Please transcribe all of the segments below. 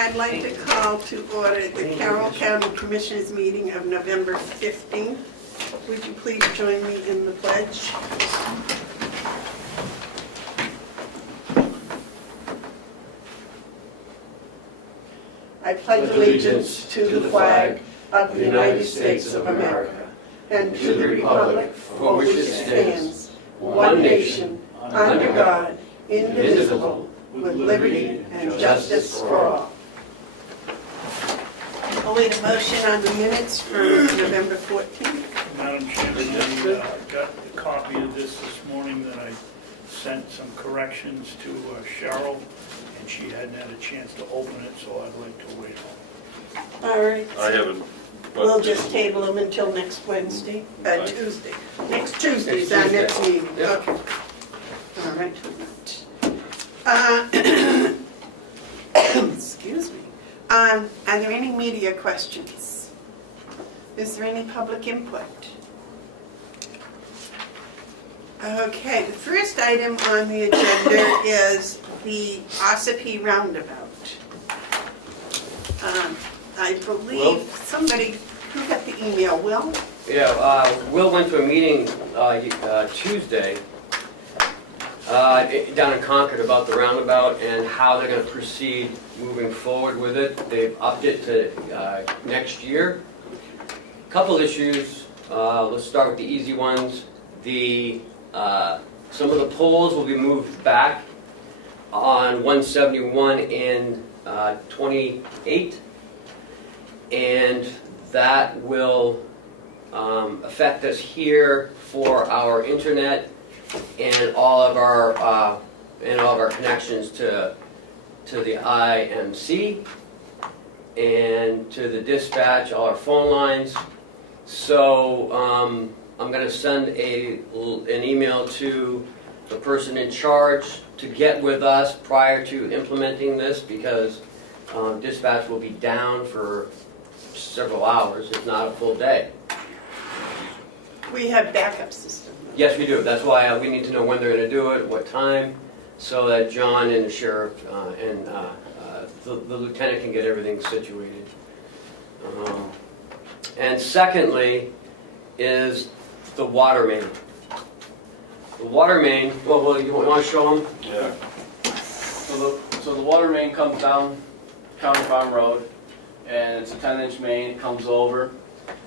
I'd like to call to order the Carroll County Commissioners meeting of November 15th. Would you please join me in the pledge? I pledge allegiance to the flag of the United States of America and to the republic for which it stands, one nation, under God, indivisible, with liberty and justice for all. I'll wait a motion on the minutes for November 14th. Madam Chairman, I got a copy of this morning that I sent some corrections to Cheryl, and she hadn't had a chance to open it, so I'd like to wait on it. All right. I haven't. We'll just table them until next Wednesday, Tuesday. Next Tuesday's our next meeting. Yeah. Okay. All right. Excuse me. Are there any media questions? Is there any public input? Okay, the first item on the agenda is the Ossipee roundabout. I believe somebody, who got the email, Will? Yeah, Will went to a meeting Tuesday down in Concord about the roundabout and how they're going to proceed moving forward with it. They've upped it to next year. A couple issues. Let's start with the easy ones. Some of the poles will be moved back on 171 and 28, and that will affect us here for our internet and all of our connections to the IMC and to the dispatch, all our phone lines. So I'm going to send an email to the person in charge to get with us prior to implementing this, because dispatch will be down for several hours, if not a full day. We have backup system. Yes, we do. That's why we need to know when they're going to do it, what time, so that John and the sheriff and the lieutenant can get everything situated. And secondly is the water main. The water main, well, you want to show them? Yeah. So the water main comes down County Farm Road, and it's a 10-inch main. It comes over,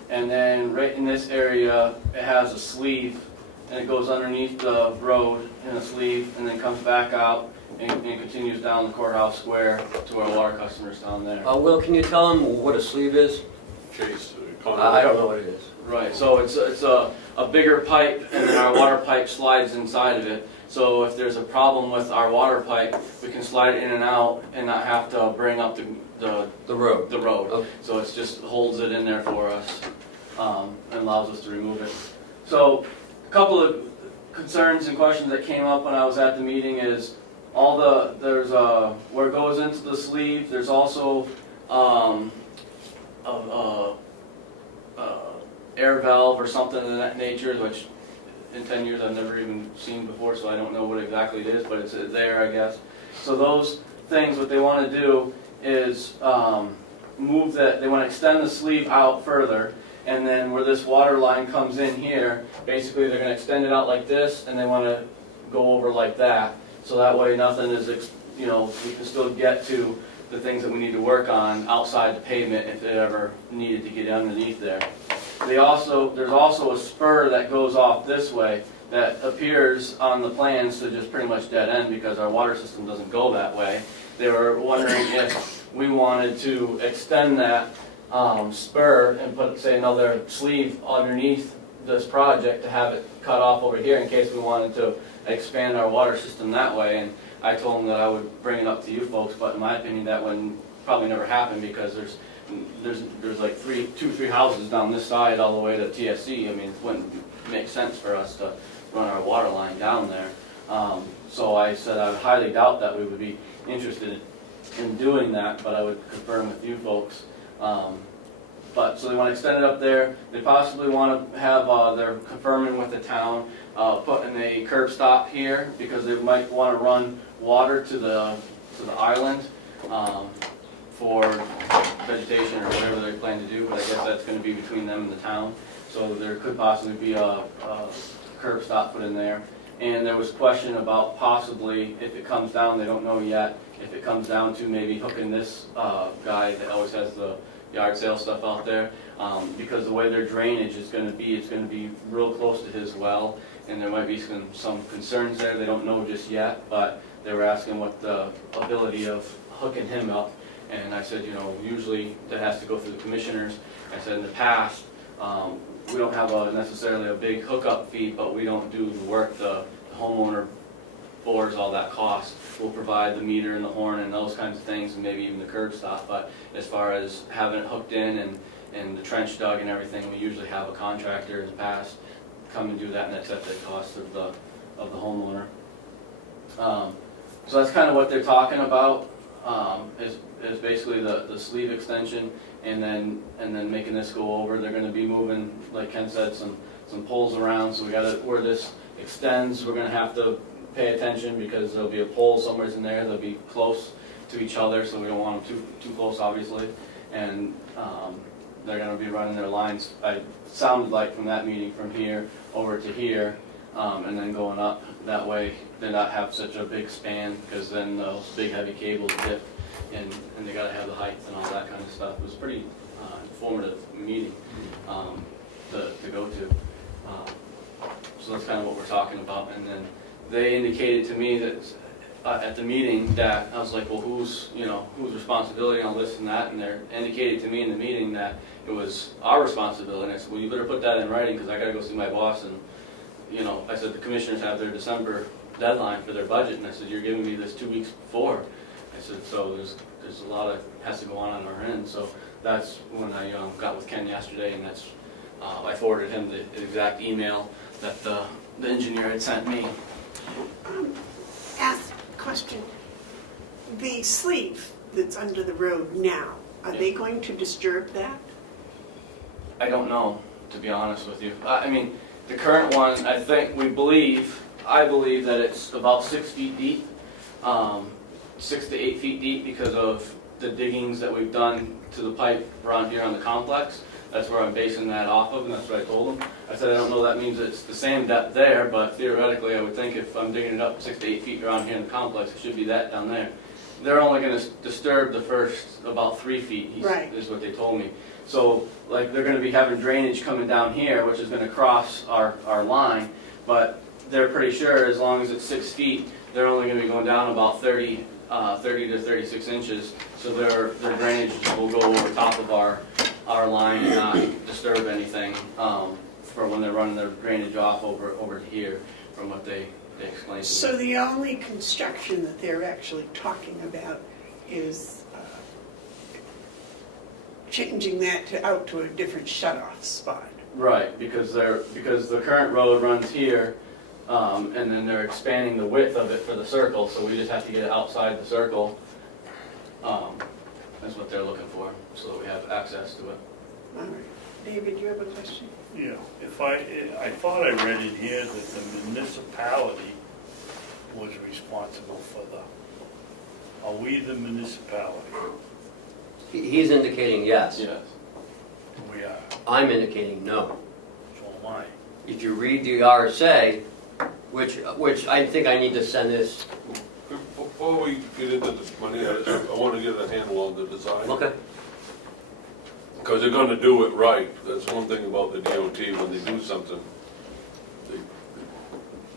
and then right in this area it has a sleeve, and it goes underneath the road in a sleeve, and then comes back out and continues down the courthouse square to our water customers down there. Will, can you tell them what a sleeve is? Chase. I don't know what it is. Right, so it's a bigger pipe, and then our water pipe slides inside of it. So if there's a problem with our water pipe, we can slide it in and out and not have to bring up the road. Okay. So it just holds it in there for us and allows us to remove it. So a couple of concerns and questions that came up when I was at the meeting is there's where it goes into the sleeve. There's also air valve or something of that nature, which in 10 years I've never even seen before, so I don't know what exactly it is, but it's there, I guess. So those things, what they want to do is move that, they want to extend the sleeve out further, and then where this water line comes in here, basically they're going to extend it out like this, and they want to go over like that, so that way nothing is, we can still get to the things that we need to work on outside the pavement if it ever needed to get underneath there. There's also a spur that goes off this way that appears on the plans to just pretty much dead end because our water system doesn't go that way. They were wondering if we wanted to extend that spur and put, say, another sleeve underneath this project to have it cut off over here in case we wanted to expand our water system that way. And I told them that I would bring it up to you folks, but in my opinion that would probably never happen because there's like two, three houses down this side all the way to TSC. I mean, it wouldn't make sense for us to run our water line down there. So I said I would highly doubt that we would be interested in doing that, but I would confirm with you folks. So they want to extend it up there. They possibly want to have, they're confirming with the town, putting a curb stop here because they might want to run water to the island for vegetation or whatever they plan to do, but I guess that's gonna be between them and the town. So there could possibly be a curb stop put in there. And there was a question about possibly, if it comes down, they don't know yet, if it comes down to maybe hooking this guy that always has the yard sale stuff out there, because the way their drainage is gonna be, it's gonna be real close to his well, and there might be some concerns there, they don't know just yet, but they were asking what the ability of hooking him up, and I said, you know, usually that has to go through the commissioners. I said in the past, we don't have necessarily a big hookup fee, but we don't do the work, the homeowner bores all that cost. We'll provide the meter and the horn and those kinds of things, and maybe even the curb stop, but as far as having it hooked in and the trench dug and everything, we usually have a contractor in the past come and do that, and that's at the cost of the homeowner. So that's kind of what they're talking about, is basically the sleeve extension, and then making this go over. They're gonna be moving, like Ken said, some poles around, so we gotta, where this extends, we're gonna have to pay attention, because there'll be a pole somewhere in there, they'll be close to each other, so we don't want them too close, obviously, and they're gonna be running their lines, it sounded like from that meeting, from here over to here, and then going up. That way they not have such a big span, because then those big heavy cables dip, and they gotta have the height and all that kind of stuff. It was a pretty informative meeting to go to. So that's kind of what we're talking about. And then they indicated to me that at the meeting that, I was like, well, whose responsibility on this and that? And they indicated to me in the meeting that it was our responsibility. And I said, well, you better put that in writing, because I gotta go see my boss. And I said, the commissioners have their December deadline for their budget, and I said, you're giving me this 2 weeks before. I said, so there's a lot that has to go on our end. So that's when I got with Ken yesterday, and that's I forwarded him the exact email that the engineer had sent me. Ask a question. The sleeve that's under the road now, are they going to disturb that? I don't know, to be honest with you. I mean, the current one, I believe that it's about 6 feet deep, 6 to 8 feet deep, because of the diggings that we've done to the pipe around here on the complex. That's where I'm basing that off of, and that's what I told them. I said, I don't know that means it's the same depth there, but theoretically I would think if I'm digging it up 6 to 8 feet around here in the complex, it should be that down there. They're only going to disturb the first about 3 feet, is what they told me. So, like, they're going to be having drainage coming down here, which is going to cross our line, but they're pretty sure as long as it's 6 feet, they're only going to be going down about 30 to 36 inches, so their drainage will go over top of our line and not disturb anything for when they're running their drainage off over to here, from what they explained to me. So the only construction that they're actually talking about is changing that out to a different shut-off spot. Right, because the current road runs here, and then they're expanding the width of it for the circle, so we just have to get it outside the circle. That's what they're looking for, so that we have access to it. All right. David, you have a question? Yeah, I thought I read in here that the municipality was responsible for are we the municipality? He's indicating yes. Yes. We are, I'm indicating no. so am I. If you read the RSA, which I think I need to send this. Before we get into the money, I want to get a handle on the design. Okay. Because they're going to do it right. That's one thing about the DOT, when they do something,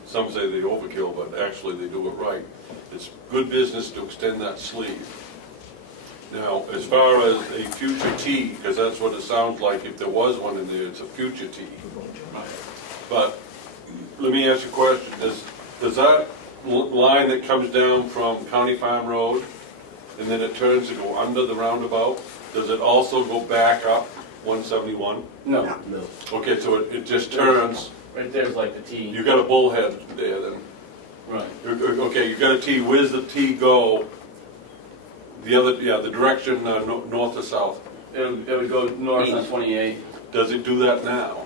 some say they overkill, but actually they do it right. It's good business to extend that sleeve. Now, as far as a future T, because that's what it sounds like, if there was one in there, it's a future T. But let me ask you a question. Does that line that comes down from County Farm Road and then it turns to go under the roundabout, does it also go back up 171? No. No. Okay, so it just turns. Right there's like the T. You got a bullhead there then. Right. Okay, you got a T. Where's the T go? The direction north to south. It would go north on 28. Does it do that now?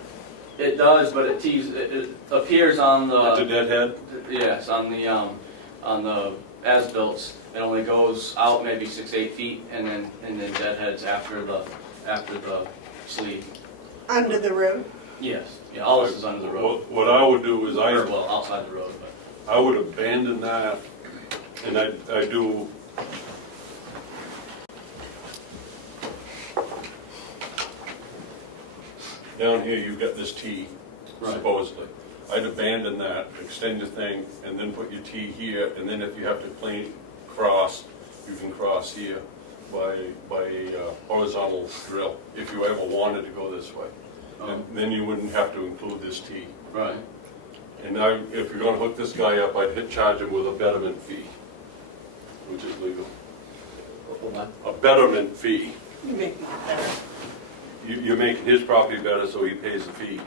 It does, but it appears on At the the deadhead? yes on the as-built, it only goes out maybe 6-8 feet and then deadheads after the sleeve. Under the road? Yes, yeah, all this is under the road. What I would do is Or, well, outside the road, but. I would abandon that, and I do, down here, you've got this T, Right. supposedly. I'd abandon that, extend your thing, and then put your T here, and then if you have to cross, you can cross here by a horizontal drill, if you ever wanted to go this way. And then you wouldn't have to include this T. Right. And if you're gonna hook this guy up, I'd charge him with a betterment fee, which is legal. Hold on. A betterment fee. You make it better. You're making his property better, so he pays the fee.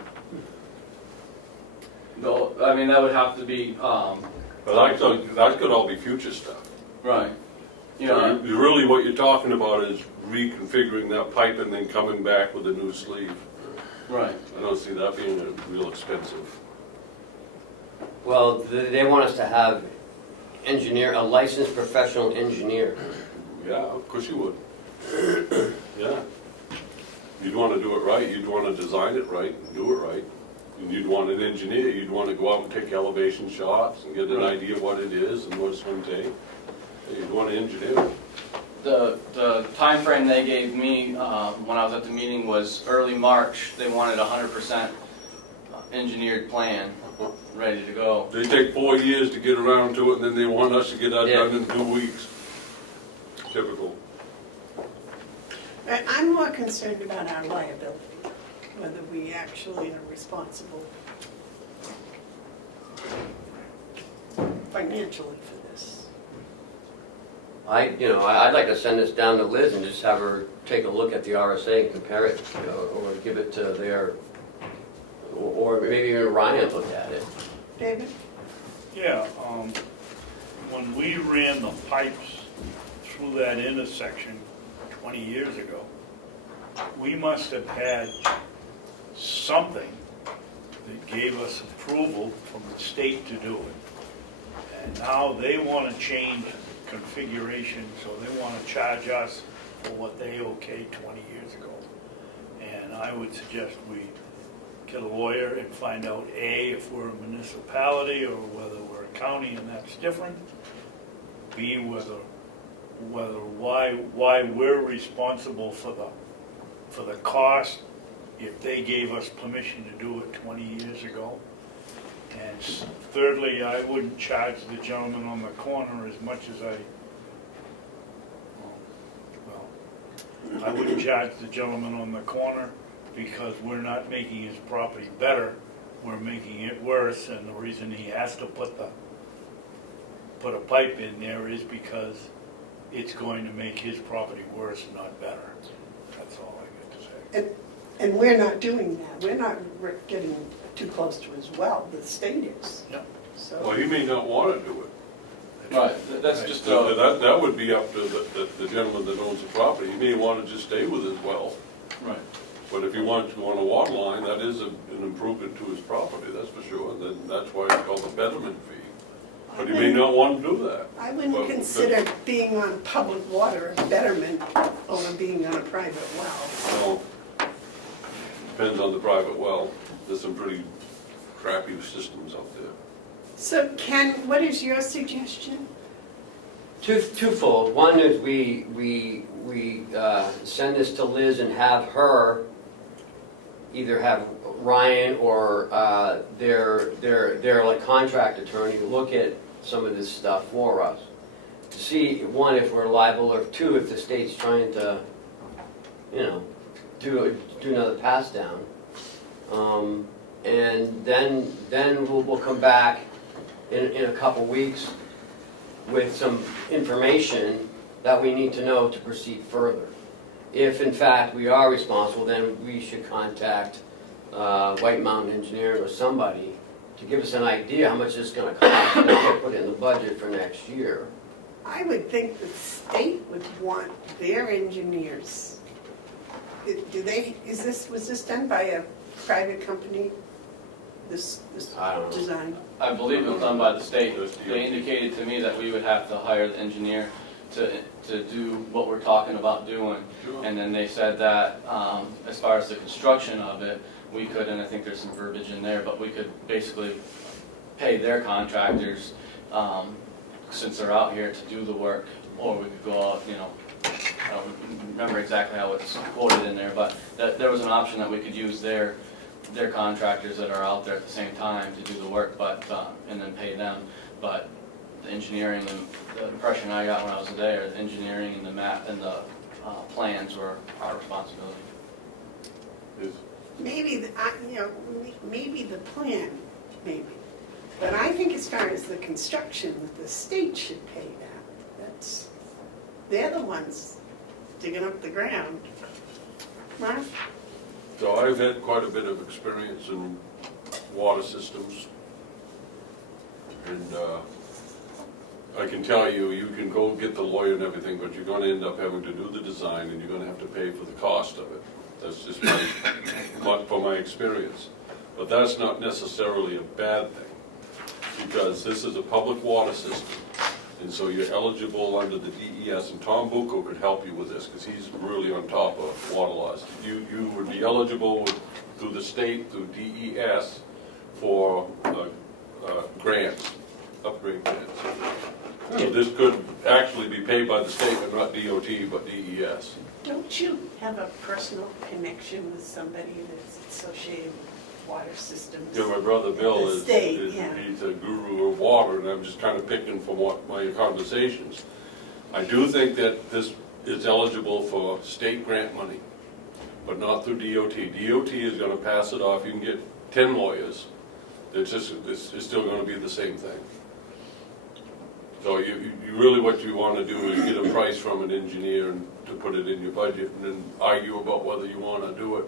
No, I mean, that would have to be, But that could all be future stuff. right. You So know, really what you're talking about is reconfiguring that pipe and then coming back with a new sleeve. right. I don't see that being real expensive. Well, they want us to have a licensed professional engineer. Yeah, of course you would. Yeah. You'd want to do it right, you'd want to design it right, and do it right. And you'd want an engineer, you'd want to go out and take elevation shots and get an Right. idea of what it is and what it's going to take. You'd want an engineer. The timeframe they gave me when I was at the meeting was early March. They wanted 100% engineered plan ready to go. They take 4 years to get around to it, and then they want us to get that Yeah. done in 2 weeks. Typical. I'm more concerned about our liability, whether we actually are responsible financially for this. I'd like to send this down to Liz and just have her take a look at the RSA and compare it, or give it to or maybe even Ryan look at it. David? Yeah, when we ran the pipes through that intersection 20 years ago, we must have had something that gave us approval from the state to do it. And now they want to change configuration, so they want to charge us for what they okayed 20 years ago. And I would suggest we get a lawyer and find out, A, if we're a municipality or whether we're a county and that's different. B, why we're responsible for the cost if they gave us permission to do it 20 years ago. And thirdly, I wouldn't charge the gentleman on the corner as much as I wouldn't charge the gentleman on the corner because we're not making his property better, we're making it worse, and the reason he has to put a pipe in there is because it's going to make his property worse, not better. That's all I got to say. And we're not doing that. We're not getting too close to his well. The state is. Yeah. Well, So he may not want to do it. Right, that's just That would be up to the gentleman that owns the property. He may want to just stay with his well. right. But if he wanted to go on a water line, that is an improvement to his property, that's for sure. Then that's why it's called a betterment fee. But he may not want to do that. I wouldn't Well, consider being on public water a betterment over being on a private well. Well, depends on the private well. There's some pretty crappy systems out there. So Ken, what is your suggestion? Twofold. One is we send this to Liz and have her either have Ryan or their like contract attorney look at some of this stuff for us to see, one, if we're liable, or two, if the state's trying to, do another pass down. And then we'll come back in a couple weeks with some information that we need to know to proceed further. If in fact we are responsible, then we should contact White Mountain Engineering or somebody to give us an idea how much it's going to cost and then put it in the budget for next year. I would think the state would want their engineers. Was this done by a private company? this I don't know. design? I believe it was done by the state. That's the- They indicated to me that we would have to hire the engineer to do what we're talking about doing. Sure. And then they said that, as far as the construction of it, we could, and I think there's some verbiage in there, but we could basically pay their contractors, since they're out here to do the work, or we could go out, you know, I don't remember exactly how it's quoted in there, but there was an option that we could use their contractors that are out there at the same time to do the work, but, and then pay them. But the engineering and the impression I got when I was there, the engineering and the map and the plans were our responsibility. Is- Maybe, maybe the plan, maybe. But I think as far as the construction, the state should pay that. They're the ones digging up the ground. Mark? So I've had quite a bit of experience in water systems. And I can tell you, you can go get the lawyer and everything, but you're gonna end up having to do the design and you're gonna have to pay for the cost of it. That's just from my experience. But that's not necessarily a bad thing, because this is a public water system. And so you're eligible under the DES, and Tom Bucco could help you with this, because he's really on top of water laws. You would be eligible through the state, through DES, for grants, upgrade grants. So this could actually be paid by the state, but not DOT, but DES. Don't you have a personal connection with somebody that's associated with water systems? Yeah, my brother Bill The is, state, yeah. he's a guru of water, and I'm just kind of picking from what my conversations. I do think that this is eligible for state grant money, but not through DOT. DOT is gonna pass it off. You can get 10 lawyers. It's still gonna be the same thing. So you really, what you wanna do is get a price from an engineer and to put it in your budget, and then argue about whether you wanna do it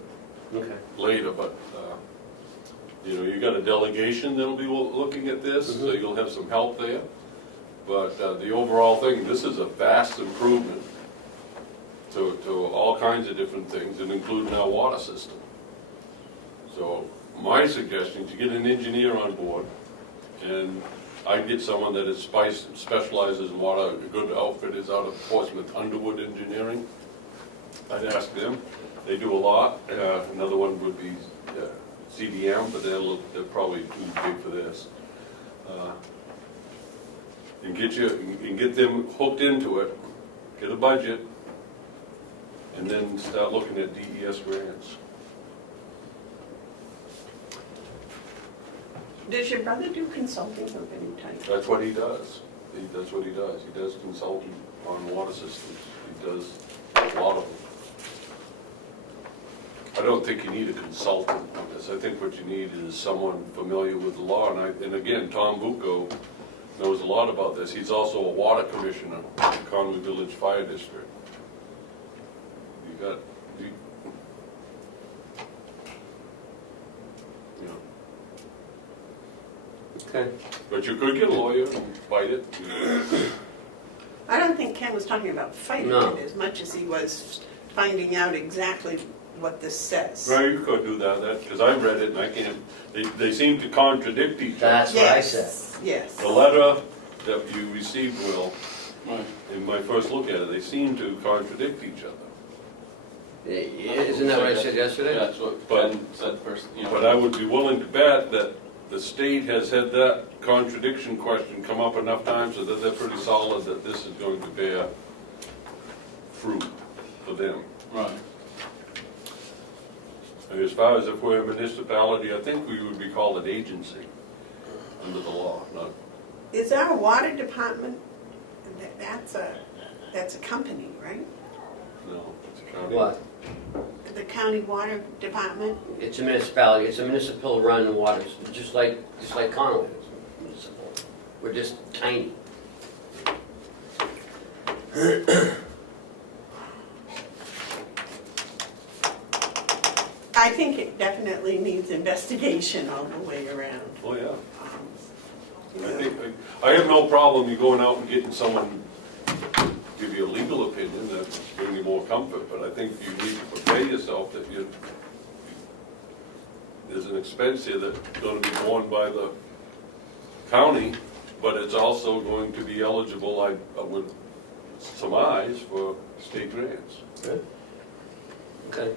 Okay. later, but, you got a delegation that'll be looking at this, so you'll have some help there. But the overall thing, this is a vast improvement to all kinds of different things, and including our water system. So my suggestion is to get an engineer on board, and I'd get someone that is specializes in water. A good outfit is out of Portsmouth, Underwood Engineering. I'd ask them. They do a lot. Another one would be CDM, but they're probably too big for this. And get them hooked into it, get a budget, and then start looking at DES grants. Does your brother do consulting of any type? That's what he does. That's what he does. He does consulting on water systems. He does a lot of them. I don't think you need a consultant on this. I think what you need is someone familiar with the law. And again, Tom Bucco knows a lot about this. He's also a water commissioner in the Conway Village Fire District. Okay. But you could get a lawyer and fight it. I don't think Ken was talking about fighting No. it as much as he was finding out exactly what this says. Right, you could do that, because I read it and I can't, they seem to contradict each other. That's what I Yes, said. yes. The letter that you received, Will, Right. in my first look at it, they seem to contradict each other. Isn't that what I said yesterday? Yeah, that's what But- Ben said first, But I would be willing to bet that the state has had that contradiction question come up enough times so that they're pretty solid that this is going to bear fruit for them. Right. And as far as if we're a municipality, I think we would be called an agency under the law, not, Is our water department, that's a company, right? no, it's a county. What? The county water department? It's a municipality, it's a municipal run water, just like Conway. It's municipal. We're just tiny. I think it definitely needs investigation all the way around. Oh, yeah. You I know. think, I have no problem you going out and getting someone to give you a legal opinion that bring you more comfort, but I think you need to prepare yourself that there's an an expense here that's gonna be borne by the county, but it's also going to be eligible, I would surmise, for state grants. Good. Okay.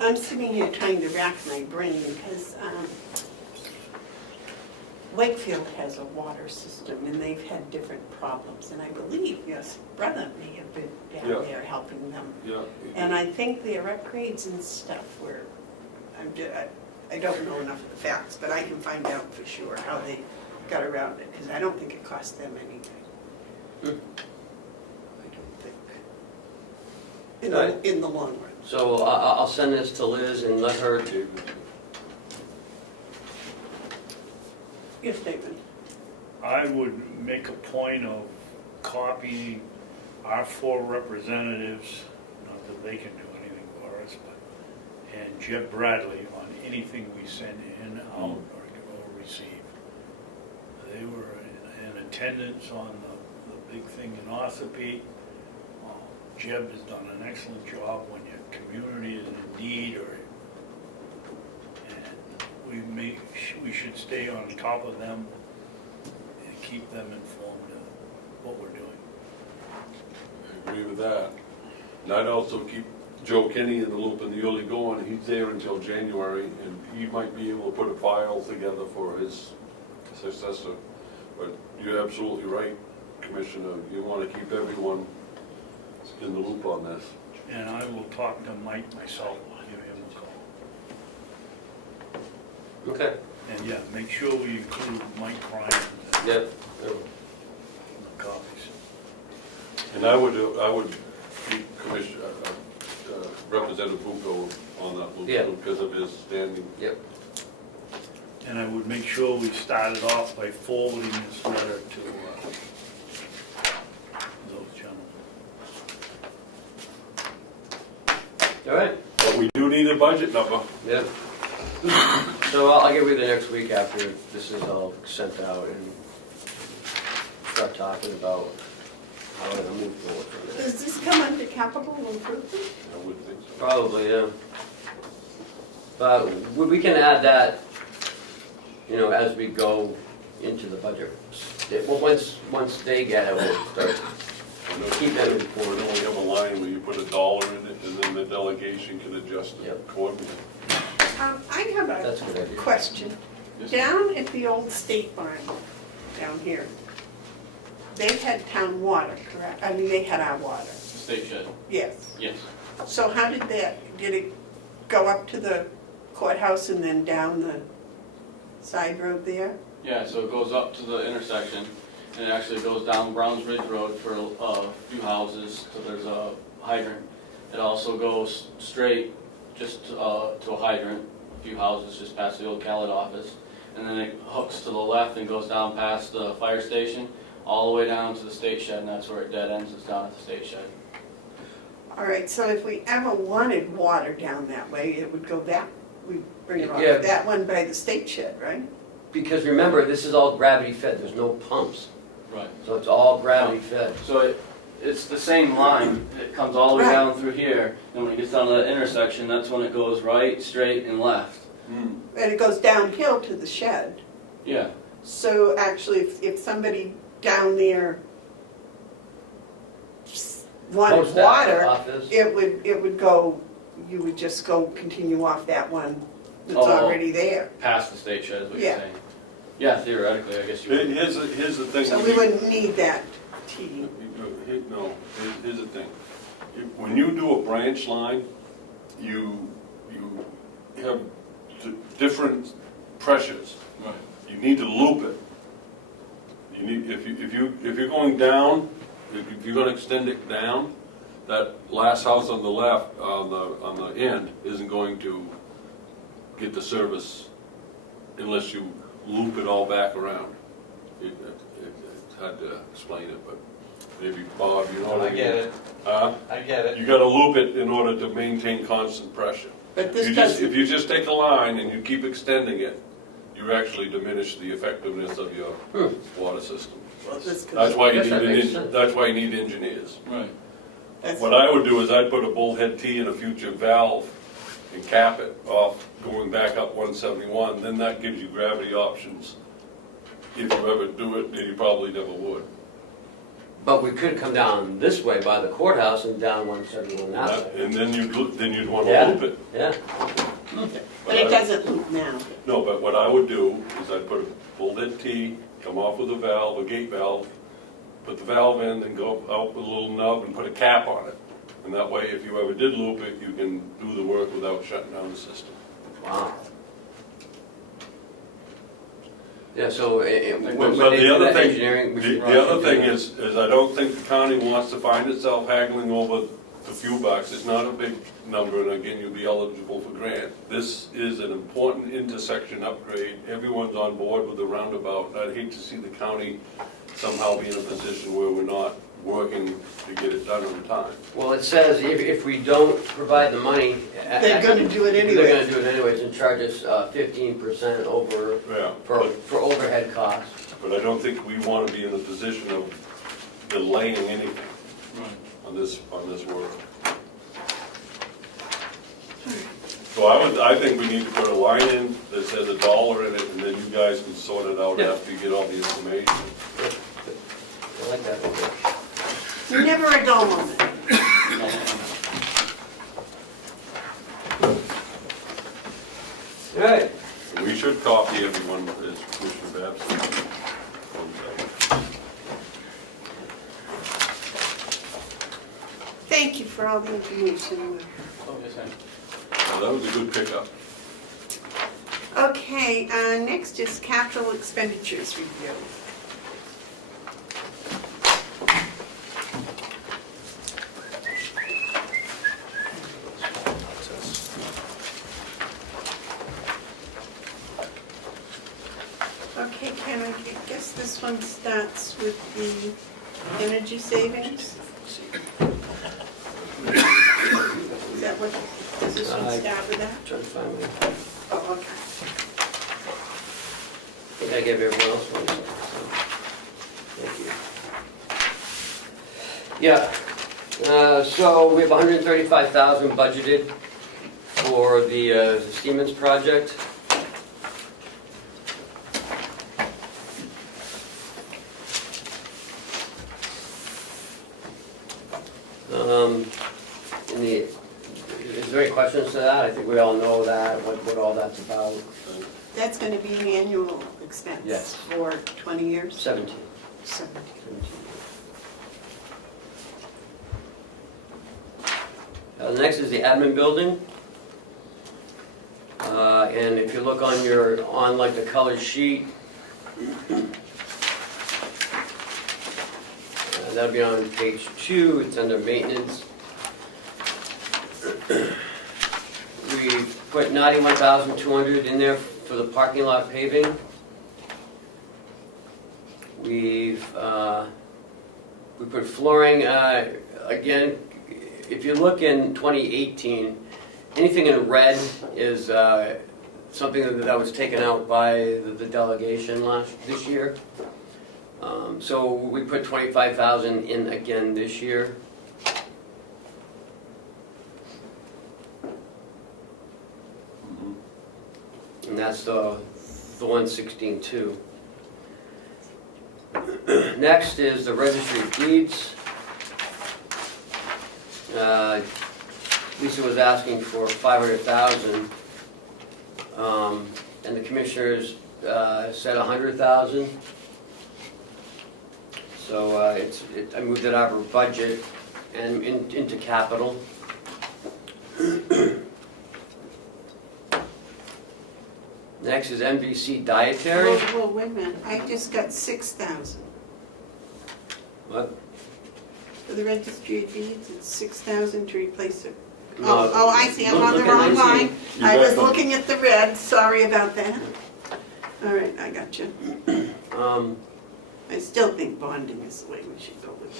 I'm sitting here trying to rack my brain because Wakefield has a water system and they've had different problems. And I believe your brother may have been Yeah. down there helping them. Yeah. And I think their upgrades and stuff were, I don't know enough of the facts, but I can find out for sure how they got around it, because I don't think it cost them anything. I don't think. In the long run. So I'll send this to Liz and let her, Yes, David? I would make a point of copying our 4 representatives, not that they can do anything for us, but, and Jeb Bradley on anything we send in, out, or receive. They were in attendance on the big thing in Ossipee. Jeb has done an excellent job when your community is in need, and we should stay on top of them and keep them informed of what we're doing. I agree with that. And I'd also keep Joe Kenny in the loop in the early going. He's there until January, and he might be able to put a file together for his successor. But you're absolutely right, Commissioner. You want to keep everyone in the loop on this. And I will talk to Mike myself, I'll give him a call. okay, And yeah, make sure we include Mike Ryan in yep. the copies. And I would keep Commissioner, Representative Bucco on that loop Yeah. because of his standing. Yep. And I would make sure we started off by forwarding this letter to those gentlemen. All right, But we do need a budget number. yep. So I'll get with you next week after this is all sent out and start talking about how to move forward from there. Does this come under capital improvement? I would think so. Probably, yeah. But we can add that, as we go into the budget. Well, once they get it, we'll start, keep them We informed. only have a line where you put $1 in it, and then the delegation can adjust it Yep. accordingly. I have That's a a good idea. question. Down at the old state barn, down here, they had town water, correct? I mean, they had our water. State shed, Yes. yes. So how did it go up to the courthouse and then down the side road there? Yeah, so it goes up to the intersection, and it actually goes down Browns Ridge Road for a few houses, so there's a hydrant. It also goes straight just to a hydrant, a few houses just past the old Khaled office. And then it hooks to the left and goes down past the fire station, all the way down to the state shed, and that's where it dead ends, it's down at the state shed. All right, so if we ever wanted water down that way, it would go that, we'd bring it Yeah. off that one by the state shed, right? Because remember, this is all gravity fed, there's no pumps, Right. so it's all gravity fed. So it's the same line, it comes all the way Right. down through here, and when it gets down to that intersection, that's when it goes right, straight, and left. And it goes downhill to the shed. Yeah, So actually, if somebody down there wanted Post that water, office. it would go, you would just go continue off that one that's Oh. already there. past the state shed is what you're Yeah. saying. Yeah, theoretically, I guess you would. Here's the thing. So we wouldn't need that T. No, here's the thing. When you do a branch line, you have different pressures. Right. You need to loop it. You need, if you're going down, if you're gonna extend it down, that last house on the left, on the end, isn't going to get the service unless you loop it all back around. It's hard to explain it, but maybe Bob, you know what I mean? I get it, Huh? I get it. You gotta loop it in order to maintain constant pressure. But this If doesn't, you just take a line and you keep extending it, you actually diminish the effectiveness of your water system. this That's why you Guess that makes sense. that's why you need engineers. Right. that's- What I would do is I'd put a bullhead T in a future valve and cap it off going back up 171, then that gives you gravity options. If you ever do it, and you probably never would. But we could come down this way by the courthouse and down 171 that way. And then you'd want Yeah. to loop it. Yeah, But it doesn't loop now. No, but what I would do is I'd put a full dead T, come off with a valve, a gate valve, put the valve in, then go out with a little nub and put a cap on it. And that way, if you ever did loop it, you can do the work without shutting down the system. wow. Yeah, so when But they the do other that thing, engineering, we should. the other thing is I don't think the county wants to find itself haggling over the few bucks. It's not a big number, and again, you'll be eligible for grant. This is an important intersection upgrade. Everyone's on board with the roundabout. I'd hate to see the county somehow be in a position where we're not working to get it done on time. Well, it says if we don't provide the money. They're gonna do it anyway. They're gonna do it anyways and charge us 15% over Yeah, for overhead costs. but I don't think we want to be in a position of delaying anything on this work. So I think we need to put a line in that says $1 in it, and then you guys can sort it out Yeah. after you get all the information. I like that idea. Never a dull moment. All right. We should copy everyone as Commissioner Babson. Thank you for all the information. Oh, yes, ma'am. Well, that was a good pickup. Okay, next is capital expenditures review. Okay, Ken, I guess this one starts with the energy savings. Is that what, does this one start with that? Trying to find my, Oh, okay. I think I gave everyone else one. So, thank you. Yeah, so we have 135,000 budgeted for the Siemens project. Is there any questions to that? I think we all know that, what all that's about. That's going to be an annual expense. Yes. For 20 years? 17. 17. Next is the admin building. And if you look on like the colored sheet, that'll be on page 2, it's under maintenance. We put 91,200 in there for the parking lot paving. We put flooring, again, if you look in 2018, anything in red is something that was taken out by the delegation this year. So we put 25,000 in again this year. And that's the 116.2. Next is the registry of deeds. Lisa was asking for 500,000, and the commissioners said 100,000. So I moved it out of our budget and into capital. Next is MVC dietary. Whoa, wait a minute, I just got 6,000. What? For the registry of deeds, it's 6,000 to replace it. No, Oh, I see, I'm on the look at wrong 19. line. You I got was them. looking at the red, sorry about that. All right, I got you. I still think bonding is the way we should go with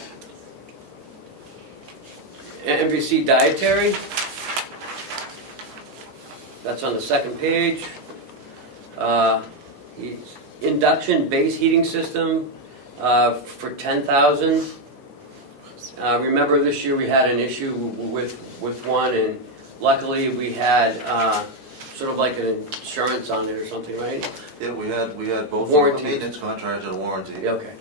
that. MVC dietary. That's on the second page. Induction base heating system for 10,000. Remember this year we had an issue with one, and luckily we had, sort of like an insurance on it or something, right? Yeah, we had both a Warranty. maintenance contract and a warranty. Yeah, okay.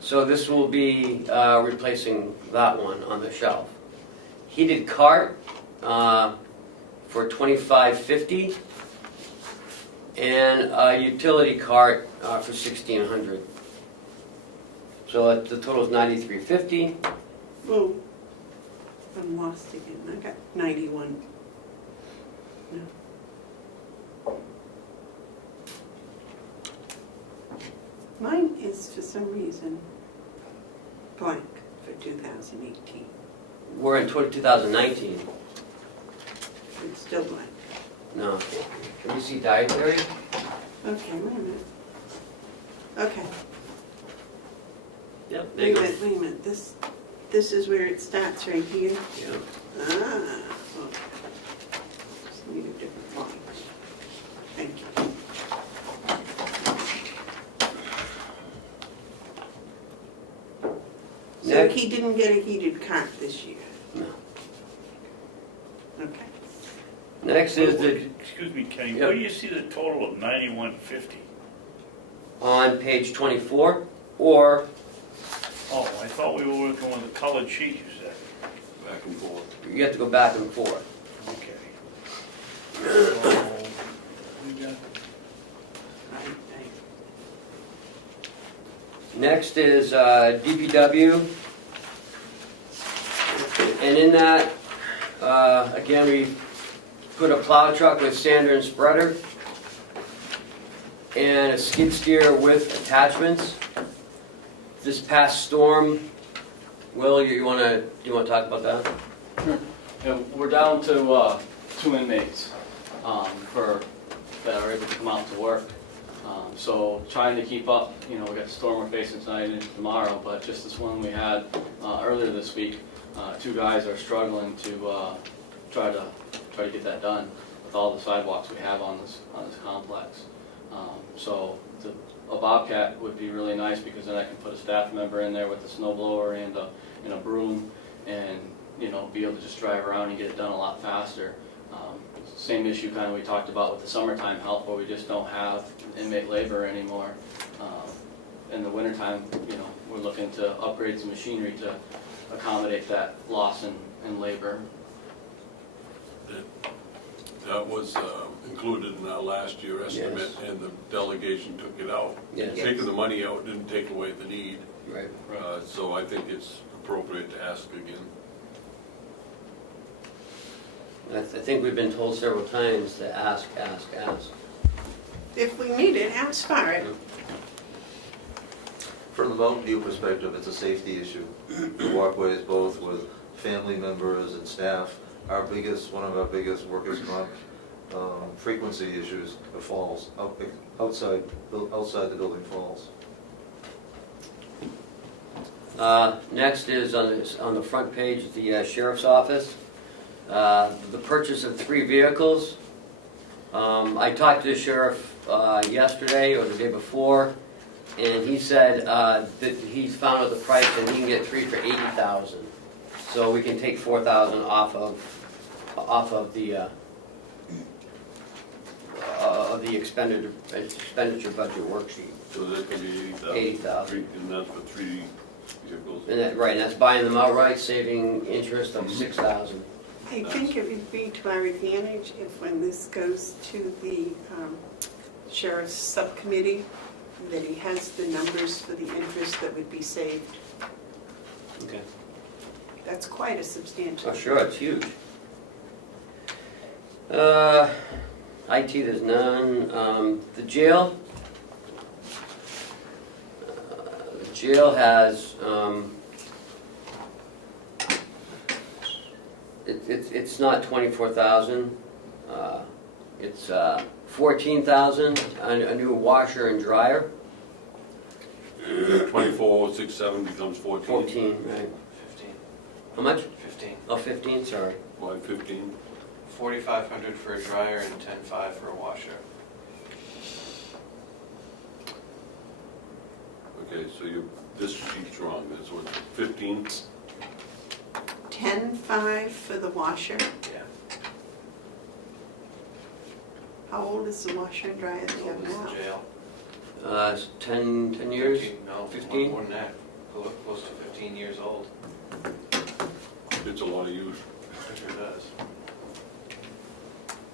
So this will be replacing that one on the shelf. Heated cart for $25.50, and a utility cart for $1,600. So the total is $93.50. Whoa, I'm lost again, I got 91. No. Mine is, for some reason, blank for 2018. We're in 2019. It's still blank. No. Can we see dietary? Okay, wait a minute. Okay, Yep, there you wait a go. minute, this is where it starts right here. Yeah. Ah, okay. Just need a different line. Thank you. So Next. he didn't get a heated cart this year? No. Okay. Next is the, Excuse me, Kenny, Yep. where do you see the total of 9150? on page 24, or Oh, I thought we were working with a colored sheet, you said. Back and forth. you have to go back and forth. Okay. So, we got, Next is DPW. And in that, again, we put a plow truck with sander and spreader, and a skid steer with attachments. This past storm, Will, you wanna talk about that? Yeah, we're down to 2 inmates that are able to come out to work. So trying to keep up, we got the storm we're facing tonight and tomorrow, but just this one we had earlier this week, 2 guys are struggling to try to get that done with all the sidewalks we have on this complex. So a Bobcat would be really nice, because then I can put a staff member in there with a snow blower and a broom, and be able to just drive around and get it done a lot faster. Same issue kind of we talked about with the summertime help, where we just don't have inmate labor anymore. In the wintertime, we're looking to upgrade some machinery to accommodate that loss in labor. That was included in our last year estimate, Yes. and the delegation took it out. Yes. Taking the money out didn't take away the need, Right. so I think it's appropriate to ask again. I think we've been told several times to ask. If we need it, ask for it. From the Mountain View perspective, it's a safety issue. The walkways, both with family members and staff, one of our biggest workers' comp frequency issues are falls, outside the building falls. Next is on the front page, the sheriff's office. The purchase of 3 vehicles. I talked to the sheriff yesterday or the day before, and he said that he's found out the price and he can get 3 for $80,000. So we can take $4,000 off of the expenditure budget worksheet. So that could be 80,000. 80,000. And that's for 3 vehicles. And that's buying them outright, saving interest of $6,000. I think it would be to our advantage if, when this goes to the sheriff's subcommittee, that he has the numbers for the interest that would be saved. Okay. That's quite a substantial. Oh, sure, it's huge. IT, there's none. The jail. The jail has, it's not 24,000. It's 14,000, a new washer and dryer. 24,670 becomes 14. 14, right. 15. How much? 15. Oh, 15, sorry. Why 15? 4,500 for a dryer and 10,500 for a washer. Okay, so this sheet's wrong, that's what, 15? 10.5 for the washer. Yeah. How old is the washer and dryer they have Old as now? the jail. It's 10 years? 15, no, 15? more than that, close to 15 years old. It's a lot of use. It sure does.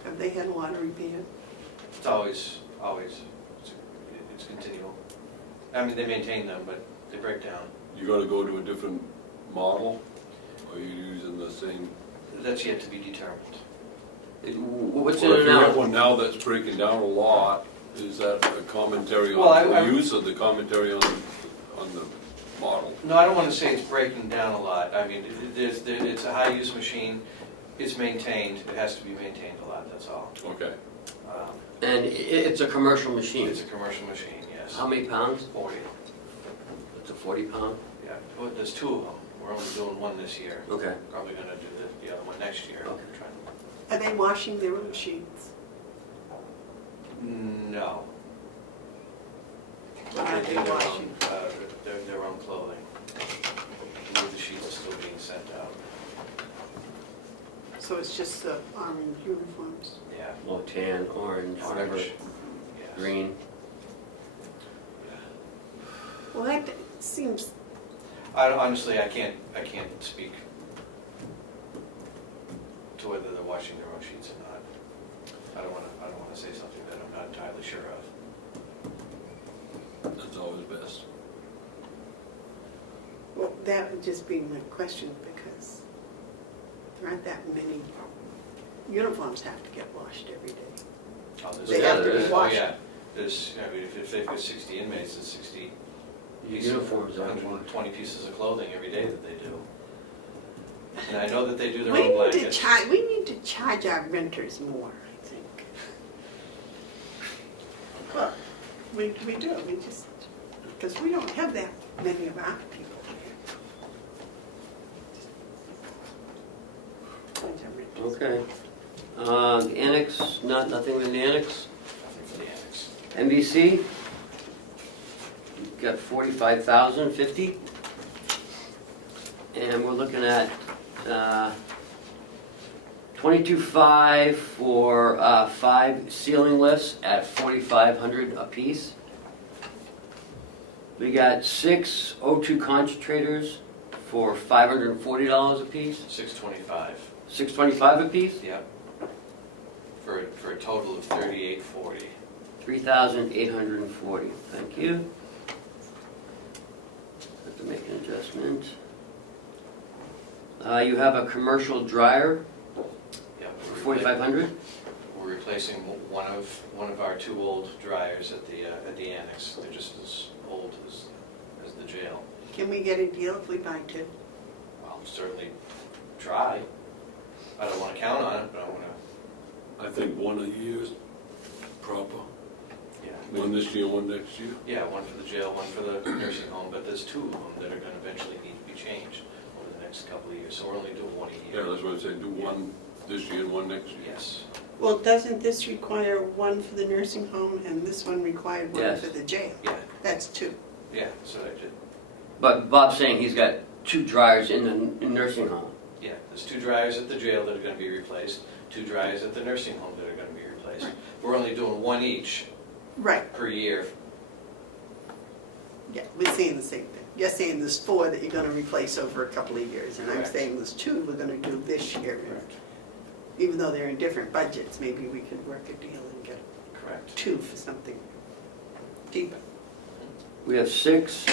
Have they had a lot of repair? It's always, it's continual. I mean, they maintain them, but they break down. You gotta go to a different model, or are you using the same? That's yet to be determined. What's in Well, if it you have now? one now that's breaking down a lot, is that a commentary Well, on I- the use of the commentary on the model? No, I don't want to say it's breaking down a lot. I mean, it's a high-use machine, it's maintained, it has to be maintained a lot, that's all. Okay. And it's a commercial machine. It's a commercial machine, yes. How many pounds? 40, It's a 40 pound? yeah. Well, there's two of them. We're only doing one this year. Okay. Probably gonna do the other one next year. Okay. Are they washing their own sheets? No. What are They they do their washing? own, their own clothing. The sheets are still being sent out. So it's just the orange uniforms? Yeah. Well, tan, orange, whatever, Orange. Yes. green. Well, that seems, Honestly, I can't speak to whether they're washing their own sheets or not. I don't wanna say something that I'm not entirely sure of. That's always best. well, that would just be my question because there aren't that many uniforms have to get washed every day. Oh, there's- They have to be Oh, washed. yeah, there's, I mean, if they've got 60 inmates, there's 60 Uniforms are 120 pieces of clothing every day that they do. And I know that they do their We own need to blankets. we need to charge our renters more, I think. Well, we do, we just, because we don't have that many of our people here. Charge our renters. Okay. The annex, nothing in the annex. Nothing for the annex. NBC, we've got 45,050. And we're looking at 22.5 for 5 ceiling lifts at 4,500 apiece. We got 6 O2 concentrators for $540 apiece. 625, $625 apiece. yep. For a total of 3840. 3,840, thank you. Have to make an adjustment. You have a commercial dryer Yep. for 4,500. We're replacing one of our two old dryers at the annex. They're just as old as the jail. Can we get a deal if we buy two? I'll certainly try. I don't want to count on it, but I want to, I think one a year is proper. yeah. One this year, one next year. Yeah, one for the jail, one for the nursing home, but there's two of them that are going to eventually need to be changed over the next couple of years, so we're only doing one a Yeah, year. that's what I said, do one this year and one next year. Yes. Well, doesn't this require one for the nursing home and this one required one Yes. for the jail? Yeah, That's two. yeah, so I did. But Bob's saying he's got 2 dryers in the nursing home. Yeah, there's 2 dryers at the jail that are going to be replaced, 2 dryers at the nursing home that are going to be replaced. We're only doing one each Right, per year. yeah, we're saying the same thing. You're saying there's 4 that you're gonna replace over a couple of years, and I'm Correct. saying there's 2 we're gonna do this year. Correct. Even though they're in different budgets, maybe we could work a deal and get Correct. 2 for something cheaper. We have 6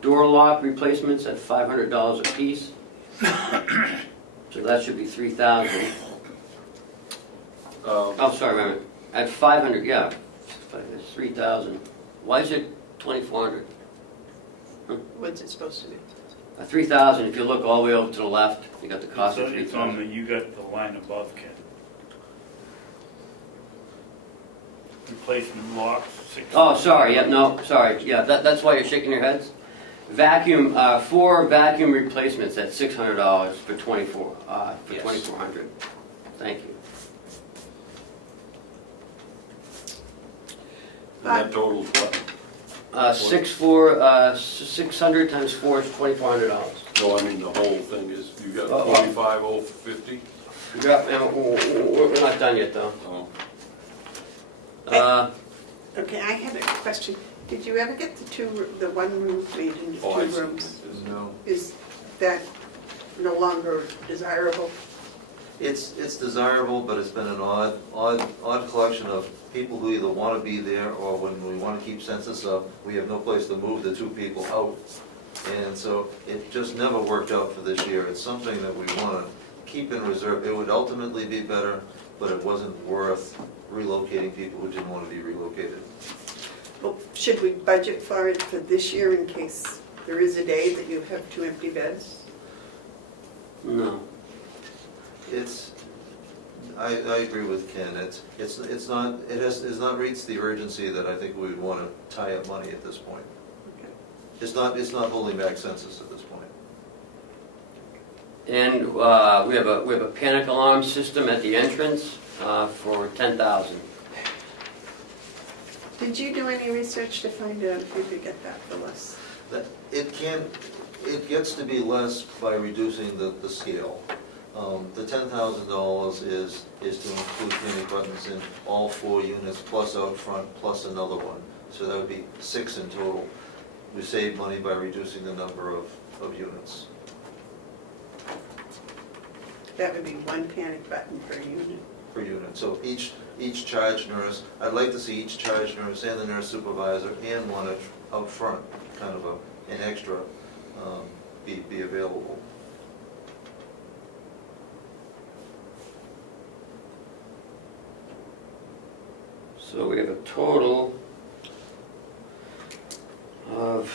door lock replacements at $500 apiece. So that should be 3,000. Oh, sorry, wait a minute. At 500, yeah, it's 3,000. Why is it 2,400? What's it supposed to be? 3,000, if you look all the way over to the left, you got the cost of It's on 3,000. you got the line above, Ken. Replacement locks, 6. Oh, sorry, yeah, no, sorry, yeah, that's why you're shaking your heads. Vacuum, 4 vacuum replacements at $600 for 24, for Yes. 2,400. Thank you. And that totals what? 600 times 4 is $2,400. No, I mean, the whole thing is, you got Oh. 45,050? Yeah, and we're not done yet, though. Oh. Okay, I had a question. Did you ever get the one room made into Oh, I two see. rooms? No, Is that no longer desirable? it's desirable, but it's been an odd collection of people who either want to be there, or when we want to keep census up, we have no place to move the two people out. And so it just never worked out for this year. It's something that we want to keep in reserve. It would ultimately be better, but it wasn't worth relocating people who didn't want to be relocated. Well, should we budget for it for this year in case there is a day that you have 2 empty beds? No. I agree with Ken. It's not, it has not reached the urgency that I think we would want to tie up money at this point. It's not holding back census at this point. And we have a panic alarm system at the entrance for $10,000. Did you do any research to find out if you could get that for less? It gets to be less by reducing the scale. The $10,000 is to include panic buttons in all 4 units, plus out front, plus another one. So that would be 6 in total. We save money by reducing the number of units. That would be 1 panic button per unit. Per unit. So each charge nurse, I'd like to see each charge nurse and the nurse supervisor and one out front, kind of an extra, be available. So we have a total of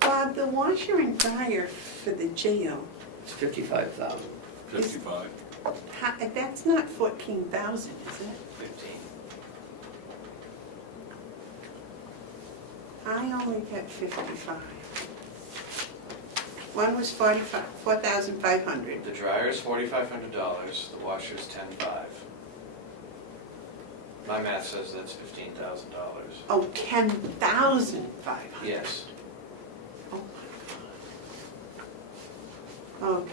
Bob, the washer and dryer for the jail, it's $55,000. 55? that's not 14,000, is it? 15. I only get 55. One was 4,500. The dryer's $4,500, the washer's $10,500. My math says that's $15,000. Oh, 10,500. Yes. Oh my God. Okay.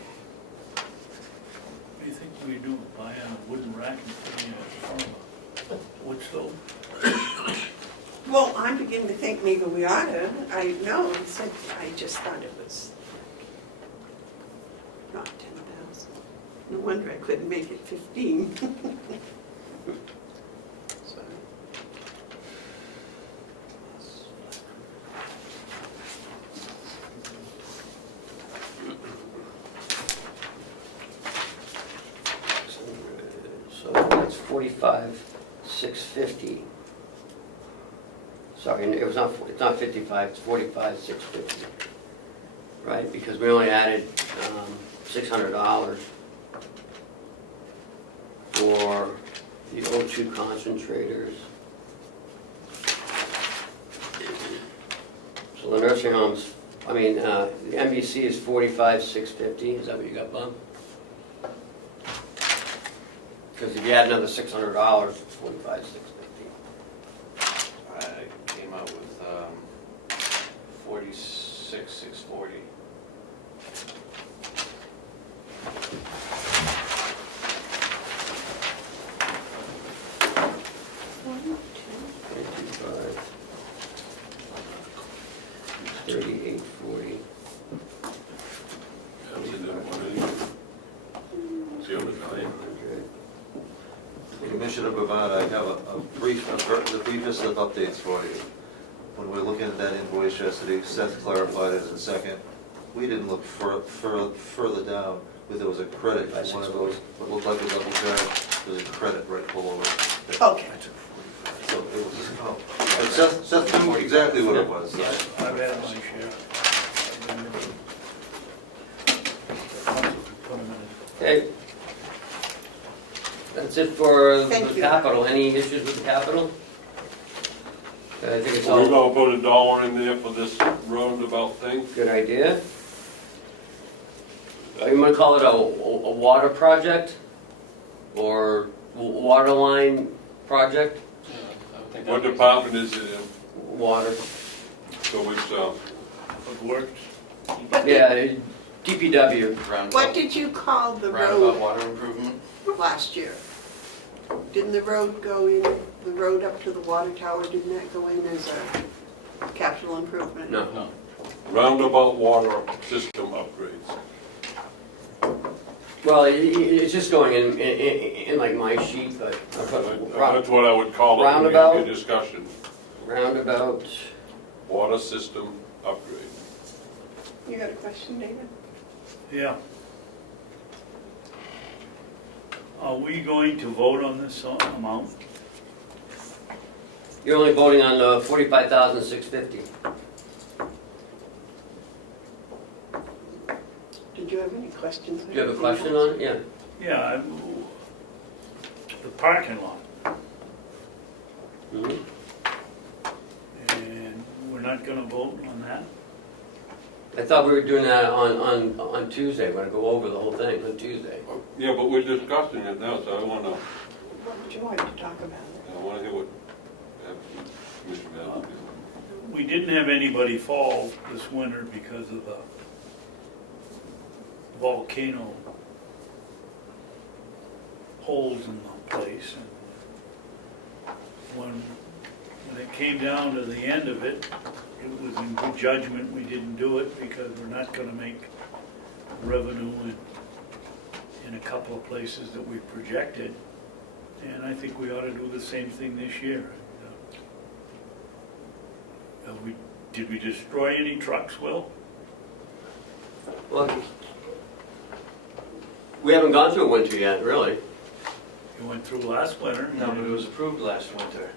What do you think we do, buy a wooden rack and put it in front of a wood stove? Well, I'm beginning to think maybe we ought to. I know, I just thought it was not 10,000. No wonder I couldn't make it 15. Sorry. So that's 45,650. Sorry, it's not 55, it's 45,650. Right, because we only added $600 for the O2 concentrators. So the nursing homes, the MBC is 45,650. Is that what you got, Bob? Because if you add another $600, it's 45,650. I came out with 46,640. That's in that one anyway. See on the diet. Commissioner Bevard, I have the briefest of updates for you. When we're looking at that invoice yesterday, Seth clarified it in a second. we didn't look further down, but there was a credit for one of those, what looked like a double charge, there's a credit right below it. Okay. So it was, oh, but Seth knew exactly what it was. I've had my share. Okay. That's it for Thank the you. capital. Any issues with the capital? I think it's We're all gonna put $1 in there for this roundabout thing. good idea. You want to call it a water project? Or water line project? Yeah, I would think that What makes department is it in? Water. So it's, It works. Yeah, DPW. Roundabout- What did you call the Roundabout road water improvement? last year? Didn't the road go in, the road up to the water tower, didn't that go in as a capital improvement? No. No. roundabout water system upgrades. Well, it's just going in like my sheet, but I put That's what I would call it, when we have Roundabout? your discussion. roundabout. Water system upgrade. You got a question, David? Yeah. Are we going to vote on this amount? You're only voting on the 45,650. Did you have any questions? Do you have a question on it? Yeah. Yeah, the parking lot, Mhm. and we're not gonna vote on that? I thought we were doing that on Tuesday. We're gonna go over the whole thing on Tuesday. Yeah, but we're discussing it now, so I wanna What would you like to talk about? hear what Commissioner Babson. We didn't have anybody fall this winter because of the volcano holes in the place. And when it came down to the end of it, it was in good judgment we didn't do it because we're not gonna make revenue in a couple of places that we projected. And I think we ought to do the same thing this year. Did we destroy any trucks, Will? Well, we haven't gone through a winter yet, really. You went through last winter. No, but it was approved last winter.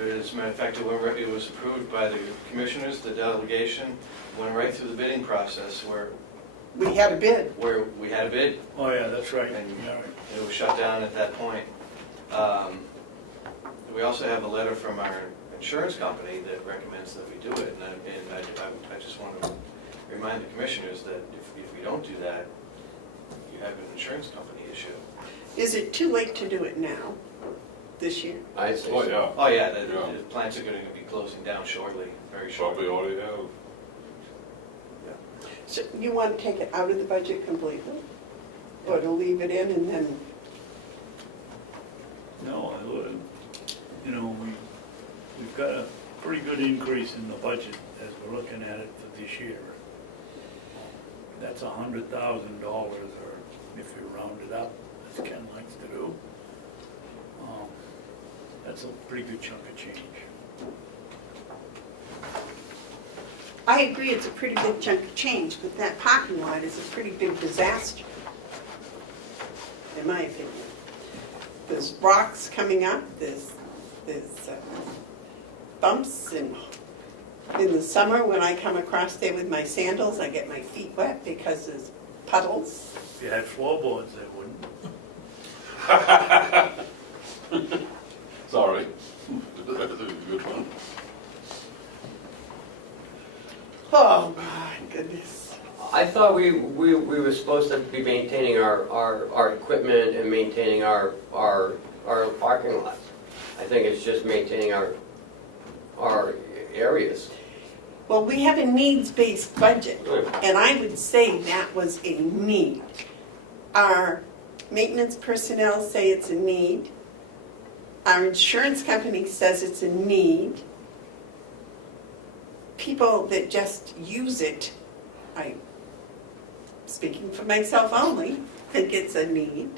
As a matter of fact, it was approved by the commissioners, the delegation, went right through the bidding process where We had a bid. we had a bid, Oh, yeah, that's right. and Yeah, right. it was shut down at that point. We also have a letter from our insurance company that recommends that we do it, and I just want to remind the commissioners that if we don't do that, you have an insurance company issue. Is it too late to do it now, this year? I'd say Oh, so. yeah, Oh, yeah, Yeah. the plants are going to be closing down shortly, very probably shortly. already have. So you want to take it out of the budget completely? Or to leave it in and then, No, we've got a pretty good increase in the budget as we're looking at it for this year. That's $100,000, or if you round it up, as Ken likes to do. That's a pretty good chunk of change. I agree it's a pretty big chunk of change, but that parking lot is a pretty big disaster, in my opinion. There's rocks coming up, there's bumps, and in the summer, when I come across there with my sandals, I get my feet wet because there's puddles. If you had floorboards, they wouldn't. Sorry. That's a good one. Oh, my goodness. I thought we were supposed to be maintaining our equipment and maintaining our parking lots. I think it's just maintaining our areas. Well, we have a needs-based budget, and I would say that was a need. Our maintenance personnel say it's a need. Our insurance company says it's a need. People that just use it, I'm speaking for myself only, think it's a need.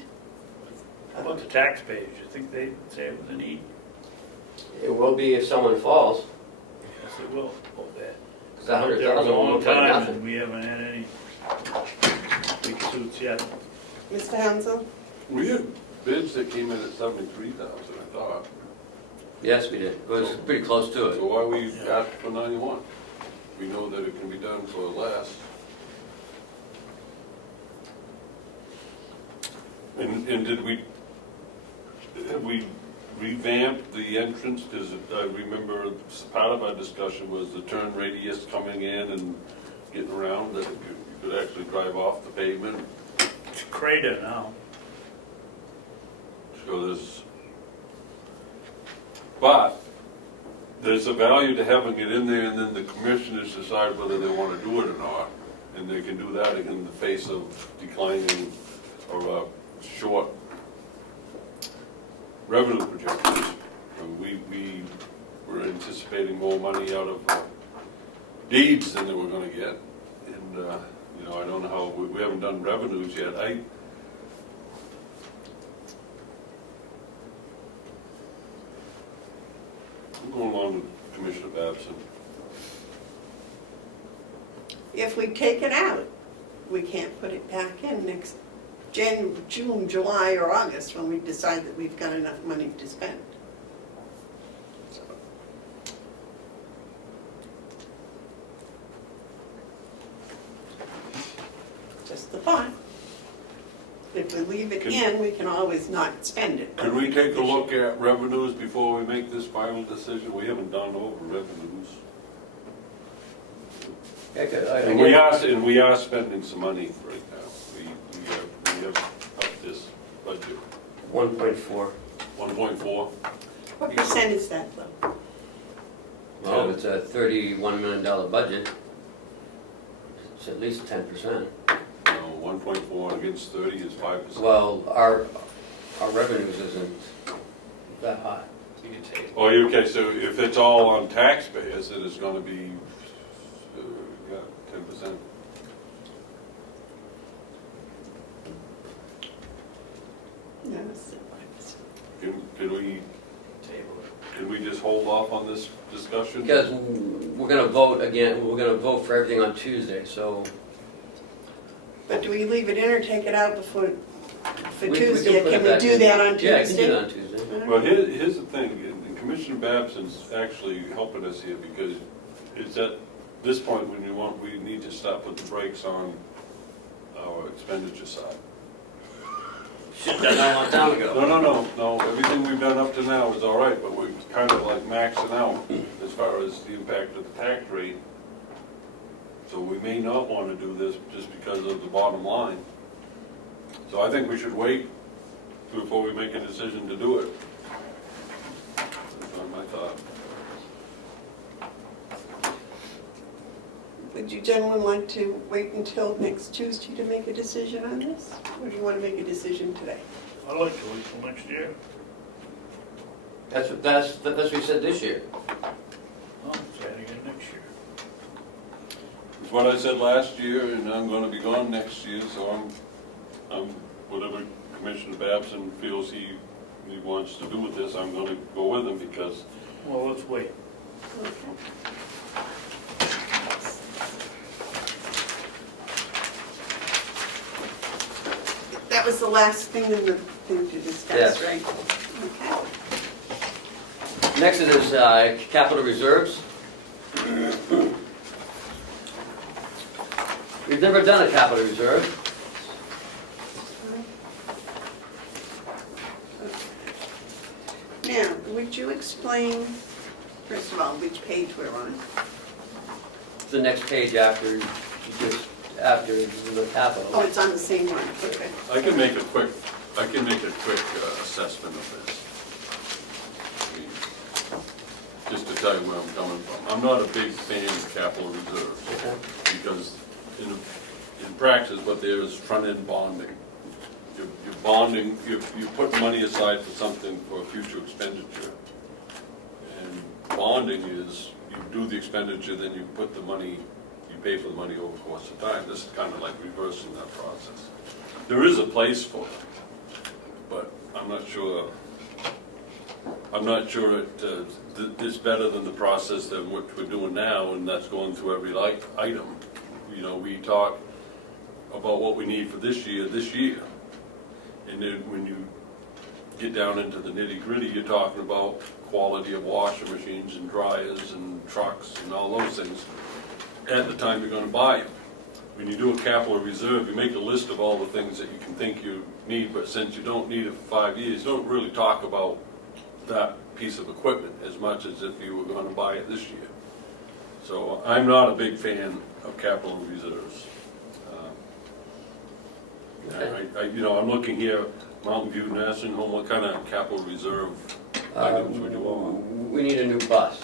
How about the taxpayers? You think they'd say it was a need? It will be if someone falls. Yes, it will. Oh, 'Cause that There was a 100,000 long won't play time, nothing. and we haven't had any big suits yet. Mr. Hounsell? We had bids that came in at 73,000, I thought. Yes, we did. It was pretty close to So it. why we asked for 91? We know that it can be done for less. And did we revamp the entrance? Because I remember part of our discussion was the turn radius coming in and getting around, that you could actually drive off the pavement. It's a crater now. So there's a value to having it in there, and then the commissioners decide whether they want to do it or not. And they can do that in the face of declining or short revenue projections. And we were anticipating more money out of deeds than they were going to get. And, I don't know how, we haven't done revenues yet. I'm going along with Commissioner Babson. If we take it out, we can't put it back in next June, July, or August when we decide that we've got enough money to spend. So. Just the thought. If we leave it in, we can always not spend it. Could we take a look at revenues before we make this final decision? We haven't done over revenues. Yeah, good. And we are spending some money right now. We have up this budget, 1.4. 1.4. What percent is that though? Well, it's a $31 million budget. It's at least 10%. 1.4 against 30 is 5%. Well, our revenues isn't that high. You can take. Oh, okay, so if it's all on taxpayers, then it's gonna be, 10%. Yes. Can we just hold off on this discussion? Because we're gonna vote again, we're gonna vote for everything on Tuesday, so. But do we leave it in or take it out for we Tuesday? put it Can we back do in. that on Tuesday? Yeah, I can do that on Tuesday. Well, here's the thing, and Commissioner Babson's actually helping us here, because it's at this point when we need to start putting the brakes on our expenditure side. Should've done that a long time ago. No, everything we've done up to now is all right, but we're kind of like maxing out as far as the impact of the tax rate. So we may not want to do this just because of the bottom line. So I think we should wait before we make a decision to do it. That's my thought. Would you gentlemen like to wait until next Tuesday to make a decision on this? Or do you want to make a decision today? I'd like to wait till next year. That's what we said this year. I'll say it again next year. It's what I said last year, and I'm going to be gone next year, so I'm whatever Commissioner Babson feels he wants to do with this, I'm going to go with him because. Well, let's wait. Okay. That was the last thing in the thing to discuss, Yes. right? Okay. Next is capital reserves. We've never done a capital reserve. Now, would you explain, first of all, which page we're on? The next page after the capital. Oh, it's on the same one, okay. I can make a quick assessment of this. I mean, just to tell you where I'm coming from. I'm not a big fan of capital reserves Okay. because in practice, what there is front-end bonding. You're bonding, you put money aside for something for a future expenditure. And bonding is, you do the expenditure, then you put the money, you pay for the money over the course of time. This is kind of like reversing that process. There is a place for it, but I'm not sure I'm not sure it's better than the process than what we're doing now, and that's going through every item. You know, we talk about what we need for this year. And then when you get down into the nitty-gritty, you're talking about quality of washing machines and dryers and trucks and all those things at the time you're gonna buy them. When you do a capital reserve, you make a list of all the things that you can think you need, but since you don't need it for 5 years, you don't really talk about that piece of equipment as much as if you were gonna buy it this year. So I'm not a big fan of capital reserves. You know, I'm looking here, Mountain View Nursing Home, what kind of capital reserve items would you want? We need a new bus,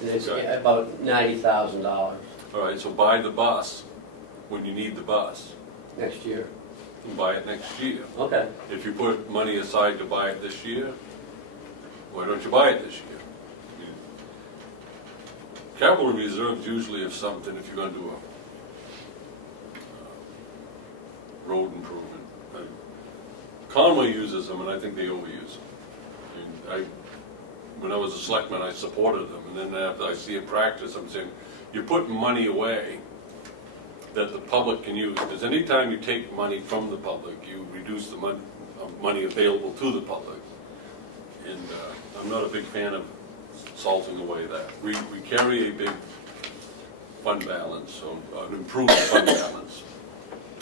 and it's Okay. about $90,000 All right, so buy the bus when you need the bus, next year. and buy it next year. Okay. If you put money aside to buy it this year, why don't you buy it this year? Capital reserves usually is something if you're gonna do a road improvement. Conway uses them, and I think they overuse them. When I was a selectman, I supported them, and then after I see it practice, I'm saying, you're putting money away that the public can use, because anytime you take money from the public, you reduce the money available to the public. And I'm not a big fan of salting away that. We carry a big fund balance, so an improved fund balance.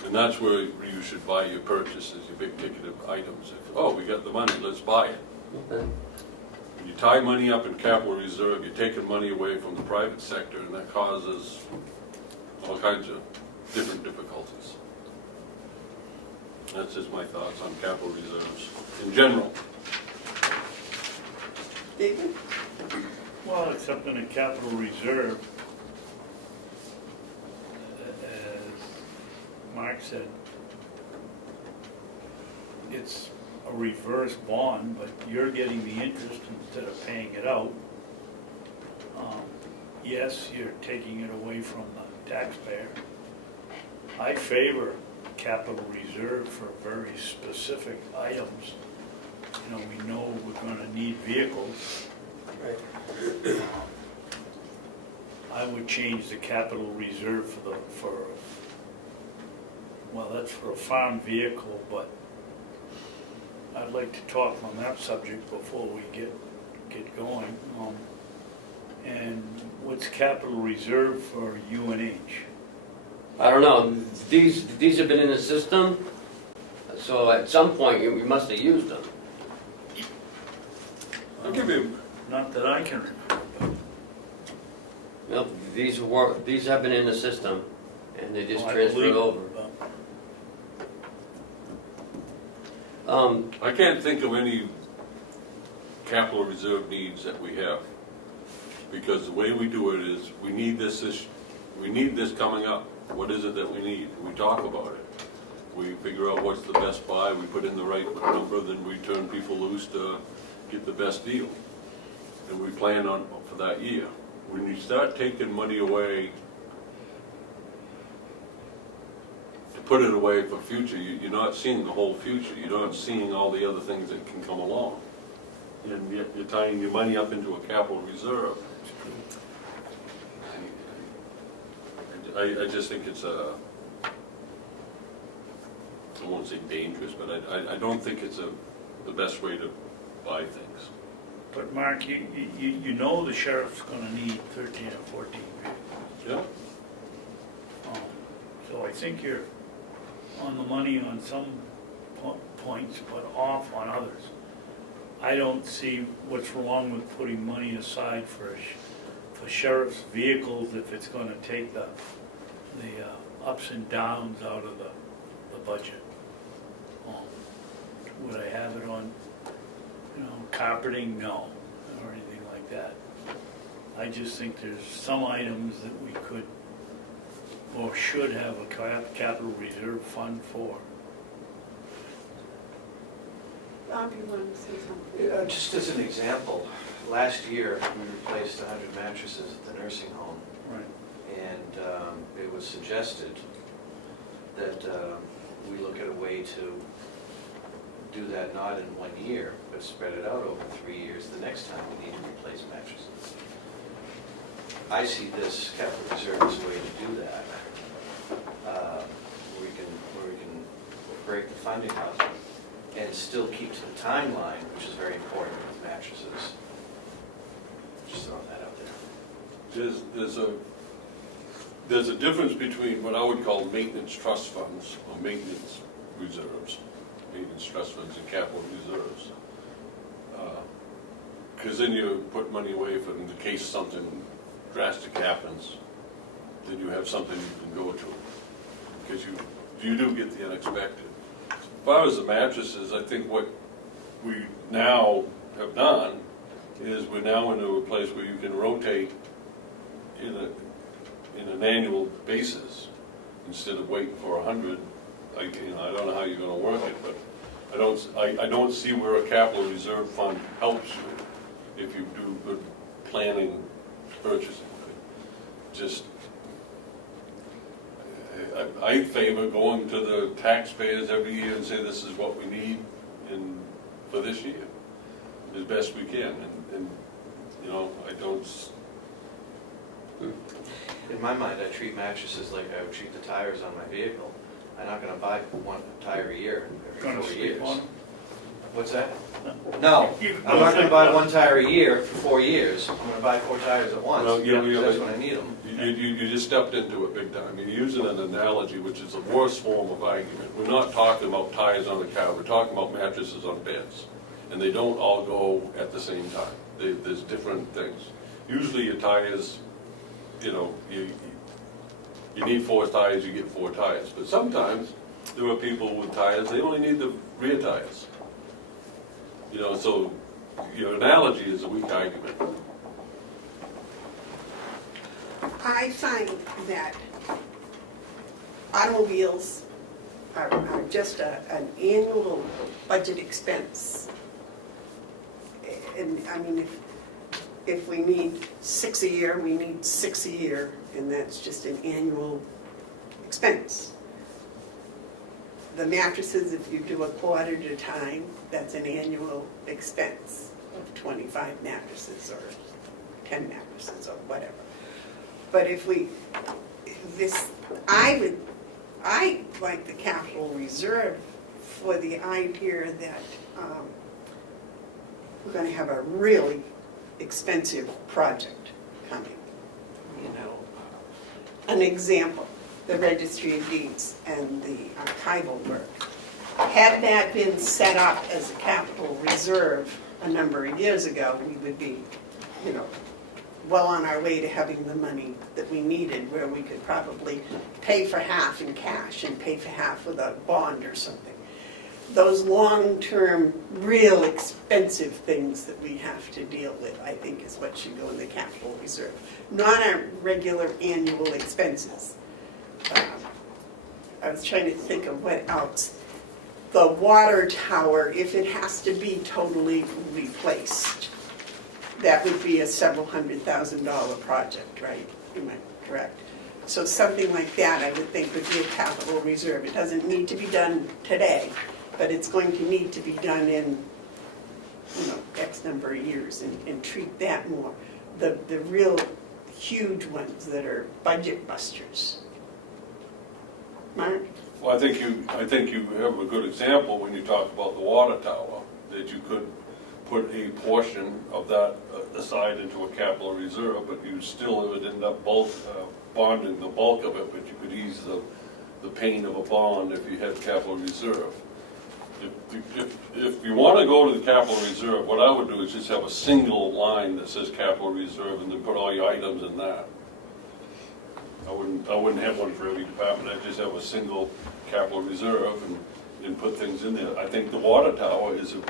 And that's where you should buy your purchases, your big ticketed items. Oh, we got the money, let's buy it. Okay. When you tie money up in capital reserve, you're taking money away from the private sector, and that causes all kinds of different difficulties. That's just my thoughts on capital reserves in general. David? Well, except in a capital reserve, as Mark said, it's a reverse bond, but you're getting the interest instead of paying it out. Yes, you're taking it away from the taxpayer. I favor capital reserve for very specific items. You know, we know we're gonna need vehicles. Right. I would change the capital reserve well, that's for a farm vehicle, but I'd like to talk on that subject before we get going. And what's capital reserve for UNH? I don't know, these have been in the system, so at some point we must have used them. I'll give you, Not that I can remember. Well, these have been in the system, and they just I transferred believe- over. I can't think of any capital reserve needs that we have. Because the way we do it is, we need this coming up. What is it that we need? We talk about it. We figure out what's the best buy, we put in the right number, then we turn people loose to get the best deal. And we plan on for that year. When you start taking money away to put it away for future, you're not seeing the whole future. You're not seeing all the other things that can come along. And yet you're tying your money up into a capital reserve. I just think it's I won't say dangerous, but I don't think it's the best way to buy things. But Mark, you know the sheriff's gonna need 13 or 14 vehicles. Yeah. So I think you're on the money on some points, but off on others. I don't see what's wrong with putting money aside for sheriff's vehicles if it's gonna take the ups and downs out of the budget. Would I have it on, carpeting? No, or anything like that. I just think there's some items that we could or should have a capital reserve fund for. Bob, you wanted to say something? Just as an example, last year, we replaced 100 mattresses at the nursing home. Right. And it was suggested that we look at a way to do that not in 1 year, but spread it out over 3 years, the next time we need to replace mattresses. I see this capital reserve as a way to do that. Where we can break the funding up and still keep to the timeline, which is very important with mattresses. Just throwing that out there. There's a difference between what I would call maintenance trust funds or maintenance reserves, maintenance trust funds and capital reserves. Because then you put money away for in case something drastic happens, then you have something you can go to. Because you do get the unexpected. As far as the mattresses, I think what we now have done is we're now into a place where you can rotate in an annual basis instead of waiting for 100. I don't know how you're going to work it, but I don't see where a capital reserve fund helps you if you do good planning purchasing. Just I favor going to the taxpayers every year and say this is what we need for this year as best we can, and you know, I don't. In my mind, I treat mattresses like I would treat the tires on my vehicle. I'm not gonna buy one tire a year every Gonna 4 sleep years. on them? What's that? No, I'm not gonna buy one tire a year for 4 years. I'm gonna buy 4 tires at once, No, because that's when I need them. You just stepped into it big time. You're using an analogy, which is the worst form of argument. We're not talking about tires on a car, we're talking about mattresses on beds. And they don't all go at the same time. There's different things. Usually your tires, you know, you need 4 tires, you get 4 tires. But sometimes there are people with tires, they only need the rear tires. You know, so your analogy is a weak argument. I find that automobiles are just an annual budget expense. And I mean, if we need 6 a year, we need 6 a year, and that's just an annual expense. The mattresses, if you do a quarter at a time, that's an annual expense of 25 mattresses or 10 mattresses or whatever. But I like the capital reserve for the idea that we're going to have a really expensive project coming. You know, an example, the Registry of Deeds and the archival work. Had that been set up as a capital reserve a number of years ago, we would be, you know, well on our way to having the money that we needed, where we could probably pay for half in cash and pay for half with a bond or something. Those long-term, real expensive things that we have to deal with, I think, is what should go in the capital reserve, not our regular annual expenses. I was trying to think of what else. The water tower, if it has to be totally replaced, that would be a several $100,000 project, right? Am I correct? So something like that, I would think, would be a capital reserve. It doesn't need to be done today, but it's going to need to be done in, you know, X number of years, and treat that more. The real huge ones that are budget busters. Mark? Well, I think you have a good example when you talk about the water tower, that you could put a portion of that aside into a capital reserve, but you still would end up bonding the bulk of it, but you could ease the pain of a bond if you had capital reserve. If you want to go to the capital reserve, what I would do is just have a single line that says capital reserve and then put all your items in that. I wouldn't have one for every department. I'd just have a single capital reserve and put things in there. I think the water tower is a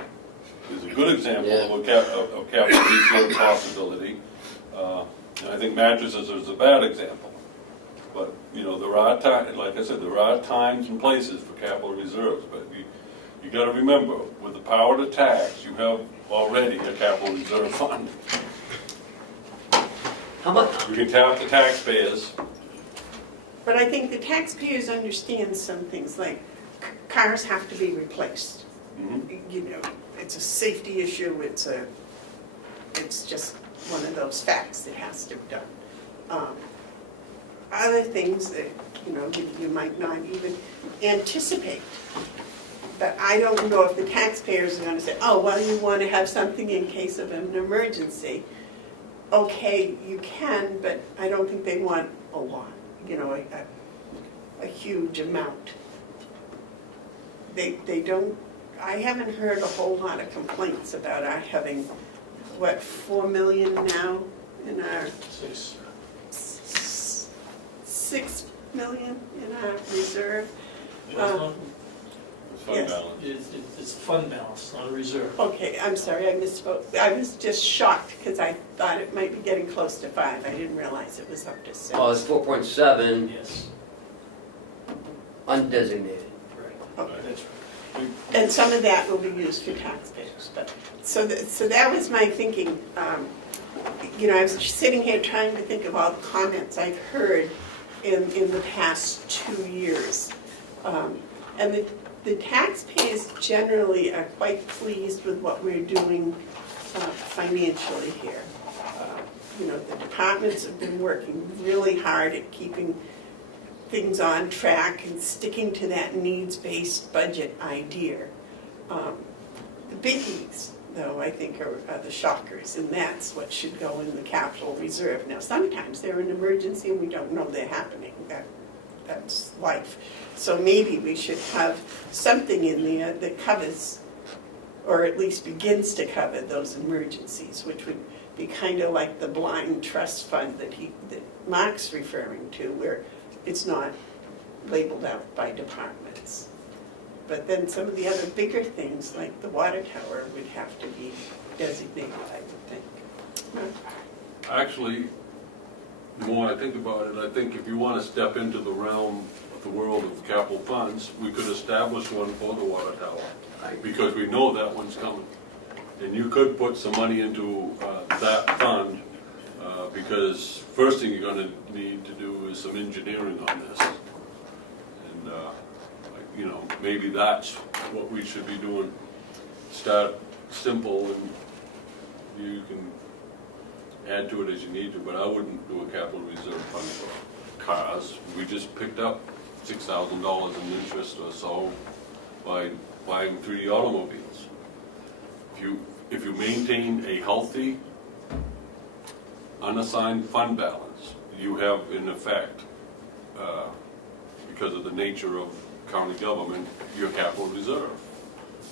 good example of capital reserve possibility. And I think mattresses is a bad example. But you know, there are times, like I said, there are times and places for capital reserves. But you got to remember, with the power to tax, you have already a capital reserve fund. How much? You can tap the taxpayers. But I think the taxpayers understand some things, like cars have to be replaced. You know, it's a safety issue, it's just one of those facts that has to be done. Other things that, you know, you might not even anticipate. But I don't know if the taxpayers are gonna say, oh, well, you wanna have something in case of an emergency. Okay, you can, but I don't think they want a lot, you know, a huge amount. They don't, I haven't heard a whole lot of complaints about our having, what, 4 million now in our, 6 million in our reserve? It's fund Yes. balance. It's fund balance, not a reserve. Okay, I'm sorry, I misspoke. I was just shocked because I thought it might be getting close to 5. I didn't realize it was up to 6. Well, it's 4.7 Yes, undesignated. right. Okay. That's right. And some of that will be used for taxpayers. But so that was my thinking. You know, I was sitting here trying to think of all the comments I've heard in the past 2 years. And the taxpayers generally are quite pleased with what we're doing financially here. You know, the departments have been working really hard at keeping things on track and sticking to that needs-based budget idea. The biggies, though, I think are the shockers, and that's what should go in the capital reserve. Now, sometimes they're an emergency and we don't know they're happening. That's life. So maybe we should have something in there that covers, or at least begins to cover those emergencies, which would be kind of like the blind trust fund that Mark's referring to, where it's not labeled out by departments. But then some of the other bigger things, like the water tower, would have to be designated, I would think. Actually, the more I think about it, I think if you want to step into the realm of the world of capital funds, we could establish one for the water tower, because we know that one's coming. And you could put some money into that fund, because first thing you're going to need to do is some engineering on this. And, you know, maybe that's what we should be doing. Start simple and you can add to it as you need to, but I wouldn't do a capital reserve fund for cars. We just picked up $6,000 in interest or so by buying 3 automobiles. If you maintain a healthy, unassigned fund balance, you have in effect, because of the nature of county government, your capital reserve.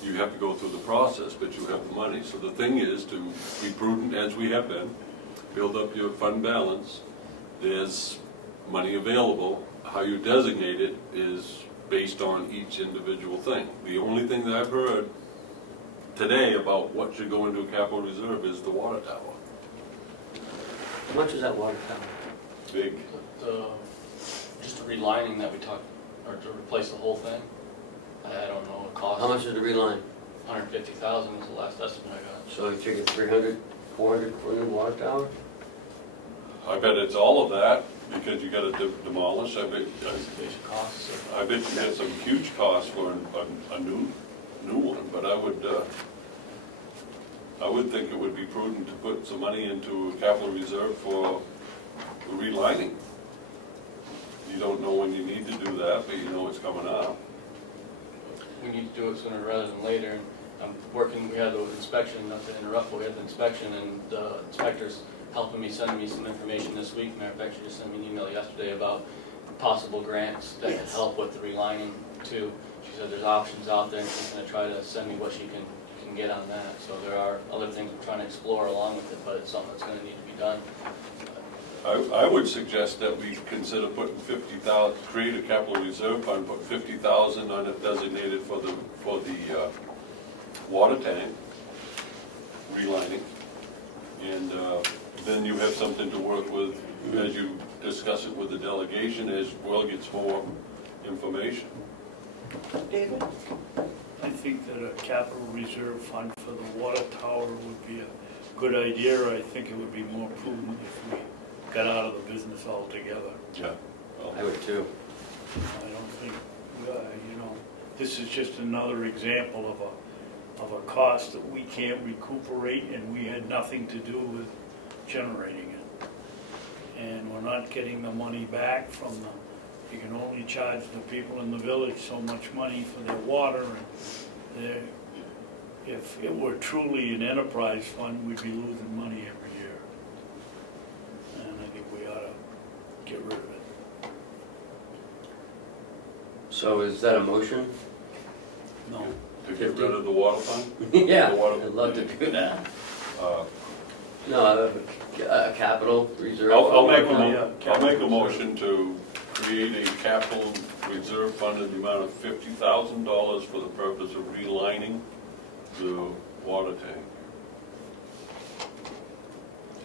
You have to go through the process, but you have the money. So the thing is to be prudent, as we have been, build up your fund balance. There's money available. How you designate it is based on each individual thing. The only thing that I've heard today about what should go into a capital reserve is the water tower. How much is that water tower? Big. Just a relining that we talked, or to replace the whole thing. I don't know what cost. How much is the reline? 150,000 is the last estimate I got. So you figure 300, 400 for a new water tower? I bet it's all of that, because you gotta demolish. I bet Costs. you get some huge costs for a new one, but I would think it would be prudent to put some money into a capital reserve for relining. You don't know when you need to do that, but you know it's coming up. We need to do it sooner rather than later. And I'm working, we had the inspection, not to interrupt, but we had the inspection, and the inspector's helping me, sending me some information this week. Matter of fact, she just sent me an email yesterday about possible grants that can help with the relining too. She said there's options out there, and she's gonna try to send me what she can get on that. So there are other things we're trying to explore along with it, but it's something that's gonna need to be done. I would suggest that we consider putting 50,000, create a capital reserve fund, put 50,000 on it designated for the water tank relining, and then you have something to work with as you discuss it with the delegation, as well gets more information. David? I think that a capital reserve fund for the water tower would be a good idea. I think it would be more prudent if we got out of the business altogether. Yeah. I would too. I don't think, you know, this is just another example of of a cost that we can't recuperate, and we had nothing to do with generating it. And we're not getting the money back from the, you can only charge the people in the village so much money for their water, and if it were truly an enterprise fund, we'd be losing money every year. And I think we ought to get rid of it. So is that a motion? No. To get rid of the water fund? Yeah, The water- I'd love to do that. Uh, No, a capital reserve. I'll make Yeah, a motion to create a capital reserve fund in the amount of $50,000 for the purpose of relining the water tank.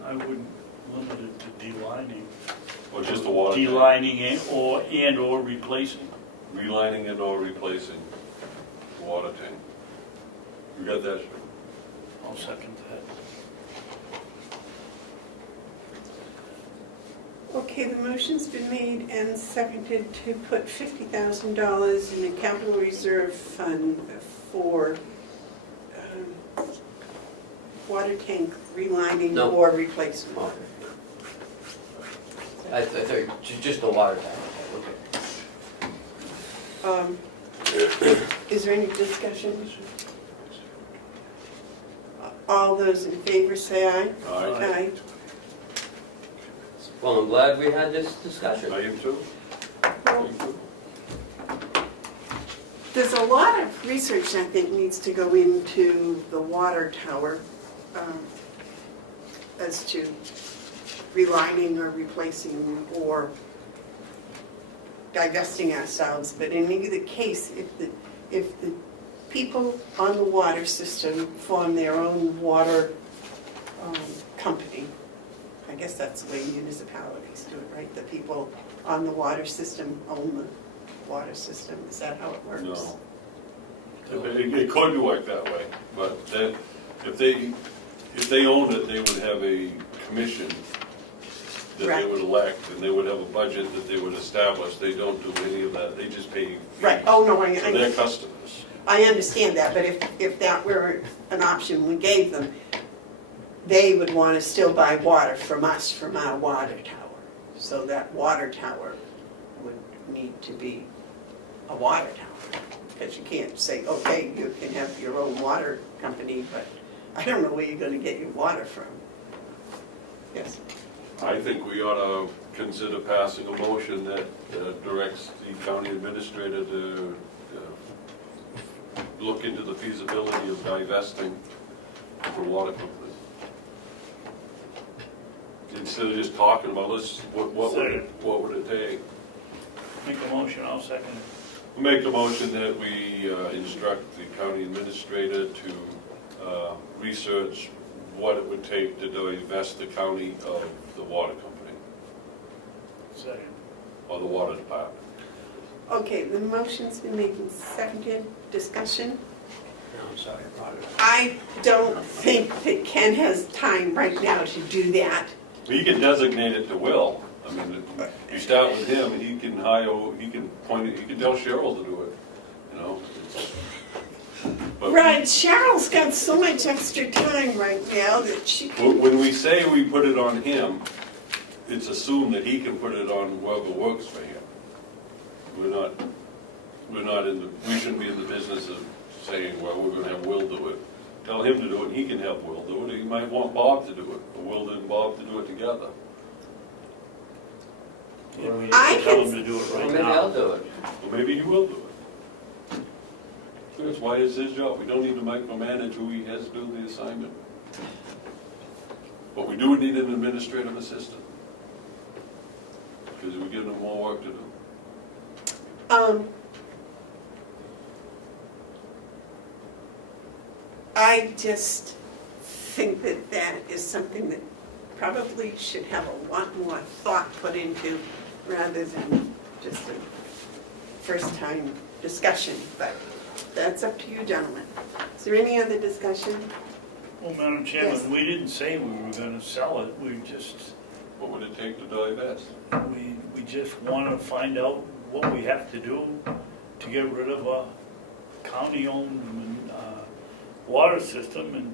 I wouldn't limit it to delining. Or just the water tank? Delining and/or replacing. Relining it or replacing the water tank. You got that? I'll second that. Okay, the motion's been made and seconded to put $50,000 in a capital reserve fund for water tank relining No. or replacement. Okay. I thought, just the water tank, okay. Is there any discussion? All those in favor say aye. Aye. Well, I'm glad we had this discussion. I am too. Well, there's a lot of research I think needs to go into the water tower as to relining or replacing or divesting ourselves. But in either case, if the people on the water system form their own water company, I guess that's the way municipalities do it, right? The people on the water system own the water system. Is that how it works? No. It could work that way, but then if they owned it, they would have a commission that they Right. would elect, and they would have a budget that they would establish. They don't do any of that, they just pay fees. Right, oh, no, To their customers. I understand that, but if that were an option we gave them, they would want to still buy water from us, from our water tower. So that water tower would need to be a water tower. Because you can't say, okay, you can have your own water company, but I don't know where you're going to get your water from. Yes. I think we ought to consider passing a motion that directs the county administrator to look into the feasibility of divesting the water company. Instead of just talking about, what would it take? Make a motion, I'll second it. Make the motion that we instruct the county administrator to research what it would take to divest the county of the water company, Second. or the water department. Okay, the motion's been made and seconded. Discussion? No, I'm sorry, Roger. I don't think that Ken has time right now to do that. But you can designate it to Will. I mean, you start with him, and he can hire, he can point it, he can tell Cheryl to do it, you know? But Right, Cheryl's got so much extra time right now that she can... when we say we put it on him, it's assumed that he can put it on whoever works for him. We're not in the, we shouldn't be in the business of saying, well, we're gonna have Will do it. Tell him to do it, and he can help Will do it. He might want Bob to do it, or Will and Bob to do it together. Yeah, we I have to tell can- them to do it Well, right maybe I'll now. do it. Or maybe he will do it. That's why it's his job. We don't need to micromanage who he has to do the assignment. But we do need an administrative assistant, because we're giving him more work to do. I just think that that is something that probably should have a lot more thought put into rather than just a first-time discussion, but that's up to you, gentlemen. Is there any other discussion? Well, Madam Yes. Chairman, we didn't say we were gonna sell it, we just, What would it take to divest? we just wanna find out what we have to do to get rid of a county-owned water system, and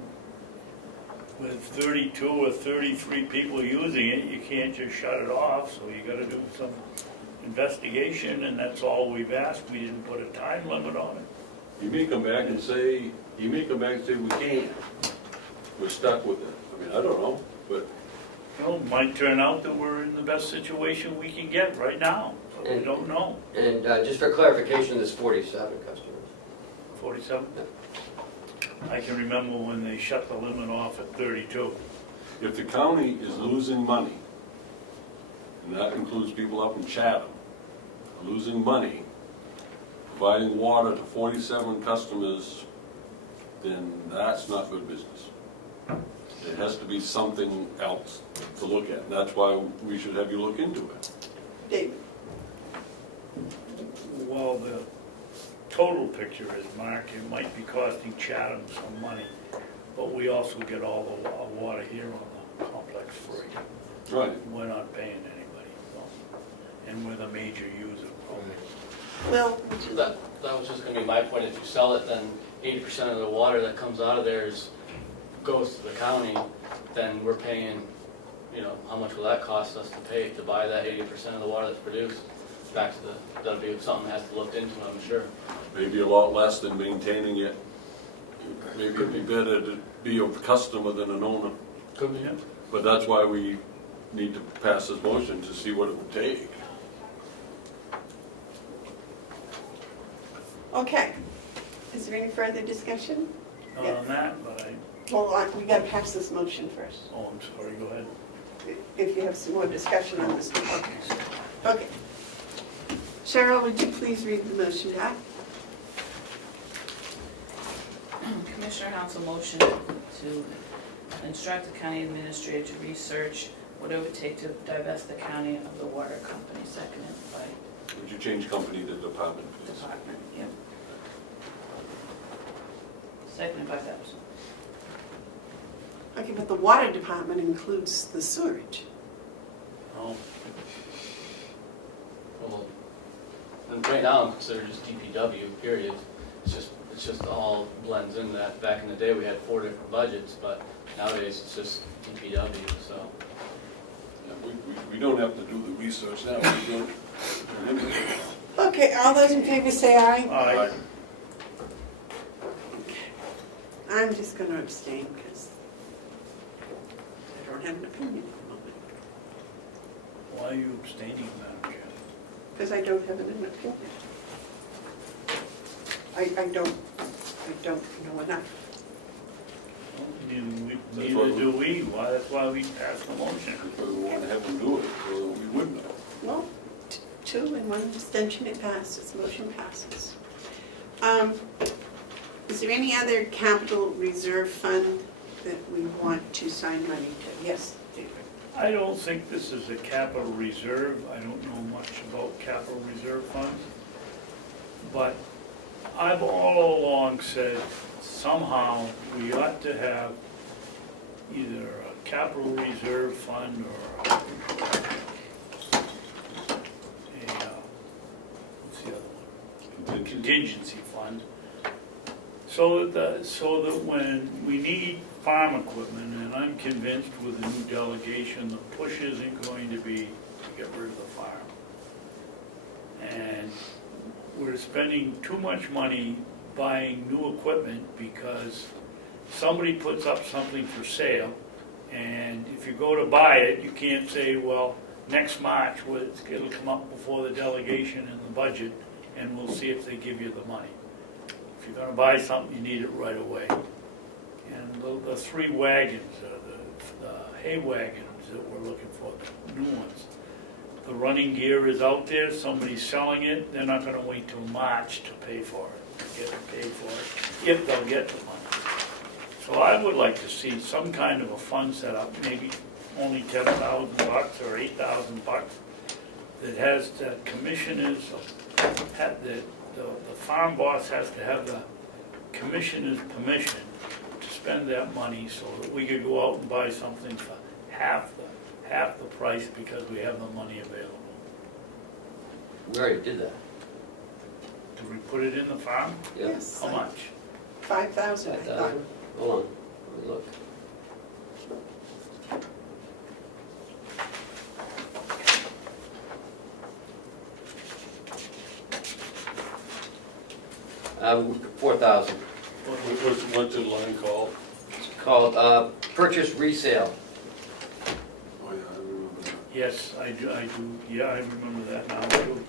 with 32 or 33 people using it, you can't just shut it off, so you gotta do some investigation, and that's all we've asked. We didn't put a time limit on it. You may come back and say, we can't. We're stuck with it. I mean, I don't know, but You know, it might turn out that we're in the best situation we can get right now, but we don't know. And just for clarification, there's 47 customers. 47? I can remember when they shut the limit off at 32. if the county is losing money, and that includes people up in Chatham, losing money, providing water to 47 customers, then that's not good business. There has to be something else to look at, and that's why we should have you look into it. David? Well, the total picture is, Mark, it might be costing Chatham some money, but we also get all the water here on the complex free. Right. We're not paying anybody, so, and we're the major user. Well, That was just gonna be my point. If you sell it, then 80% of the water that comes out of there goes to the county, then we're paying, you know, how much will that cost us to pay to buy that 80% of the water that's produced? Back to that'll be something that has to look into, I'm sure. Maybe a lot less than maintaining it. Maybe it'd be better to be a customer than an owner. Could be. But that's why we need to pass this motion to see what it would take. okay. Is there any further discussion? Not on that, but We gotta pass this motion first, oh, I'm sorry, go ahead. if you have some more discussion on this. Okay. Cheryl, would you please read the motion back? Commissioner Hounsell motion to instruct the county administrator to research what it would take to divest the county of the water company, seconded by Would you change company to department, please? department, yep. Seconded by Babson. Okay, but the water department includes the sewerage. Oh, Well, and right now I'm considered just DPW, period. It's just all blends in that. Back in the day, we had 4 different budgets, but nowadays it's just DPW, so. Yeah, we don't have to do the research now. We don't. Okay, all those in favor say aye. aye. I'm just gonna abstain because I don't have an opinion at the moment. Why are you abstaining, Madam Chair? Because I don't have an opinion. I don't know enough. Neither do we. Why, that's why we passed the motion. We want to have them do it, so we would know. Well, 2 and 1 abstention, it passes, motion passes. Is there any other capital reserve fund that we want to sign money to? Yes, David. I don't think this is a capital reserve. I don't know much about capital reserve funds. But I've all along said somehow we ought to have either a capital reserve fund or a what's the other one? Contingency fund. So that when we need farm equipment, and I'm convinced with the new delegation, the push isn't going to be to get rid of the farm. And we're spending too much money buying new equipment because somebody puts up something for sale, and if you go to buy it, you can't say, well, next March, it'll come up before the delegation and the budget, and we'll see if they give you the money. If you're gonna buy something, you need it right away. And the 3 wagons, the hay wagons that we're looking for, the new ones, the running gear is out there, somebody's selling it, they're not gonna wait till March to pay for it, to get it paid for it, if they'll get the money. So I would like to see some kind of a fund set up, maybe only $10,000 or $8,000, that has the commissioners, the farm boss has to have the commissioner's permission to spend that money so that we could go out and buy something for half the price because we have the money available. We already did that. Do we put it in the farm? Yeah. Yes. How much? 5,000, I thought. 5,000? Hold on, let me look. Uh, 4,000. What's the line called? It's called, purchase resale. Oh, yeah, I remember that. Yes, I do, yeah, I remember that now too.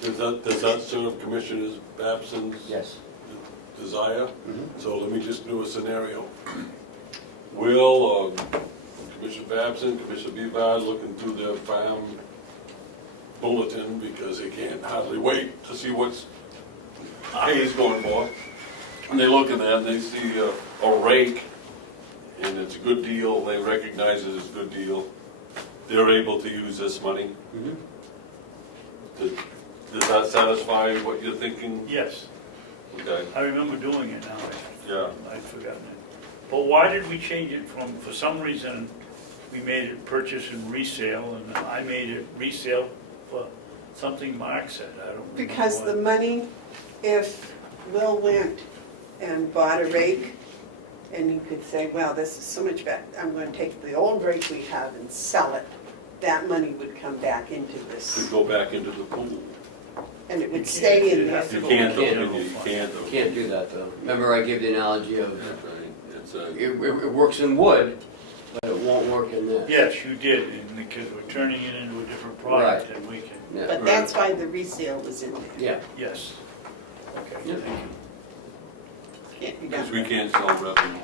Does that serve Commissioners Babson's Yes. desire? Mhm. So let me just do a scenario. Will Commissioner Babson, Commissioner Bevard looking through their farm bulletin because they can't hardly wait to see what's hay's going for. And they look at that and they see a rake and it's a good deal, they recognize it as a good deal. They're able to use this money. Mhm. Does that satisfy what you're thinking? Yes, Okay, I remember doing it now, yeah. I'd forgotten it. But why did we change it from, for some reason, we made it purchase and resale, and I made it resale for something Mark said, I don't remember Because what. the money, if Will went and bought a rake, and he could say, well, this is so much better, I'm going to take the old rake we have and sell it, that money would come back into To this, go back into the pool. and it You would can't- stay in it there. has to You go can't, into the though, general you fund. can't, though. You can't do that though. Remember I gave the analogy of, That's right, it's it works in wood, but it won't work in this. Yes, you did, and because we're turning it into a different product, and we can, Yeah, But that's why the resale was in there. yeah. yes. Okay, Yeah. thank you. Can't be because done. we can't sell revenue,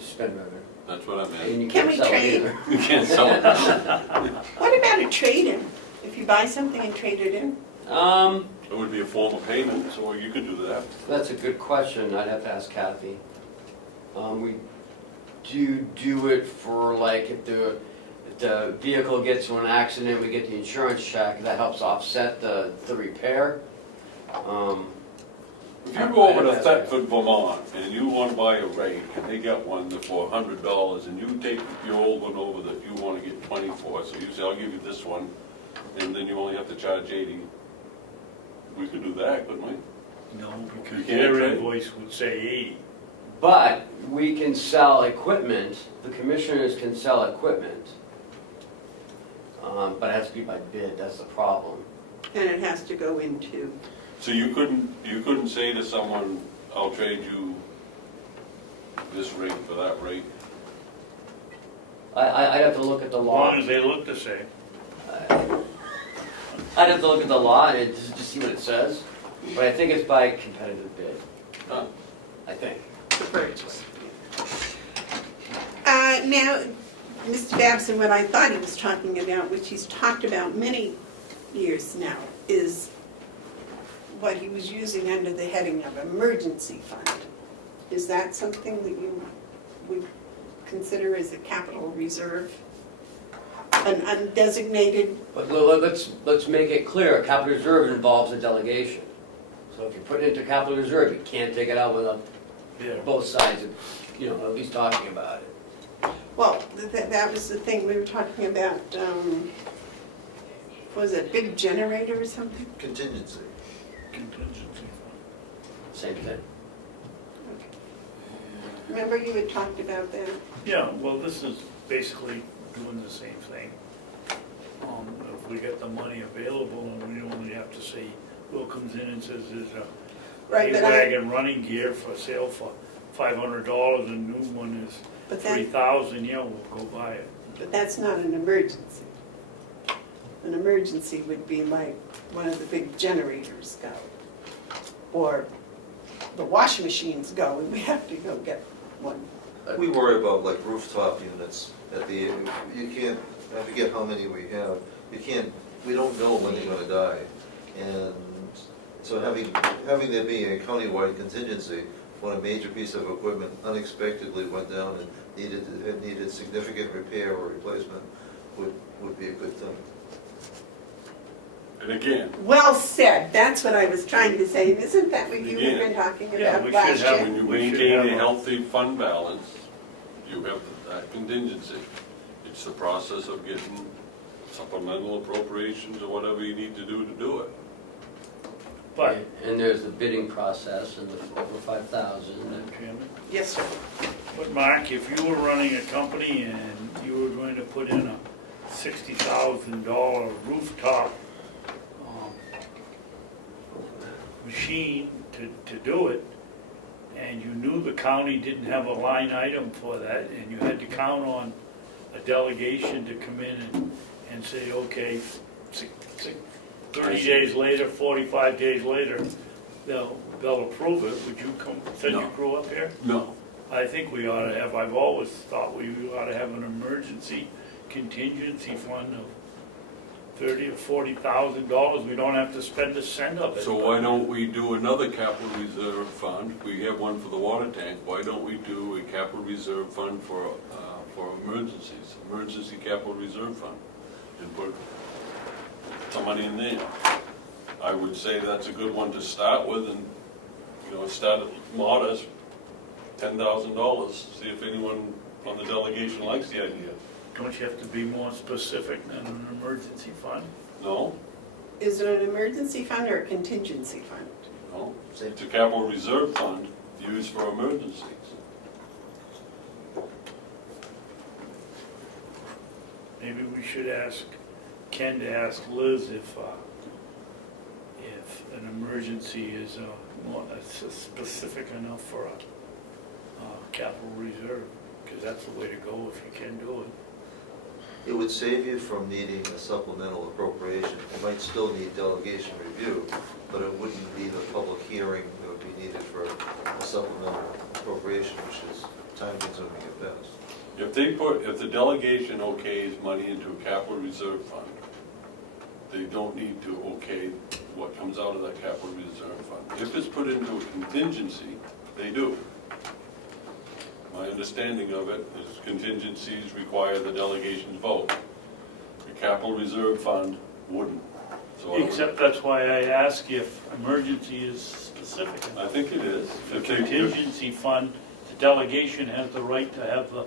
Spend revenue. that's what I And meant. you Can can't we sell it trade? either. We can't sell it now. What about a trade-in? If you buy something and trade it in? It would be a form of payment, so you could do that. That's a good question, I'd have to ask Kathy. We do it for like, if the vehicle gets into an accident, we get the insurance check, that helps offset the repair. If you go over to Thetford, Vermont, and you want to buy a rake, and they got one for $100, and you take your old one over that you want to get 20 for, so you say, I'll give you this one, and then you only have to charge 80. We could do that, couldn't we? No, You because can't their trade. invoice would say 80. But we can sell equipment, the commissioners can sell equipment. But it has to be by bid, that's the problem. And it has to go into, So you couldn't say to someone, I'll trade you this rate for that rate? I'd have to look at the As law. long as they look the same. I'd have to look at the law and just see what it says, but I think it's by competitive bid, Huh? I think. the purchase. Now, Mr. Babson, what I thought he was talking about, which he's talked about many years now, is what he was using under the heading of emergency fund. Is that something that you would consider as a capital reserve? An undesignated, But let's make it clear, a capital reserve involves a delegation. So if you put it into capital reserve, you can't take it out without Yeah. both sides, at least talking about it. well, that was the thing, we were talking about, was it big generator or something? Contingency. Contingency Same thing. Remember you had talked about that? fund. Yeah, well, this is basically doing the same thing. If we get the money available, and we only have to say, Will comes in and says there's a Right, but wagon running gear for sale for $500, and new one is But that, 3,000, yeah, we'll go buy it. but that's not an emergency. An emergency would be like one of the big generators go, or the washing machines go, and we have to go get one. We worry about like rooftop units at the, you can't, I forget how many we have, we don't know when they're gonna die. And so having there be a countywide contingency when a major piece of equipment unexpectedly went down and needed significant repair or replacement would be a good thing. And again, Well said, that's what I was trying to say, isn't that what you had been talking Yeah, about we last should have year? when you We should maintain have a a- healthy fund balance, you have that contingency. It's the process of getting supplemental appropriations or whatever you need to do it. But, And there's the bidding process and the over 5,000. Madam Chairman, Yes, sir. but Mark, if you were running a company and you were going to put in a $60,000 rooftop machine to do it, and you knew the county didn't have a line item for that, and you had to count on a delegation to come in and say, okay, 30 days later, 45 days later, they'll approve it, would you come, send your No. crew up here? No, I think we ought to have, I've always thought we ought to have an emergency contingency fund of $30,000 or $40,000. We don't have to spend a cent of it. so why don't we do another capital reserve fund? We have one for the water tank, why don't we do a capital reserve fund for emergencies, emergency capital reserve fund? And put some money in there. I would say that's a good one to start with, and, start at modest, $10,000, see if anyone on the delegation likes the idea. Don't you have to be more specific than an emergency fund? No? Is it an emergency fund or a contingency fund? No? It's a capital reserve fund used for emergencies. Maybe we should ask Ken to ask Liz if an emergency is specific enough for a capital reserve, because that's the way to go if you can do it. It would save you from needing a supplemental appropriation. You might still need delegation review, but it wouldn't be the public hearing that would be needed for a supplemental appropriation, which is time consuming at best. If the delegation okays money into a capital reserve fund, they don't need to okay what comes out of that capital reserve fund. If it's put into a contingency, they do. My understanding of it is contingencies require the delegation's vote. The capital reserve fund wouldn't. So I would- Except that's why I ask if emergency is specific I enough. think it is. The If they- contingency fund, the delegation has the right to have the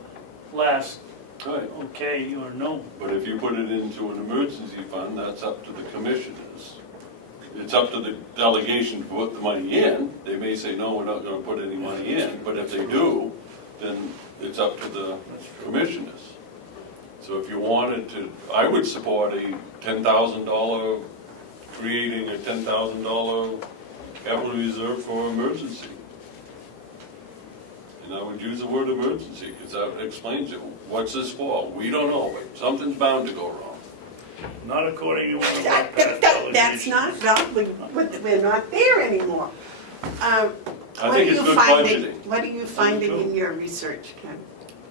last Right. okay or no. But if you put it into an emergency fund, that's up to the commissioners. It's up to the delegation to put the money in. They may say, no, we're not gonna put any money in, but if they do, then it's up to the commissioners. So if you wanted to, I would support a $10,000, creating a $10,000 capital reserve for emergency. And I would use the word emergency, because that explains it. What's this for? We don't know. Something's bound to go wrong. Not according to one of our past That's delegations. not, well, we're not there anymore. I think it's good budgeting. What are you finding in your research, Ken?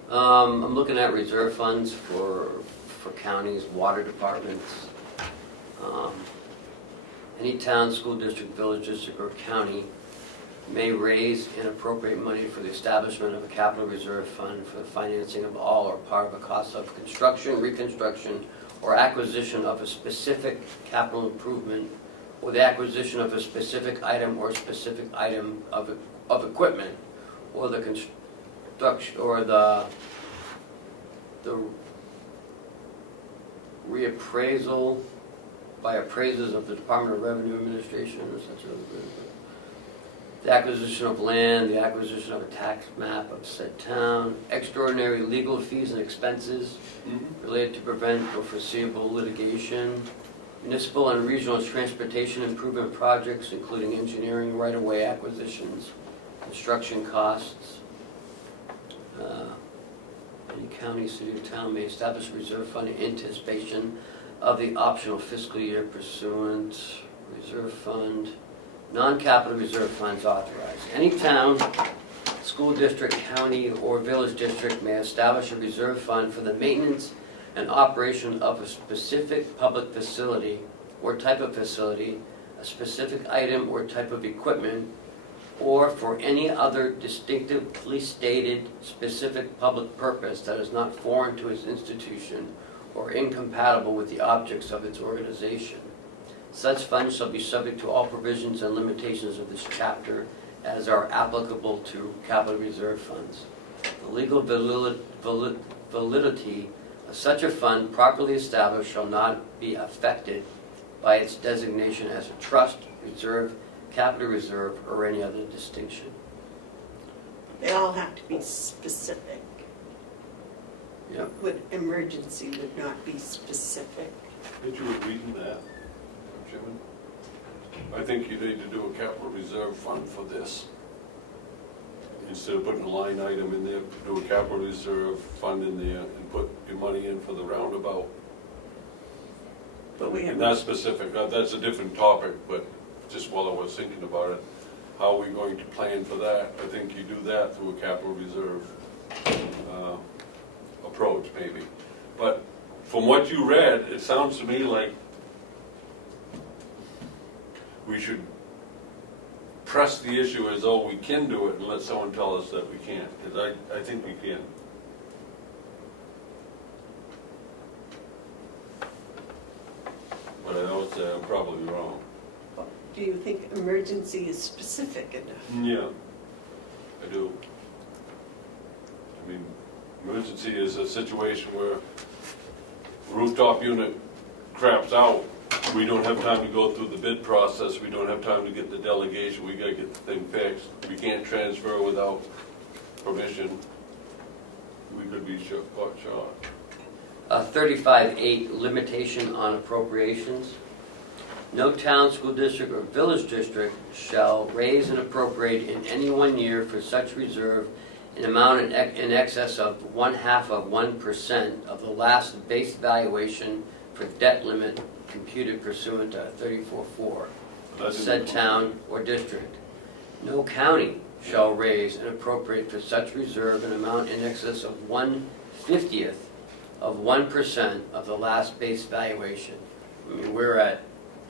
I'm looking at reserve funds for counties, water departments. Any town, school district, village district, or county may raise and appropriate money for the establishment of a capital reserve fund for the financing of all or part of a cost of construction, reconstruction, or acquisition of a specific capital improvement, or the acquisition of a specific item or specific item of equipment, or the construction, or the reappraisal by appraisers of the Department of Revenue Administration, or such a, the acquisition of land, the acquisition of a tax map of said town, extraordinary legal fees and expenses related to prevent or foreseeable litigation, municipal and regional transportation improvement projects, including engineering, right-of-way acquisitions, construction costs. Any county, city, or town may establish a reserve fund in anticipation of the optional fiscal year pursuant. Reserve fund, non-capital reserve funds authorized. Any town, school district, county, or village district may establish a reserve fund for the maintenance and operation of a specific public facility or type of facility, a specific item or type of equipment, or for any other distinctively stated specific public purpose that is not foreign to its institution or incompatible with the objects of its organization. Such funds shall be subject to all provisions and limitations of this chapter as are applicable to capital reserve funds. The legal validity of such a fund properly established shall not be affected by its designation as a trust, reserve, capital reserve, or any other distinction. They all have to be specific. Yep. Emergency would not be specific. Did you agree to that, Chairman? I think you need to do a capital reserve fund for this. Instead of putting a line item in there, do a capital reserve fund in there and put your money in for the roundabout. But we have, And that's specific, that's a different topic, but just while I was thinking about it, how are we going to plan for that? I think you do that through a capital reserve approach, maybe. But from what you read, it sounds to me like we should press the issue as though we can do it and let someone tell us that we can't, because I think we can. But I know I'm probably wrong. do you think emergency is specific enough? Yeah, I do. I mean, emergency is a situation where rooftop unit craps out. We don't have time to go through the bid process. We don't have time to get the delegation. We gotta get the thing fixed. We can't transfer without permission. We could be caught short. 35.8, limitation on appropriations. No town, school district, or village district shall raise and appropriate in any 1 year for such reserve an amount in excess of 0.5% of the last base valuation for debt limit computed pursuant to 34.4. Said town or district. No county shall raise and appropriate for such reserve an amount in excess of 1/50th of 1% of the last base valuation. I mean, we're at,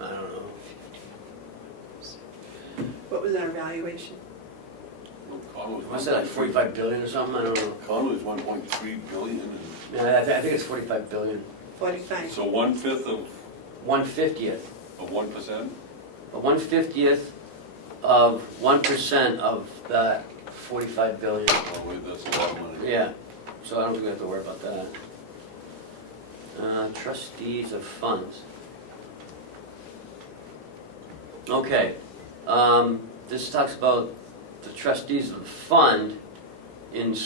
I don't know. What was our valuation? What's that, like 45 billion or something? I don't know. Conway's 1.3 billion, and Yeah, I think it's 45 billion. 45. so 1/5 of 1/50th. 1%. A 1/50th of 1% of that 45 billion. Oh wait, that's a lot of money. Yeah, so I don't think we have to worry about that. Trustees of funds. Okay, this talks about the trustees of the fund in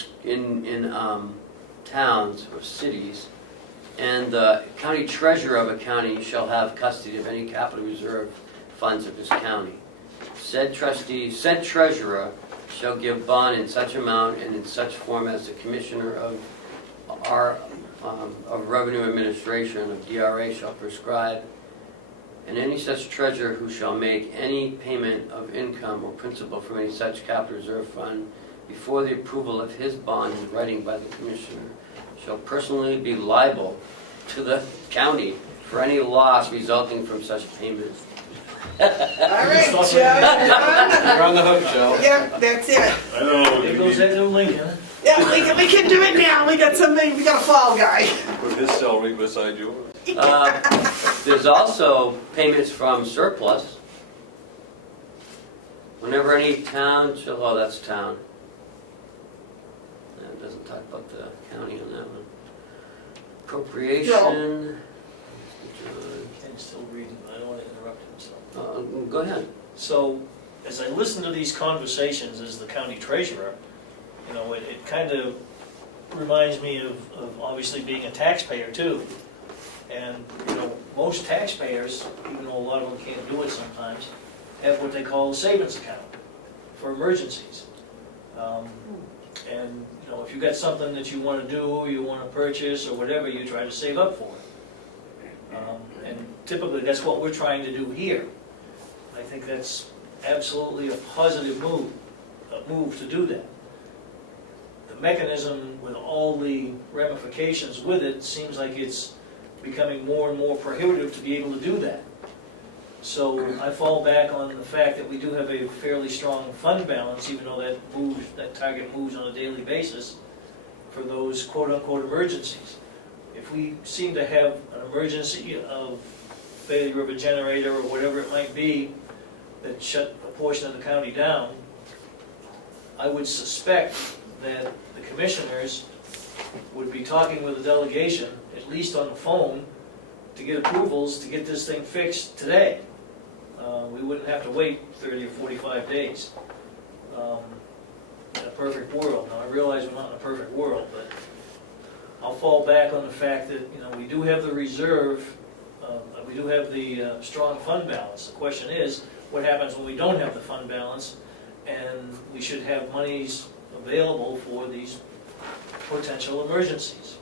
towns or cities, and the county treasurer of a county shall have custody of any capital reserve funds of his county. Said trustee, said treasurer shall give bond in such amount and in such form as the commissioner of Revenue Administration of DRA shall prescribe, and any such treasurer who shall make any payment of income or principal from any such capital reserve fund before the approval of his bond in writing by the commissioner shall personally be liable to the county for any loss resulting from such payment. All right, Joe. You're on the hook, Joe. Yep, that's it. I don't know. There goes that new Lincoln. Yeah, we can do it now. We got a fall guy. Put his salary beside yours. There's also payments from surplus. Whenever any town shall, oh, that's town. It doesn't talk about the county on that one. Appropriation. Ken's still reading, I don't want to interrupt him, so. Go ahead. So, as I listen to these conversations as the county treasurer, you know, it kind of reminds me of obviously being a taxpayer too. And, you know, most taxpayers, even though a lot of them can't do it sometimes, have what they call a savings account for emergencies. And, you know, if you've got something that you want to do, you want to purchase or whatever, you try to save up for it. And typically that's what we're trying to do here. I think that's absolutely a positive move to do that. The mechanism with all the ramifications with it seems like it's becoming more and more prohibitive to be able to do that. So I fall back on the fact that we do have a fairly strong fund balance, even though that target moves on a daily basis for those quote-unquote emergencies. If we seem to have an emergency of failure of a generator or whatever it might be that shut a portion of the county down, I would suspect that the commissioners would be talking with the delegation, at least on the phone, to get approvals to get this thing fixed today. we wouldn't have to wait 30 or 45 days. In a perfect world. Now, I realize we're not in a perfect world, but I'll fall back on the fact that, we do have the reserve, we do have the strong fund balance. The question is, what happens when we don't have the fund balance? And we should have monies available for these potential emergencies.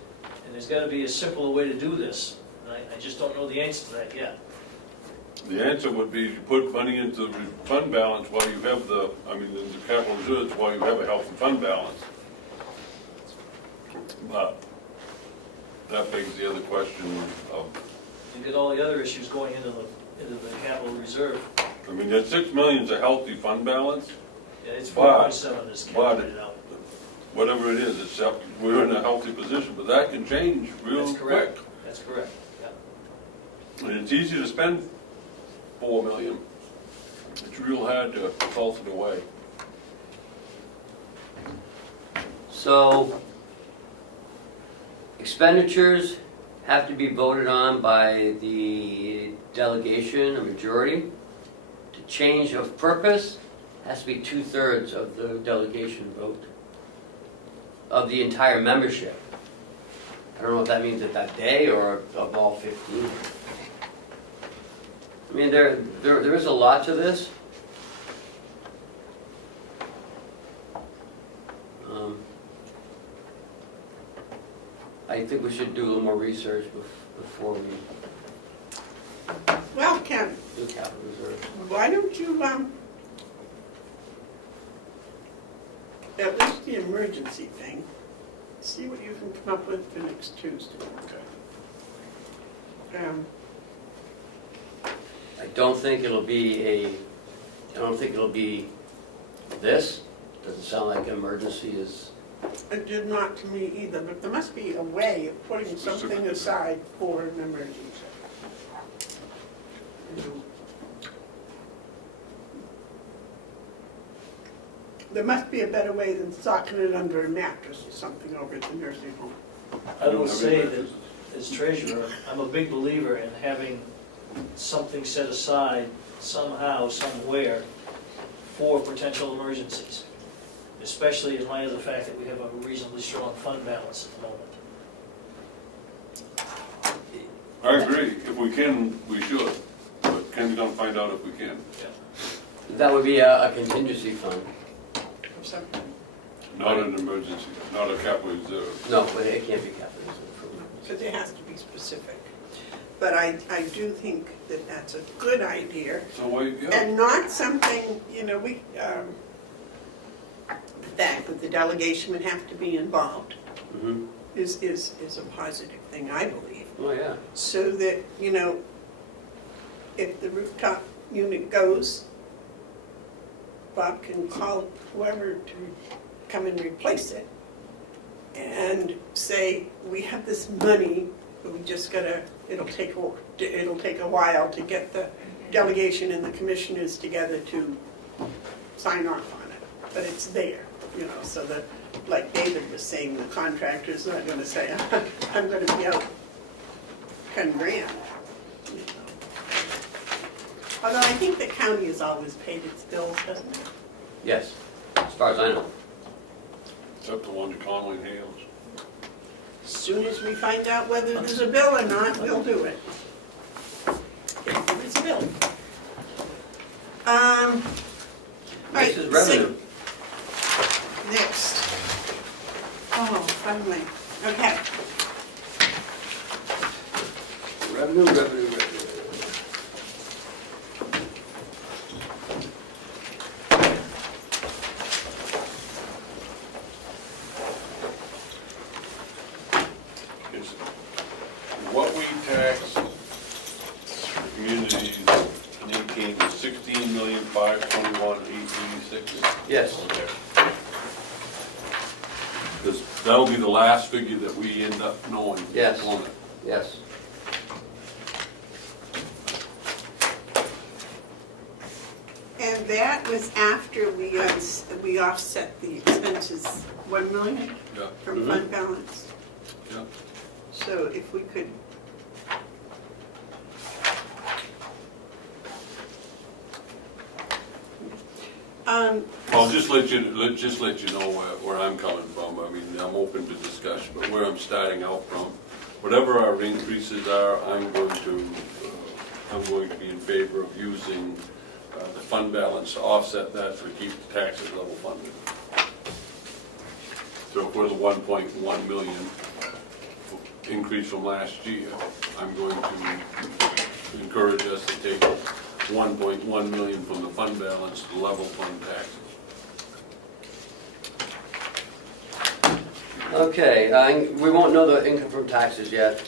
And there's got to be a simpler way to do this. And I just don't know the answer to that yet. The answer would be you put money into the fund balance while you have the capital reserves while you have a healthy fund balance. But that begs the other question of, You get all the other issues going into the capital reserve. that $6 million is a healthy fund balance, Yeah, it's But- 4.7 is calculated out. whatever it is, except we're in a healthy position, but that can change real That's quick. correct. That's correct, yeah. And it's easy to spend $4 million. It's real hard to toss it away. So expenditures have to be voted on by the delegation, a majority. To change of purpose, has to be 2/3 of the delegation vote of the entire membership. I don't know if that means at that day or of all 15. There is a lot to this. I think we should do a little more research before we Well, Ken, do capital reserve. why don't you, at least the emergency thing, see what you can come up with for next Tuesday. I don't think it'll be this. Doesn't sound like an emergency is, It did not to me either, but there must be a way of putting something aside for an emergency. There must be a better way than socking it under a mattress or something over at the nursing home. I will say that as treasurer, I'm a big believer in having something set aside somehow, somewhere, for potential emergencies, especially in light of the fact that we have a reasonably strong fund balance at the moment. I agree. If we can, we should. But Ken's gonna find out if we can. that would be a contingency fund. Or something. Not an emergency, not a capital reserve. No, but it can't be capital reserve. Because it has to be specific. But I do think that that's a good idea. So wait, yeah. And not something, the fact that the delegation would have to be involved Mm-hmm. is a positive thing, I believe. Oh, yeah. So that, if the rooftop unit goes, Bob can call whoever to come and replace it and say, we have this money, but we just gotta, it'll take a while to get the delegation and the commissioners together to sign off on it. But it's there, so that, like David was saying, the contractor's not gonna say, I'm gonna be out 10 grand. Although I think the county has always paid its bills, hasn't it? Yes, as far as I know. Except the one to Conway Hales. As soon as we find out whether there's a bill or not, we'll do it. If there's a bill. All right, This is revenue. Next. Oh, finally. Okay. Revenue. It's what we tax communities in 18 was $16,521,886. Yes. Because that'll be the last figure that we end up knowing. Yes. On it. Yes. And that was after we offset the expenses, 1 million Yeah, from fund balance. yeah. So if we could I'll just let you know where I'm coming from. I mean, I'm open to discussion, but where I'm starting out from, whatever our increases are, I'm going to be in favor of using the fund balance to offset that to keep the taxes level funded. So for the 1.1 million increase from last year, I'm going to encourage us to take 1.1 million from the fund balance to level fund taxes. Okay, we won't know the income from taxes yet.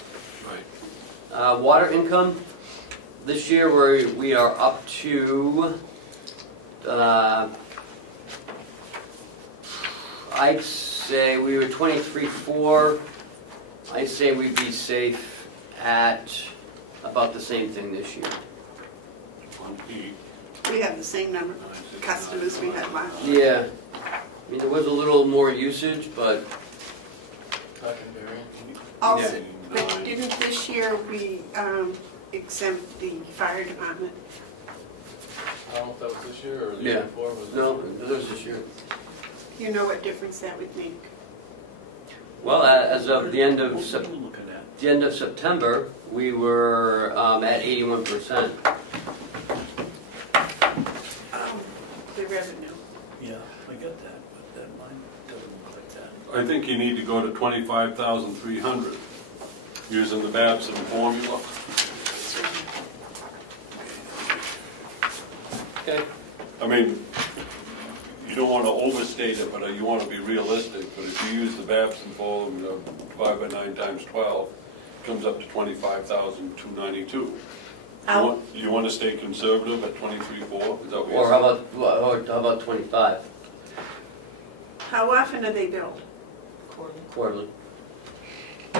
Right. Water income, this year we are up to, I'd say we were 23.4. I'd say we'd be safe at about the same thing this year. We have the same number of customers we had last year. Yeah, I mean, there was a little more usage, but Also, but didn't this year we exempt the fire department? I don't know if that was this year or the Yeah. year before. Was it no, this it was this year. You know what difference that would make? Well, as of the end of What are you looking at? the end of September, we were at 81%. The revenue. Yeah, I got that, but that mine doesn't look like that. I think you need to go to 25,300 using the Babson formula. Okay. I mean, you don't want to overstate it, but you want to be realistic. But if you use the Babson formula, 5 by 9 times 12, it comes up to 25,292. You want to stay conservative at 23.4? Is that what Or you're how about 25 How often are they billed? quarterly?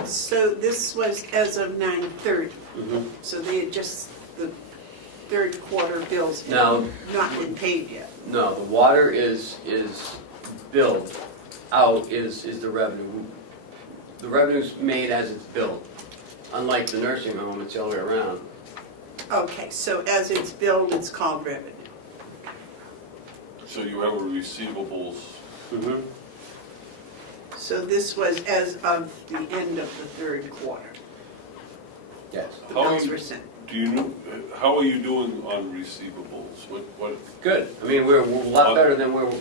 So this was as of 9/30, Mhm. so they had just, the third quarter bills had No. not been paid yet. No, the water is billed out is the revenue. The revenue's made as it's billed. Unlike the nursing home, it's the other way around. Okay, so as it's billed, it's called revenue. So you have a receivables. Mm-hmm. So this was as of the end of the third quarter. Yes. The How bills you- were sent. Do you know, how are you doing on receivables? What, Good. I mean, we're a lot better than where we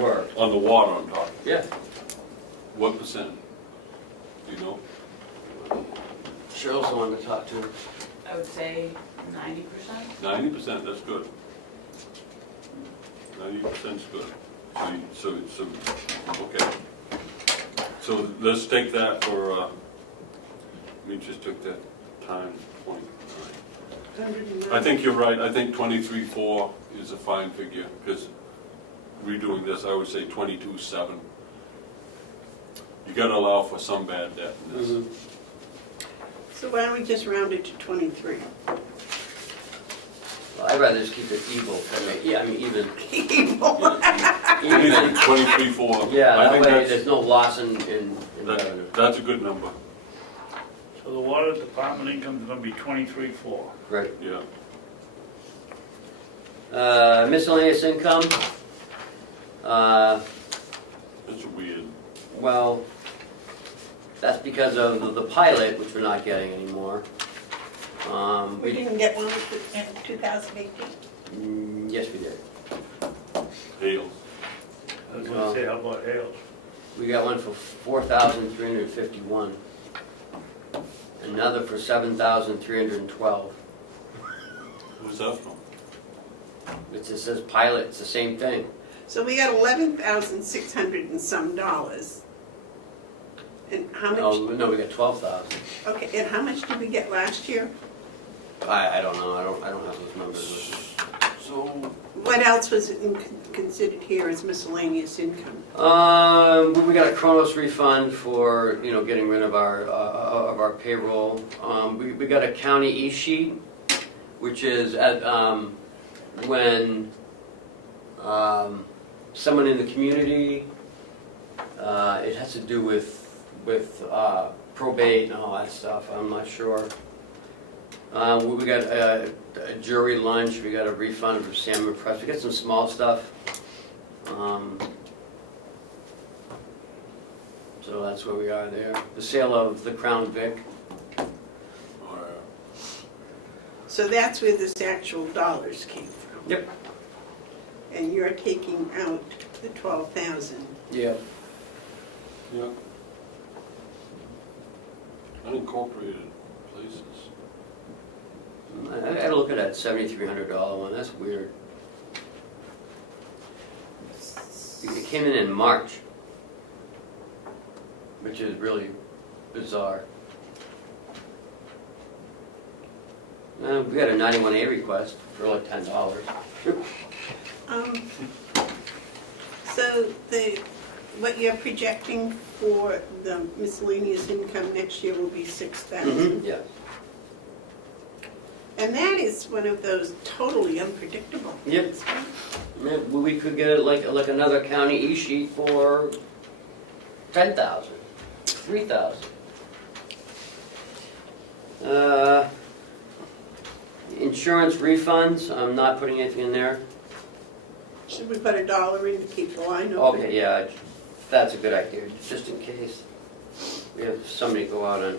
were. on the water I'm talking? Yeah. What percent? Do you know? Cheryl's the one to talk to. I would say 90%. 90%, that's good. 90%'s good. So, okay. So let's take that for, we just took that times 0.9. 109. I think you're right, I think 23.4 is a fine figure, because redoing this, I would say 22.7. You gotta allow for some bad debt in this. Mm-hmm. So why don't we just round it to 23? Well, I'd rather just keep it evil. Yeah, I mean, even. Even Even. 23.4. Yeah, I that think way that's- there's no loss in revenue. That's a good number, So the water department income is gonna be 23.4. Right. yeah. Miscellaneous income. That's weird. Well, that's because of the pilot, which we're not getting anymore. We didn't get one in 2018. Yes, we did. Hales. I was gonna say, how about Hales? We got one for 4,351. Another for 7,312. Who's that from? It just says pilot, it's the same thing. So we got 11,600 and some dollars. And how much, Oh, no, we got 12,000. okay, and how much did we get last year? I don't know, I don't have those numbers with me. So, What else was considered here as miscellaneous income? We got a Kronos refund for, getting rid of our payroll. We got a county e-sheet, which is at, when, someone in the community, it has to do with probate and all that stuff, I'm not sure. We got a jury lunch, we got a refund for salmon press, we got some small stuff. So that's where we are there. The sale of the Crown Vic. Oh, So that's where this actual dollars came from. Yep. And you're taking out the 12,000. Yeah. yeah. Unincorporated places. I gotta look at that $7,300 one, that's weird. It came in March, which is really bizarre. We got a 91A request for like $10. So what you're projecting for the miscellaneous income next year will be 6,000. Yeah. And that is one of those totally unpredictable Yep. things, right? Yeah, well, we could get it like another county e-sheet for 10,000, 3,000. Insurance refunds, I'm not putting anything in there. Should we put $1 in to keep the line open? Okay, yeah, that's a good idea, just in case we have somebody go out and.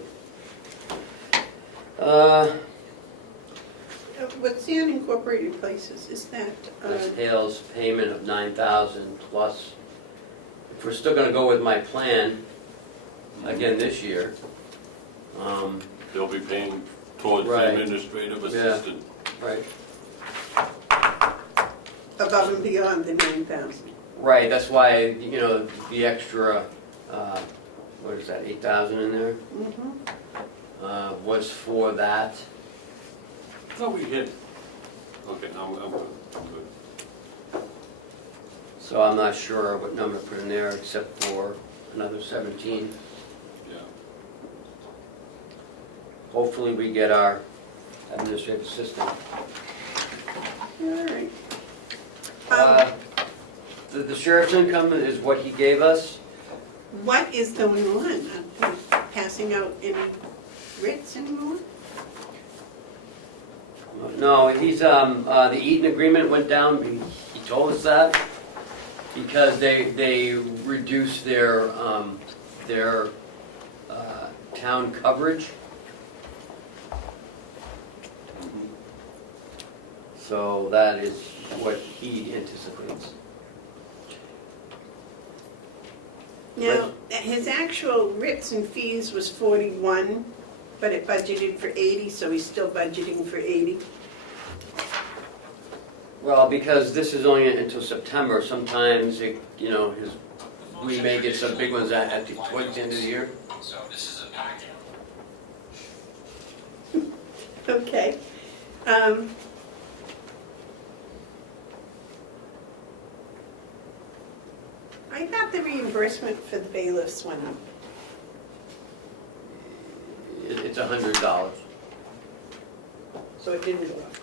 What's the unincorporated places? Is that, That's Hale's payment of 9,000 plus, if we're still gonna go with my plan, again this year, They'll be paying towards the Right. administrative Yeah. assistant. right? above and beyond the 9,000? Right, that's why, you know, the extra, what is that, 8,000 in there, Mm-hmm. was for that. Oh, we hit. Okay, I'm good. I'm good. So I'm not sure what number to put in there except for another 17. Yeah. Hopefully we get our administrative assistant. All right. The sheriff's income is what he gave us. What is going on? Are we passing out any writs anymore? No, he's, the Eaton agreement went down, he told us that, because they reduced their town coverage. So that is what he anticipates. Now, his actual writs and fees was 41, but it budgeted for 80, so he's still budgeting for 80. Well, because this is only until September, sometimes, it, you know, we may get some big ones towards the end of the year. Okay. I thought the reimbursement for the bailiffs went up. It's $100. So it didn't go up.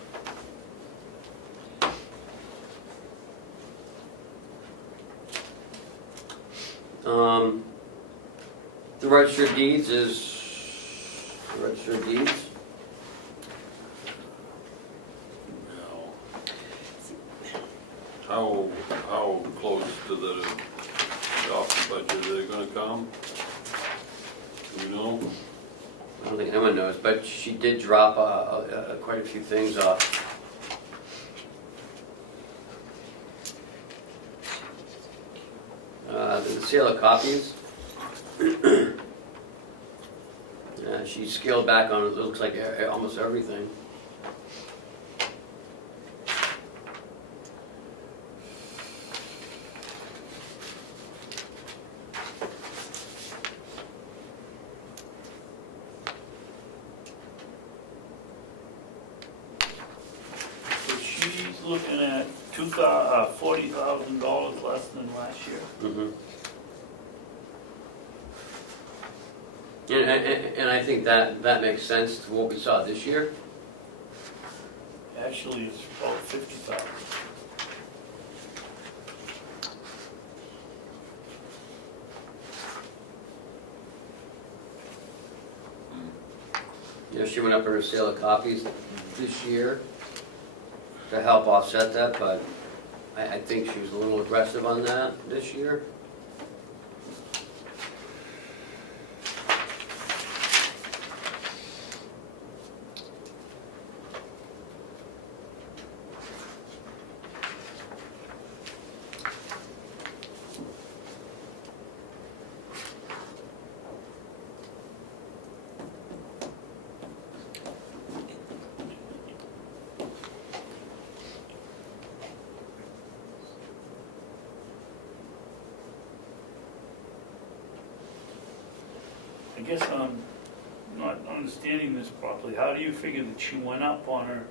The registered deeds is the registered deeds. Now, how close to the office budget are they gonna come? Do you know? I don't think anyone knows, but she did drop quite a few things off. The sale of copies. She scaled back on, it looks like almost everything. So she's looking at $40,000 less than last year. Mhm. And I think that makes sense to what we saw this year. Actually, it's about 50,000. Yeah, she went up in her sale of copies this year to help offset that, but I think she was a little aggressive on that this year. I guess I'm not understanding this properly. How do you figure that she went up on her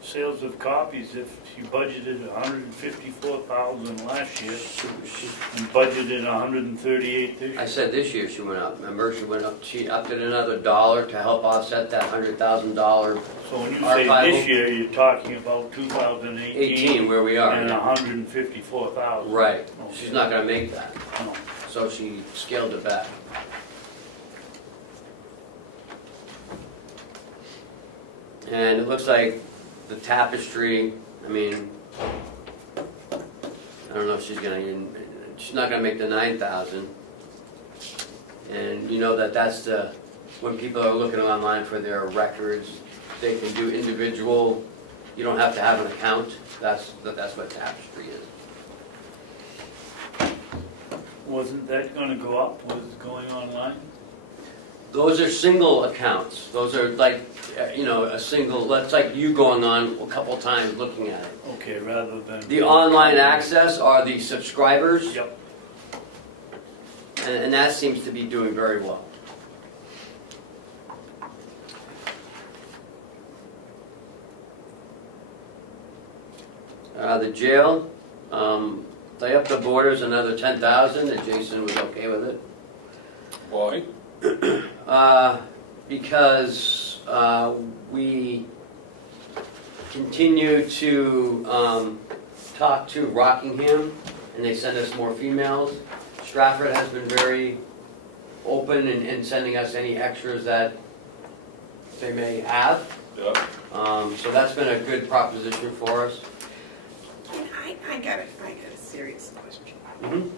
sales of copies if she budgeted 154,000 last year and budgeted 138 this year? I said this year she went up. Remember, she went up, she upped it another $1 to help offset that $100,000. So when you say Archival. this year, you're talking about 2018 18, where we are. and 154,000. Right, Okay. she's not gonna make that, No. so she scaled it back. And it looks like the tapestry, I mean, I don't know if she's not gonna make the 9,000. And you know that's when people are looking online for their records, they can do individual, you don't have to have an account, that's what tapestry is. Wasn't that gonna go up, was it going online? Those are single accounts, those are like, a single, that's like you going on a couple times looking at it. Okay, rather than. The online access are the subscribers, Yep. and that seems to be doing very well. The jail, they upped the borders another 10,000, and Jason was okay with it. Why? Because we continue to talk to Rockingham, and they send us more females. Stratford has been very open in sending us any extras that they may have. Yeah. So that's been a good proposition for us. And I got a serious question. Mhm.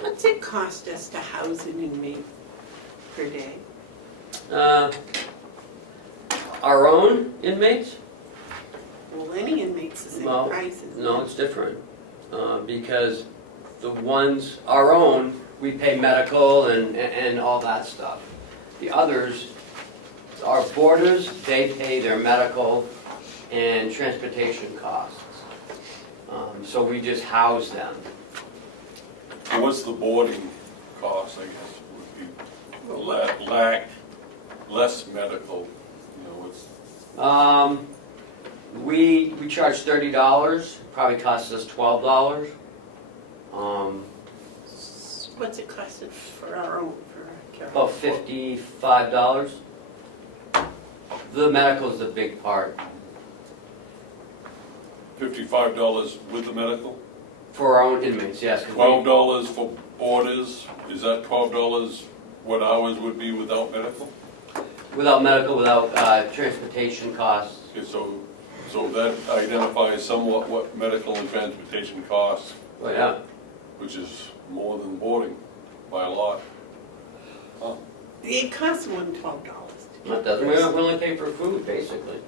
What's it cost us to house an inmate per day? Our own inmates? Well, any inmate's the same Well, price, isn't it? No, it's different, because the ones, our own, we pay medical and all that stuff. The others, our boarders, they pay their medical and transportation costs. So we just house them. So what's the boarding cost, I guess, would be less medical, what's, We charge $30, probably costs us $12. What's it cost us for our own, for Carroll? About $55. The medical is the big part. $55 with the medical? For our own inmates, yes. 'Cause we- $12 for boarders, is that $12 what ours would be without medical? Without medical, without transportation costs. Okay, so that identifies somewhat what medical and transportation costs, Oh, yeah. which is more than boarding by a lot. It costs more than $12. It doesn't, we only pay for food, basically.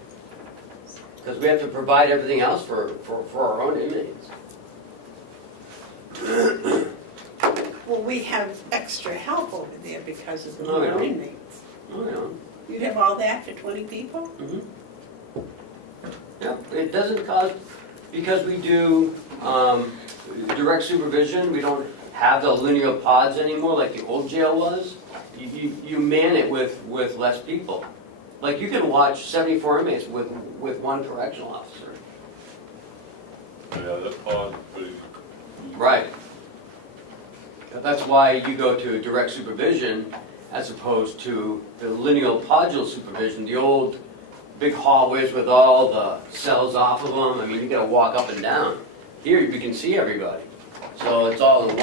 Because we have to provide everything else for our own inmates. Well, we have extra help over there because of the Oh, yeah. more inmates. Oh, yeah. You'd have all that for 20 people? Mhm. Yeah, it doesn't cost, because we do direct supervision, we don't have the linear pods anymore like the old jail was. You man it with less people. Like you can watch 74 inmates with one correctional officer. Yeah, that's odd, but Right. That's why you go to direct supervision as opposed to the lineal podule supervision, the old big hallways with all the cells off of them. I mean, you gotta walk up and down. Here, you can see everybody. So it's all in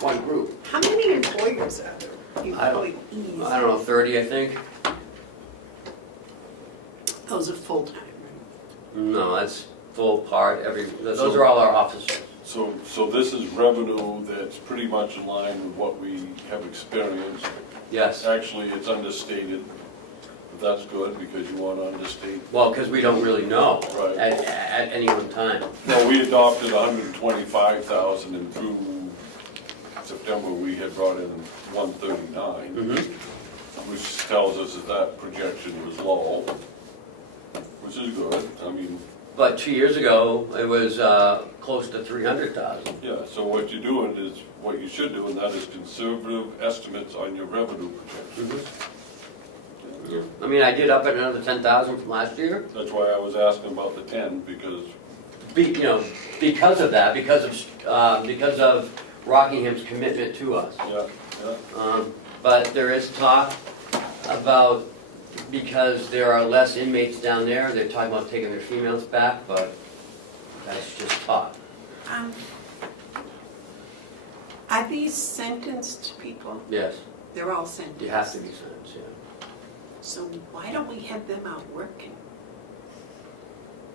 one group. How many employers are there? I don't know, 30, I think. Those are full-time. No, that's full part, those are all our officers. So this is revenue that's pretty much in line with what we have experienced. Yes. Actually, it's understated, but that's good because you want to understate. Well, because we don't really know Right. at any one time. No, we adopted 125,000 and through September, we had brought in 139, Mm-hmm. which tells us that projection was low, which is good. I mean, But 2 years ago, it was close to 300,000. yeah, so what you're doing is, what you should do, and that is conservative estimates on your revenue projections. I mean, I did up it another 10,000 from last year. That's why I was asking about the 10, because, Because of that, because of Rockingham's commitment to us. yeah. But there is talk about, because there are less inmates down there, they're talking about taking their females back, but that's just talk. Are these sentenced people? Yes, They're all sentenced. you have to be sentenced, yeah. So why don't we have them out working?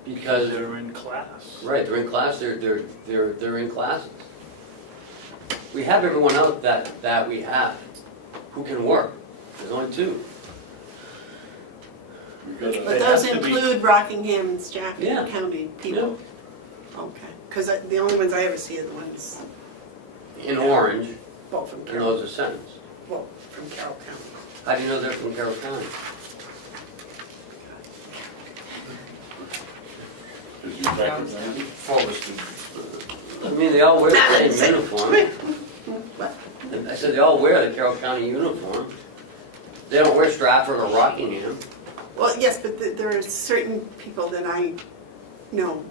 Because, They're in class. right, they're in class, they're in classes. We have everyone out that we have who can work. There's only 2. But They those have to be- include Rockingham and Stafford Yeah. County people? Okay, because the only ones I ever see are the ones, In orange, well, from and Carroll, those are sentenced. well, from Carroll County. How do you know they're from Carroll County? Did you recognize it? Former students. I mean, they all wear the same uniform. What? I said they all wear the Carroll County uniform. They don't wear Stratford or Rockingham. Well, yes, but there are certain people that I know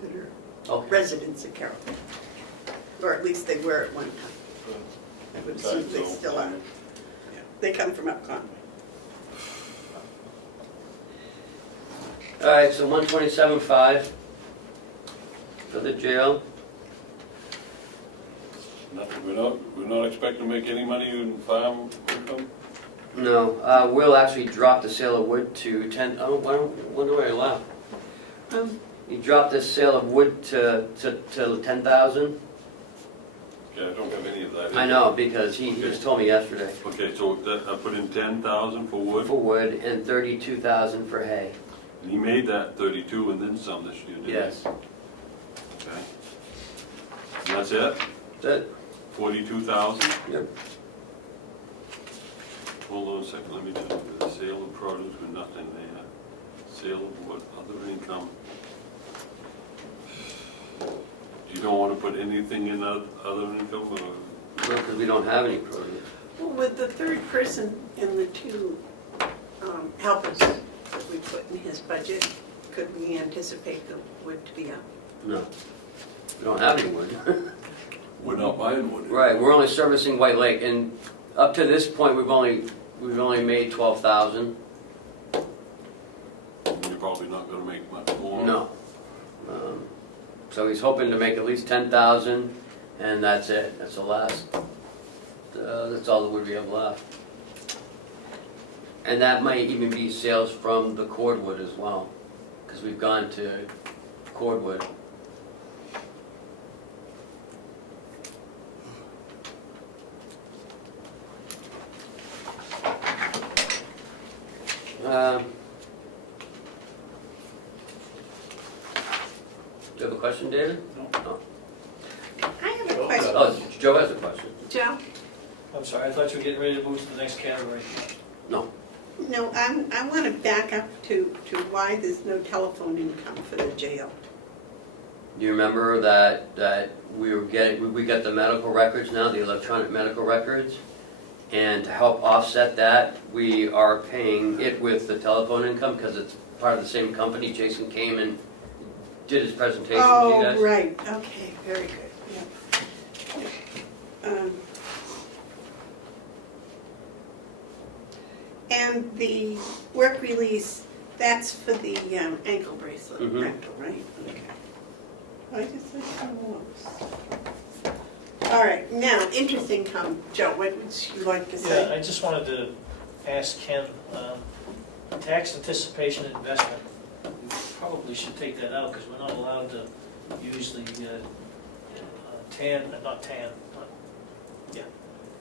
that are Okay. residents of Carroll County. Or at least they were at one time. I would assume they still are. They come from up Conway. All right, so 127.5 for the jail. Nothing, we're not expecting to make any money in farm income? No, we'll actually drop the sale of wood to 10, oh, wonder where he left. He dropped the sale of wood to 10,000. Okay, I don't have any of that. I know, because he just told me yesterday. Okay, so that, I put in 10,000 for wood, For wood and 32,000 for hay. and he made that 32 and then some this year, didn't he? Yes. Okay. And that's it? That, 42,000? yep. Hold on a second, let me just look at the sale of produce with nothing there. Sale of what, other income. You don't want to put anything in other income, or? Because we don't have any produce. Well, with the third person and the 2 helpers that we put in his budget, could we anticipate the wood to be up? No. We don't have any wood. We're not buying wood. Right, we're only servicing White Lake, and up to this point, we've only made 12,000. You're probably not going to make much more. No. So he's hoping to make at least 10,000, and that's it. That's the last. That's all that would be left. And that might even be sales from the cordwood as well, because we've gone to cordwood. Do you have a question, David? No. I have a question. Oh, Joe has a question. Joe? I'm sorry, I thought you were getting ready to move to the next category. No, I want to back up to why there's no telephone income for the jail. Do you remember that we got the medical records now, the electronic medical records? And to help offset that, we are paying it with the telephone income because it's part of the same company. Jason came and did his presentation to you guys. Oh, right, okay, very good, yep. And the work release, that's for the ankle bracelet Mhm. rental, right? Okay. I just said something else. All right, now, interest income, Joe, what would you like to Yeah, say? I just wanted to ask Ken, tax anticipation investment, we probably should take that out, because we're not allowed to use the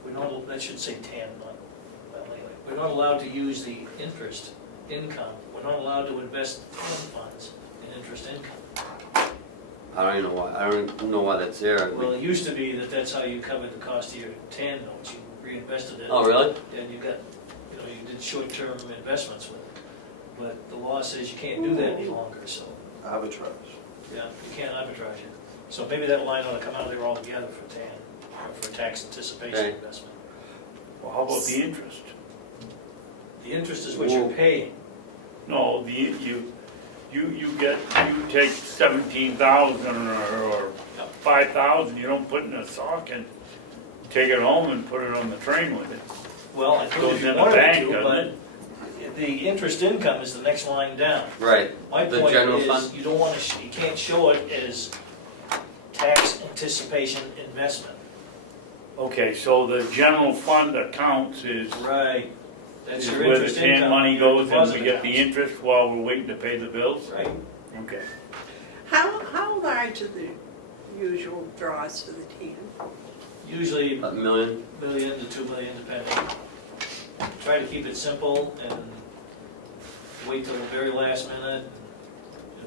we're not, that should say TAN, not, well, anyway. We're not allowed to use the interest income, we're not allowed to invest TAN funds in interest income. I don't even know why, I don't even know why that's there. Well, it used to be that that's how you covered the cost of your TAN notes, you reinvested it. Oh, really? And you got, you did short-term investments with it. But the law says you can't do that any longer, so, Arbitrage. yeah, you can't arbitrage it. So maybe that line ought to come out of there altogether for TAN, or for tax anticipation Okay. investment. Well, how about the interest? The interest is what you're paying. No, you take 17,000 or 5,000, you don't put in a sock and take it home and put it on the train with it. Well, I could Goes if you in the wanted bank, to, doesn't but it? the interest income is the next line down. Right, My the point general is, fund? you don't want to, you can't show it as tax anticipation investment. Okay, so the general fund accounts is Right. That's is your where the interest TAN income. money your goes and we deposit get the accounts. interest while we're waiting to pay the bills? Right. Okay. How large are the usual draws for the TAN? Usually a million. $1 million to $2 million, depending. Try to keep it simple and wait till the very last minute.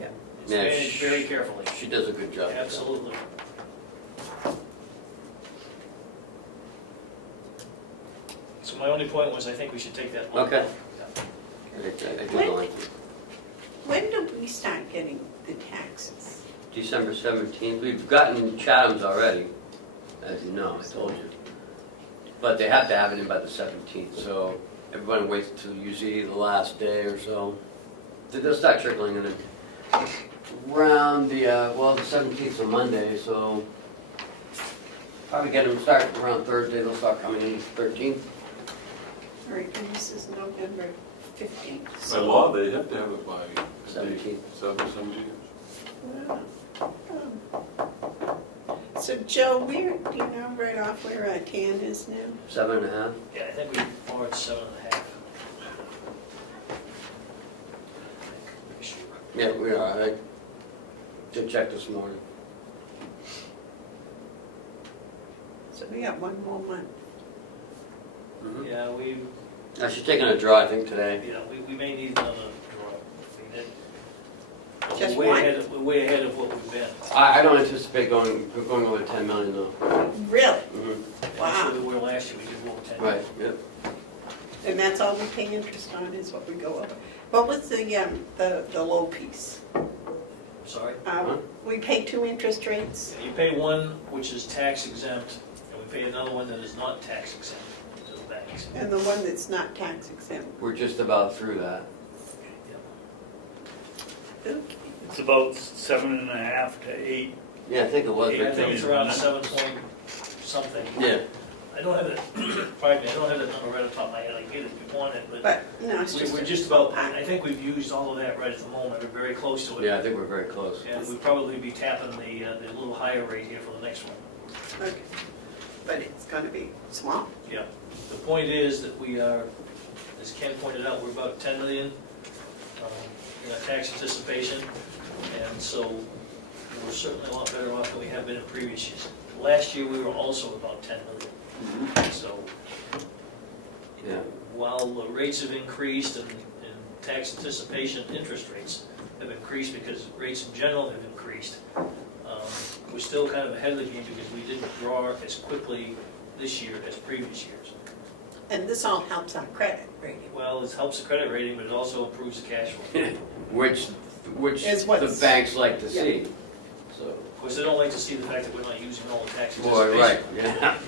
Yeah. It's Yeah, managed very carefully. She does a good job. Absolutely. So my only point was, I think we should take that one. Okay. Yeah. I do like it. When do we start getting the taxes? December 17th, we've gotten Chatham's already, as you know, I told you. But they have to have it in by the 17th, so everyone waits until usually the last day or so. They'll start trickling in around the 17th is a Monday, so probably get them start around Thursday, they'll start coming in 13th. All right, and this is November 15th. By law, they have to have it by 17th. 17th. Wow. So Joe, where, do you know right off where our TAN is now? 7.5. Yeah, I think we borrowed 7.5. Pretty sure. Yeah, we are. I did check this morning. So we got one more month. Yeah, She's taking a draw, I think, today. we may need another draw. I mean, Just we're way one? ahead, we're way ahead of what we've been. I don't anticipate going over 10 million though. Really? Mhm. Wow. Actually, we were last year, we did over 10. Right, yep. And that's all we pay interest on is what we go over. What was the low piece? Sorry? Huh? We pay two interest rates? You pay one which is tax exempt, and we pay another one that is not tax exempt to the banks. And the one that's not tax exempt. We're just about through that. Okay. It's about 7.5 to 8. Yeah, I think it was. I think it's around 7 point something. Yeah. I don't have it, pardon me, I don't have that number right off the top of my head, I can get it if you want it, but But, no, it's just. we're just about, I think we've used all of that right at the moment, we're very close to it. Yeah, I think we're very close. And we'll probably be tapping the little higher rate here for the next one. Okay. But it's gonna be small. Yeah. The point is that we are, as Ken pointed out, we're about 10 million in our tax anticipation, and so we're certainly a lot better off than we have been in previous years. Last year, we were also about 10 million. So, Yeah. while the rates have increased and tax anticipation interest rates have increased because rates in general have increased, we're still kind of ahead of the game because we didn't draw as quickly this year as previous years. And this all helps our credit rating. Well, it helps the credit rating, but it also improves the cash flow. Which Is the what's- banks like to Yeah. see, so. Of course, they don't like to see the fact that we're not using all the tax Boy, anticipation. right, yeah.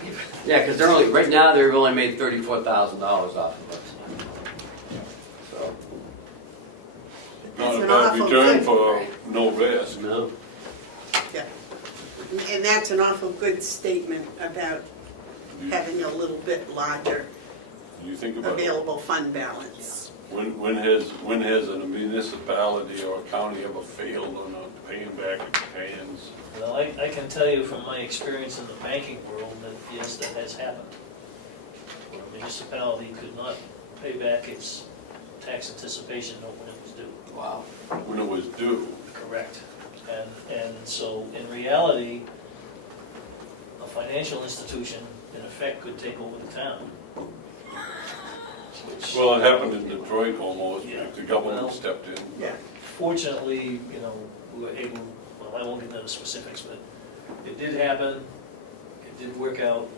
Yeah, because they're only, right now, they've only made $34,000 off of it. So, Not It's a an bad awful return good- for no risk. no, Yeah. And that's an awful good statement about having a little bit larger You think about it. available fund balance. When has a municipality or a county ever failed on paying back its pans? Well, I can tell you from my experience in the banking world that yes, that has happened. Where a municipality could not pay back its tax anticipation note when it was due. Wow. When it was due. Correct. And so in reality, a financial institution in effect could take over the town. Which, Well, it happened in Detroit almost, Yeah. the government Well- stepped in. Yeah. fortunately, we were able, well, I won't get into the specifics, but it did happen, it did work out.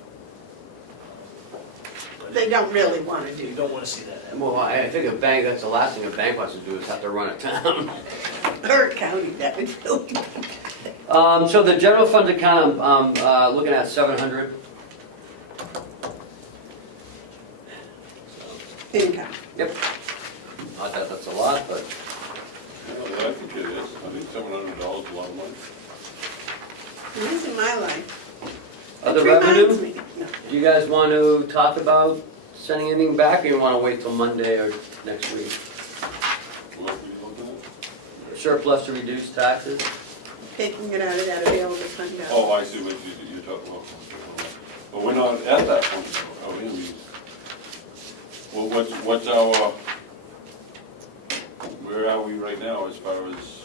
But They don't really want to you do don't want to see that happen. Well, I think a bank, that's the last thing a bank wants to do is have to run a town. Her county, that would really So the general fund account, looking at 700. income. Yep. Not that that's a lot, but Well, I think it is. I think $700 is a lot of money. It is in my life. other Which reminds revenue? me, no. Do you guys want to talk about sending anything back, or you want to wait till Monday or next week? What were you looking at? Surplus to reduce taxes? Taking it out of that available fund balance. Oh, I see what you're talking about. But we're not at that point, though, are we? I mean, well, what's our, where are we right now as far as,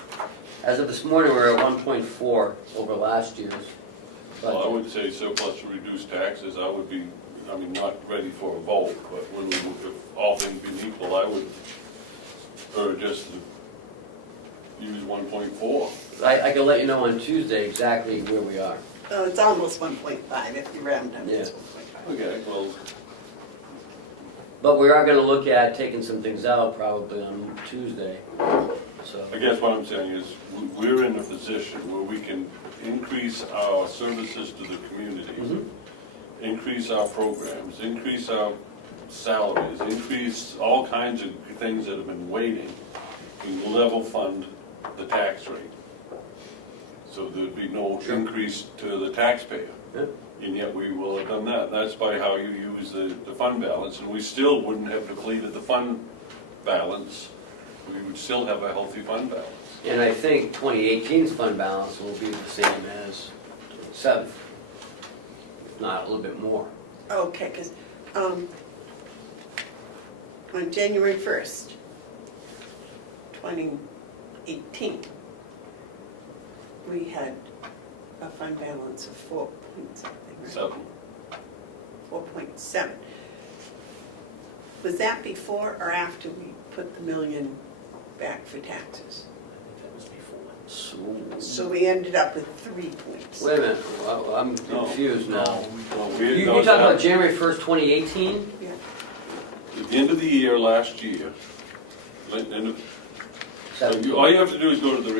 As of this morning, we're at 1.4 over last year's well, I budget. would say surplus to reduce taxes, I would be, I mean, not ready for a vote, but when we, if all things being equal, I would, or just use 1.4. I can let you know on Tuesday exactly where we are. Oh, it's almost 1.5 if you round up, it's Yeah. 1.5. Okay, well, But we are going to look at taking some things out probably on Tuesday, so. I guess what I'm saying is, we're in a position where we can increase our services to the community, Mhm. increase our programs, increase our salaries, increase all kinds of things that have been waiting, and level fund the tax rate. So there'd be no Sure. increase to the taxpayer. Yep. And yet we will have done that. That's by how you use the fund balance, and we still wouldn't have depleted the fund balance. We would still have a healthy fund balance. And I think 2018's fund balance will be the same as 7, if not a little bit more. Okay, because on January 1st, 2018, we had a fund balance of 4 point something, right? 7. 4.7. Was that before or after we put the million back for taxes? I think that was before. So we ended up with 3 points. Wait a minute, well, I'm confused now. Well, You talking about January 1st, 2018? Yeah. At the end of the year, last year, end of, so 17. all you have to do is go to the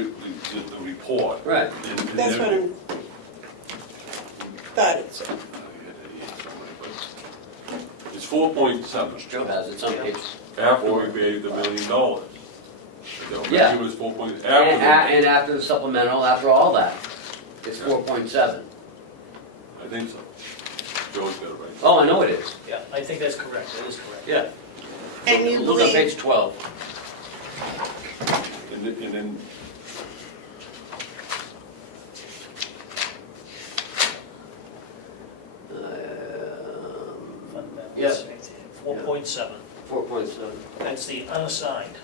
report. Right. and That's what then- I'm, thought it said. It's 4.7, Joe has it, it's on page. after we paid the $1 million. Yeah. It was 4 point, And, after, and after the supplemental, after all that, it's 4.7. I think so. Joe's got it right. Oh, I know it is. Yeah, I think that's correct, that is correct. Yeah. And you Look on believe, page 12. And then, Fund balance, Yeah. right there, 4.7, 4.7. that's the unassigned.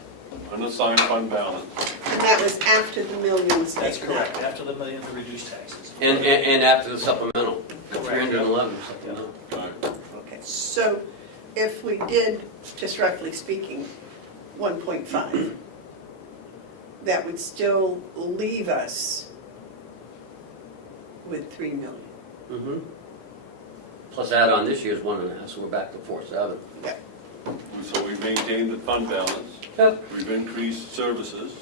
unassigned fund balance. and that was after the millions That's taken out. correct, after the million to reduce taxes. And after the supplemental, Correct. 311 or something, no? Right. Okay, so if we did, just roughly speaking, 1.5, that would still leave us with 3 million. Mm-hmm. Plus add on this year's 1.5, so we're back to 4.7. So we've maintained the fund balance. Yep. We've increased services.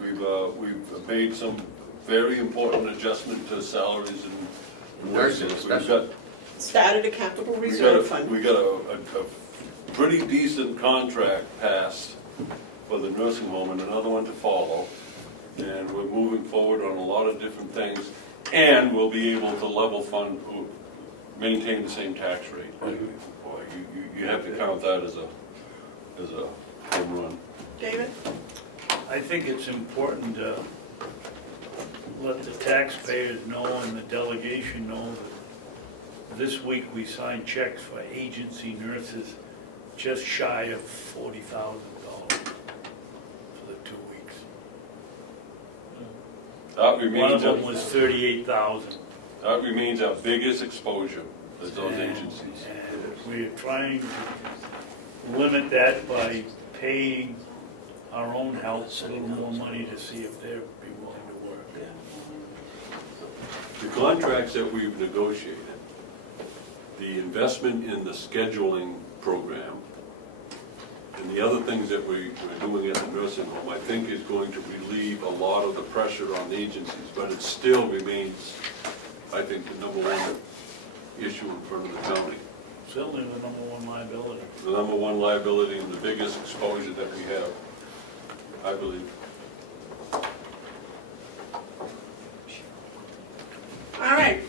We've made some very important adjustment to salaries and Nurses, We've especially. got, Started a capital we reserve got, fund. we got a pretty decent contract passed for the nursing home and another one to follow. And we're moving forward on a lot of different things. And we'll be able to level fund, maintain the same tax rate. Boy, you have to count that as a home run. David? I think it's important to let the taxpayers know and the delegation know that this week we signed checks for agency nurses just shy of $40,000. That One of remains, them was 38,000. that remains our biggest exposure, is those agencies. And we're trying to limit that by paying our own help a little more money to see if they'd be willing to work. The contracts that we've negotiated, the investment in the scheduling program, and the other things that we're doing at the nursing home, I think is going to relieve a lot of the pressure on agencies, but it still remains, I think, the number one issue in front of the county. Certainly the number one liability. The number one liability and the biggest exposure that we have, I believe. All right,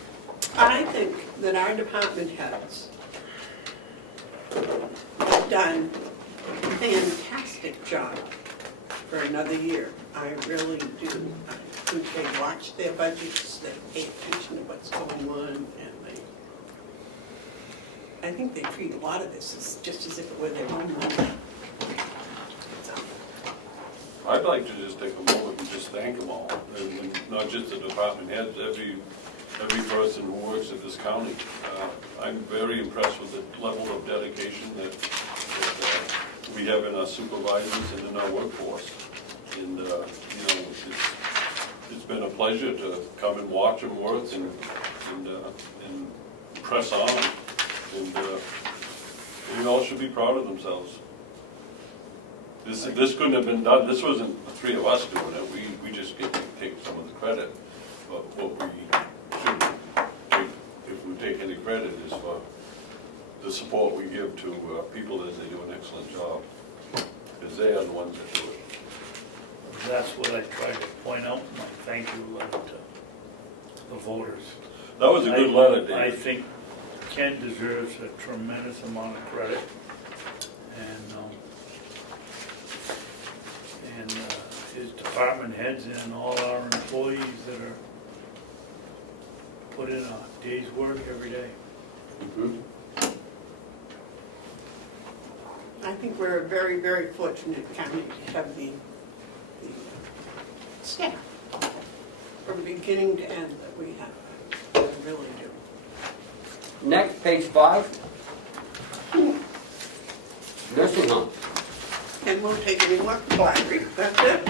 I think that our department heads have done a fantastic job for another year. I really do. I think they watch their budgets, they pay attention to what's going on, and I think they treat a lot of this as just as if it were their own money. So, I'd like to just take a moment and just thank them all, and not just the department heads, every person who works at this county. I'm very impressed with the level of dedication that we have in our supervisors and in our workforce. And, it's been a pleasure to come and watch them work and press on. And they all should be proud of themselves. This couldn't have been done, this wasn't the three of us doing it, we just get to take some of the credit. But what we should take, if we take any credit, is for the support we give to people as they do an excellent job. Because they are the ones that do it. That's what I tried to point out in my thank you letter to the voters. That was a good letter, David. I think Ken deserves a tremendous amount of credit, and his department heads and all our employees that are put in a day's work every day. Mhm. I think we're a very, very fortunate county to have the staff from beginning to end that we have. We really do. Next, page 5. Nursing home. And won't take any more flattery, that's it.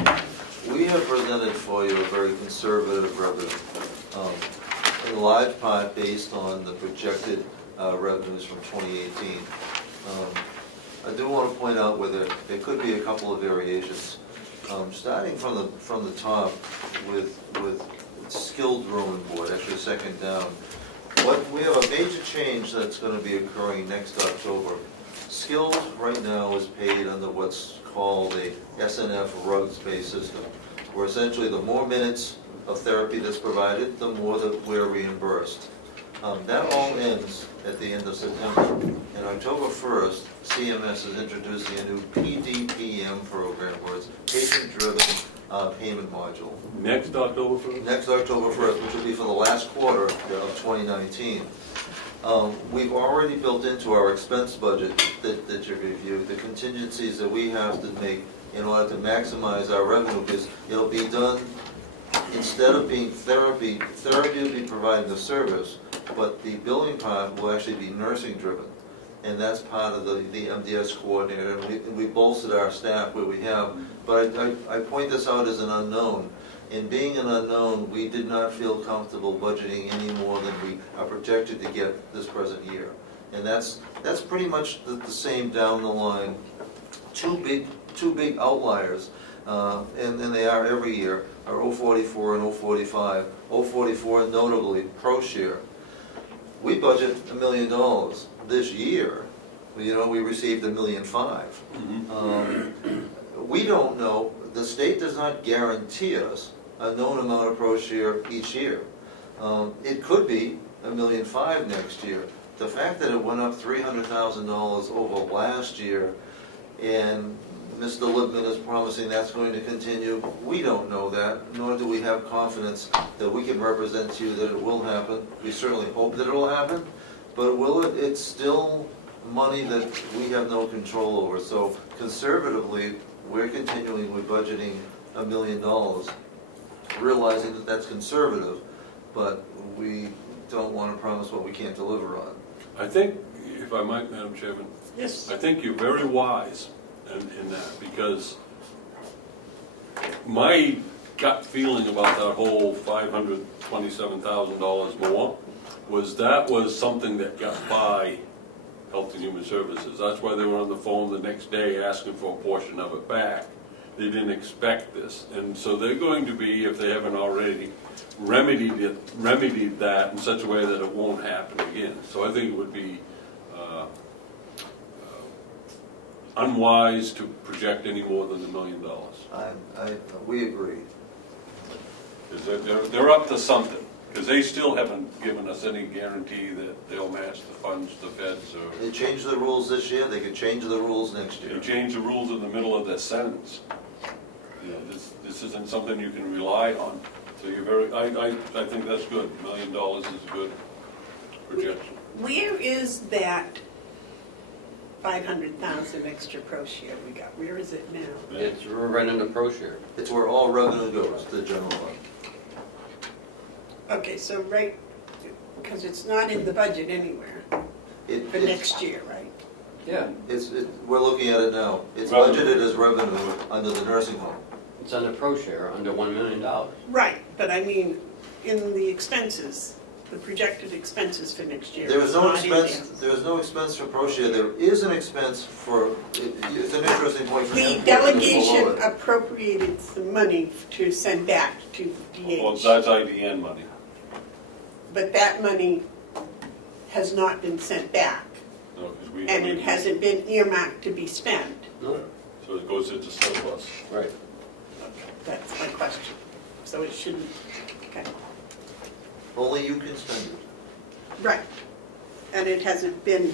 We have presented for you a very conservative revenue, in large part based on the projected revenues from 2018. I do want to point out where there could be a couple of variations. Starting from the top with skilled room and board, actually second down. We have a major change that's going to be occurring next October. Skilled right now is paid under what's called a SNF rugs-based system, where essentially the more minutes of therapy that's provided, the more that we're reimbursed. That all ends at the end of September. And October 1st, CMS is introducing a new PDPM program, where it's patient-driven payment module. Next October 1st? Next October 1st, which will be for the last quarter of 2019. We've already built into our expense budget that you reviewed the contingencies that we have to make in order to maximize our revenue, because it'll be done, instead of being therapy will be providing the service, but the billing part will actually be nursing driven. And that's part of the MDS coordinator, and we bolstered our staff where we have. But I point this out as an unknown. In being an unknown, we did not feel comfortable budgeting any more than we are projected to get this present year. And that's pretty much the same down the line. Two big outliers, and they are every year, are 044 and 045. 044 notably ProShare. We budget $1 million. This year, we received $1.5 million. We don't know, the state does not guarantee us a known amount of ProShare each year. It could be $1.5 million next year. The fact that it went up $300,000 over last year, and Mr. Lippman is promising that's going to continue, we don't know that, nor do we have confidence that we can represent to you that it will happen. We certainly hope that it will happen, but will it? It's still money that we have no control over. So conservatively, we're continuing with budgeting $1 million. realizing that that's conservative, but we don't want to promise what we can't deliver on. I think, if I might, Madam Chairman, Yes. I think you're very wise in that, because my gut feeling about that whole $527,000 more was that was something that got by Health and Human Services. That's why they were on the phone the next day asking for a portion of it back. They didn't expect this, and so they're going to be, if they haven't already, remedied that in such a way that it won't happen again. So I think it would be unwise to project any more than $1 million. We agree. Because they're up to something, because they still haven't given us any guarantee that they'll match the funds to feds or. They changed the rules this year, they could change the rules next year. They change the rules in the middle of their sentence. You know, this isn't something you can rely on. So you're very, I think that's good. $1 million is a good projection. Where is that 500,000 extra pro share we got? Where is it now? It's right in the pro share. It's where all revenue goes, to the general fund. Okay, so right, because it's not in the budget anywhere for next year, right? Yeah, We're looking at it now. It's Revenue. budgeted as revenue under the nursing home. it's on the pro share, under $1 million. Right, but I mean, in the expenses, the projected expenses for next year. There is it's no not in there. expense, there is no expense for ProShare. There is an expense for, it's an interesting point for The him. delegation appropriated some money to send back to Well, DH, that's IDN money. but that money has not been sent back, No, 'cause we and it hasn't been earmarked to be spent. No, So it goes into surplus. right. That's my question. So it shouldn't, okay, Only you can spend it. right. And it hasn't been,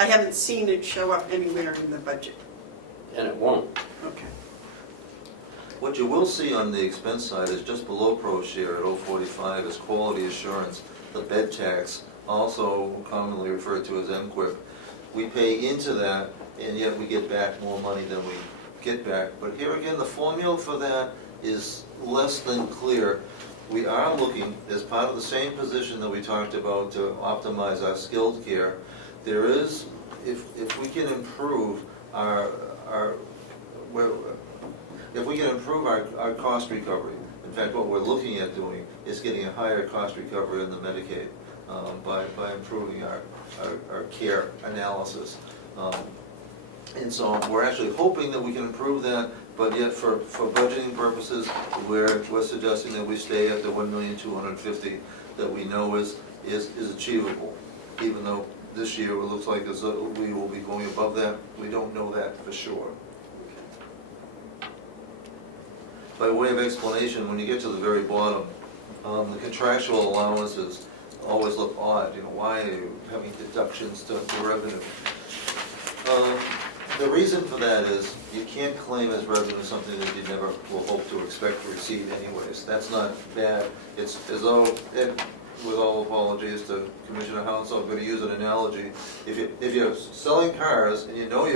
I haven't seen it show up anywhere in the budget. And it won't. Okay. What you will see on the expense side is just below ProShare at 045 is quality assurance, the bed tax, also commonly referred to as MQIP. We pay into that, and yet we get back more money than we get back. But here again, the formula for that is less than clear. We are looking, as part of the same position that we talked about to optimize our skilled care, there is, if we can improve if we can improve our cost recovery, in fact, what we're looking at doing is getting a higher cost recovery in the Medicaid by improving our care analysis. And so we're actually hoping that we can improve that, but yet for budgeting purposes, we're suggesting that we stay at the $1,250,000 that we know is achievable, even though this year it looks like we will be going above that. We don't know that for sure. By way of explanation, when you get to the very bottom, the contractual allowances always look odd. You know, why are you having deductions to revenue? The reason for that is you can't claim as revenue something that you never will hope to expect to receive anyways. That's not bad. It's as though, with all apologies to Commissioner Hounsell, I'm going to use an analogy. If you're selling cars and you know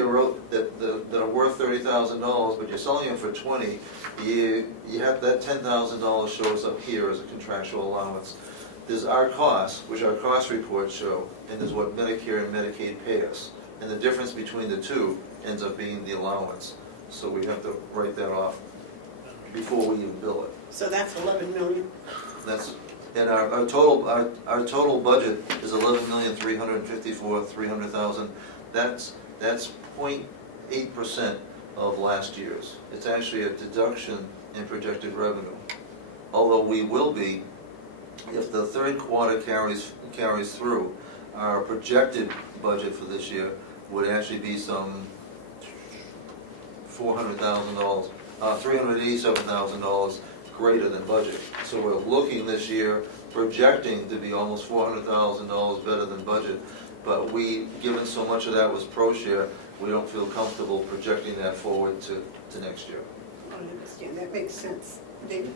that are worth $30,000, but you're selling them for $20,000, you have that $10,000 shows up here as a contractual allowance. There's our costs, which our cost reports show, and there's what Medicare and Medicaid pay us. And the difference between the two ends up being the allowance. So we have to write that off before we even bill it. So that's 11 million? And our total budget is $11,354,300,000. That's 0.8% of last year's. It's actually a deduction in projected revenue. Although we will be, if the third quarter carries through, our projected budget for this year would actually be some $400,000, $387,000 greater than budget. So we're looking this year, projecting to be almost $400,000 better than budget. But given so much of that was ProShare, we don't feel comfortable projecting that forward to next year. I understand, that makes sense. David?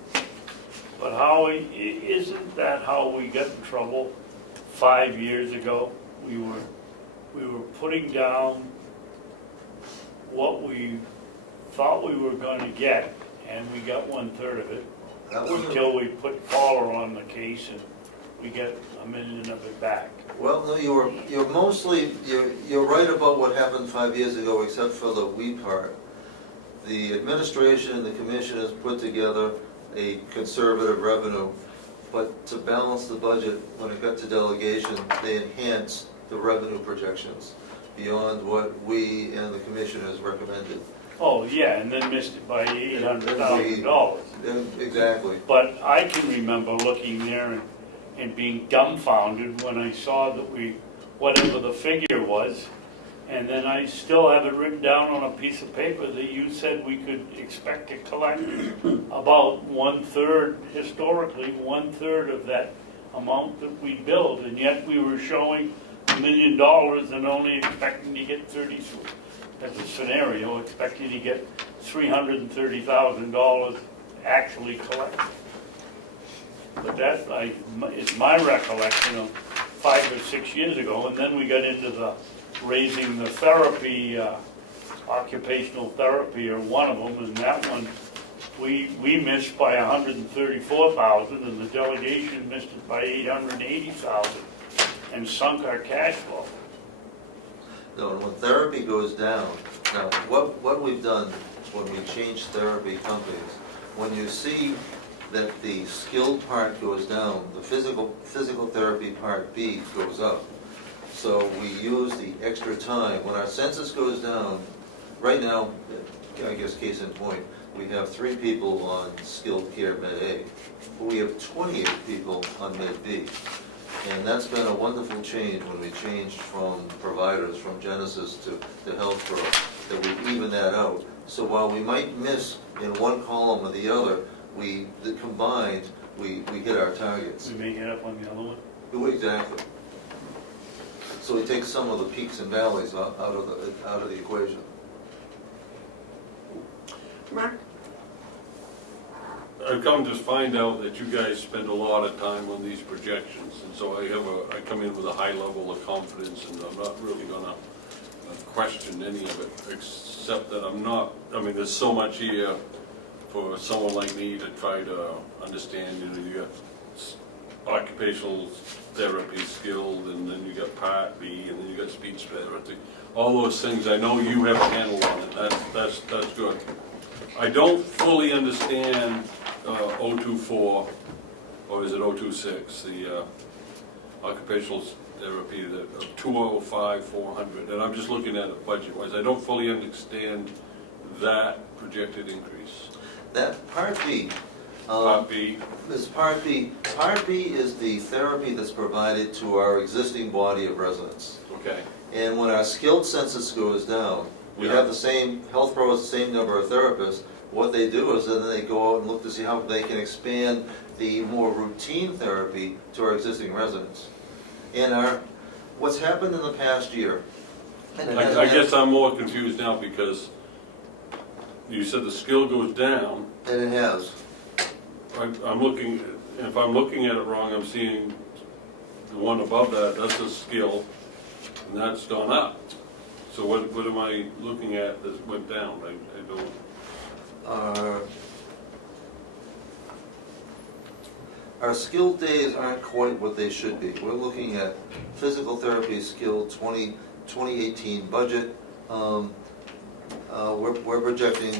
But Howie, isn't that how we got in trouble 5 years ago? We were putting down what we thought we were going to get, and we got 1/3 of it. That wasn't, until we put collar on the case and we get $1 million of it back. well, no, you're mostly, you're right about what happened 5 years ago, except for the we part. The administration and the commissioners put together a conservative revenue, but to balance the budget, when it got to delegation, they enhanced the revenue projections beyond what we and the commissioners recommended. Oh, yeah, and then missed it by $800,000. Exactly. But I can remember looking there and being dumbfounded when I saw that whatever the figure was, and then I still have it written down on a piece of paper that you said we could expect to collect about 1/3, historically, 1/3 of that amount that we billed, and yet we were showing $1 million and only expecting to get 30, as a scenario, expecting to get $330,000 actually collected. But that, it's my recollection of 5 or 6 years ago, and then we got into the raising the therapy, occupational therapy, or one of them, and that one, we missed by $134,000, and the delegation missed it by $880,000, and sunk our cash flow. No, and when therapy goes down, now, what we've done when we change therapy companies, when you see that the skilled part goes down, the physical therapy part B goes up. So we use the extra time. When our census goes down, right now, I guess case in point, we have 3 people on skilled care Med A, but we have 28 people on Med B. And that's been a wonderful change when we changed from providers, from Genesis to Healthborough, that we even that out. So while we might miss in one column or the other, combined, we hit our targets. We make it up on the other one. Exactly. So we take some of the peaks and valleys out of the equation. Mark? I've come to find out that you guys spend a lot of time on these projections, and so I come in with a high level of confidence, and I'm not really gonna question any of it, except that there's so much here for someone like me to try to understand. You got occupational therapy skilled, and then you got Part B, and then you got speech therapy. All those things, I know you have a handle on it. That's good. I don't fully understand 024, or is it 026, the occupational therapy, the 205, 400, and I'm just looking at it budget-wise. I don't fully understand that projected increase. That Part B. Part B. Is Part B. Part B is the therapy that's provided to our existing body of residents. Okay. And when our skilled census goes down, we have the same, Health Pro has the same number of therapists. What they do is then they go out and look to see how they can expand the more routine therapy to our existing residents. And what's happened in the past year, I guess I'm more confused now because you said the skill goes down. and it has. I'm looking, if I'm looking at it wrong, I'm seeing the one above that, that's a skill, and that's gone up. So what am I looking at that went down? I don't. Our skilled days aren't quite what they should be. We're looking at physical therapy skill 2018 budget. We're projecting,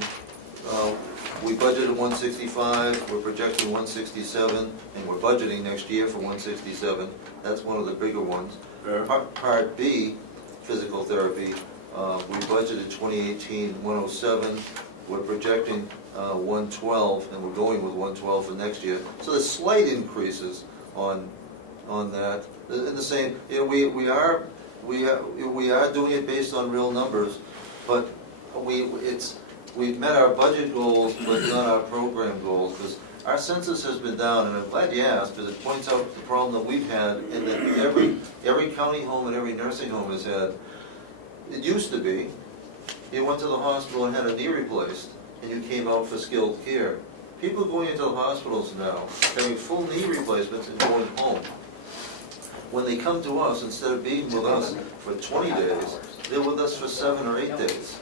we budgeted 165, we're projecting 167, and we're budgeting next year for 167. That's one of the bigger ones. Yeah. Part B, physical therapy, we budgeted 2018 107. We're projecting 112, and we're going with 112 for next year. So there's slight increases on that. In the same, we are doing it based on real numbers, but we've met our budget goals, but not our program goals, because our census has been down, and I'm glad you asked, because it points out the problem that we've had, and that every county home and every nursing home has had. It used to be, you went to the hospital and had a knee replaced, and you came out for skilled care. People going into the hospitals now, having full knee replacements and going home. When they come to us, instead of being with us for 20 days, they're with us for 7 or 8 days.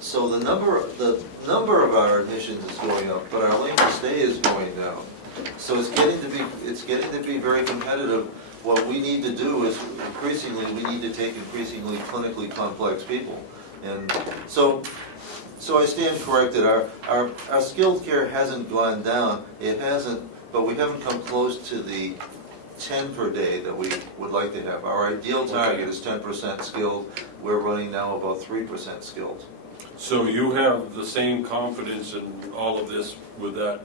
So the number of our admissions is going up, but our length of stay is going down. So it's getting to be very competitive. What we need to do is we need to take increasingly clinically complex people. And so I stand corrected. Our skilled care hasn't gone down. It hasn't, but we haven't come close to the 10 per day that we would like to have. Our ideal target is 10% skilled. We're running now about 3% skilled. So you have the same confidence in all of this with that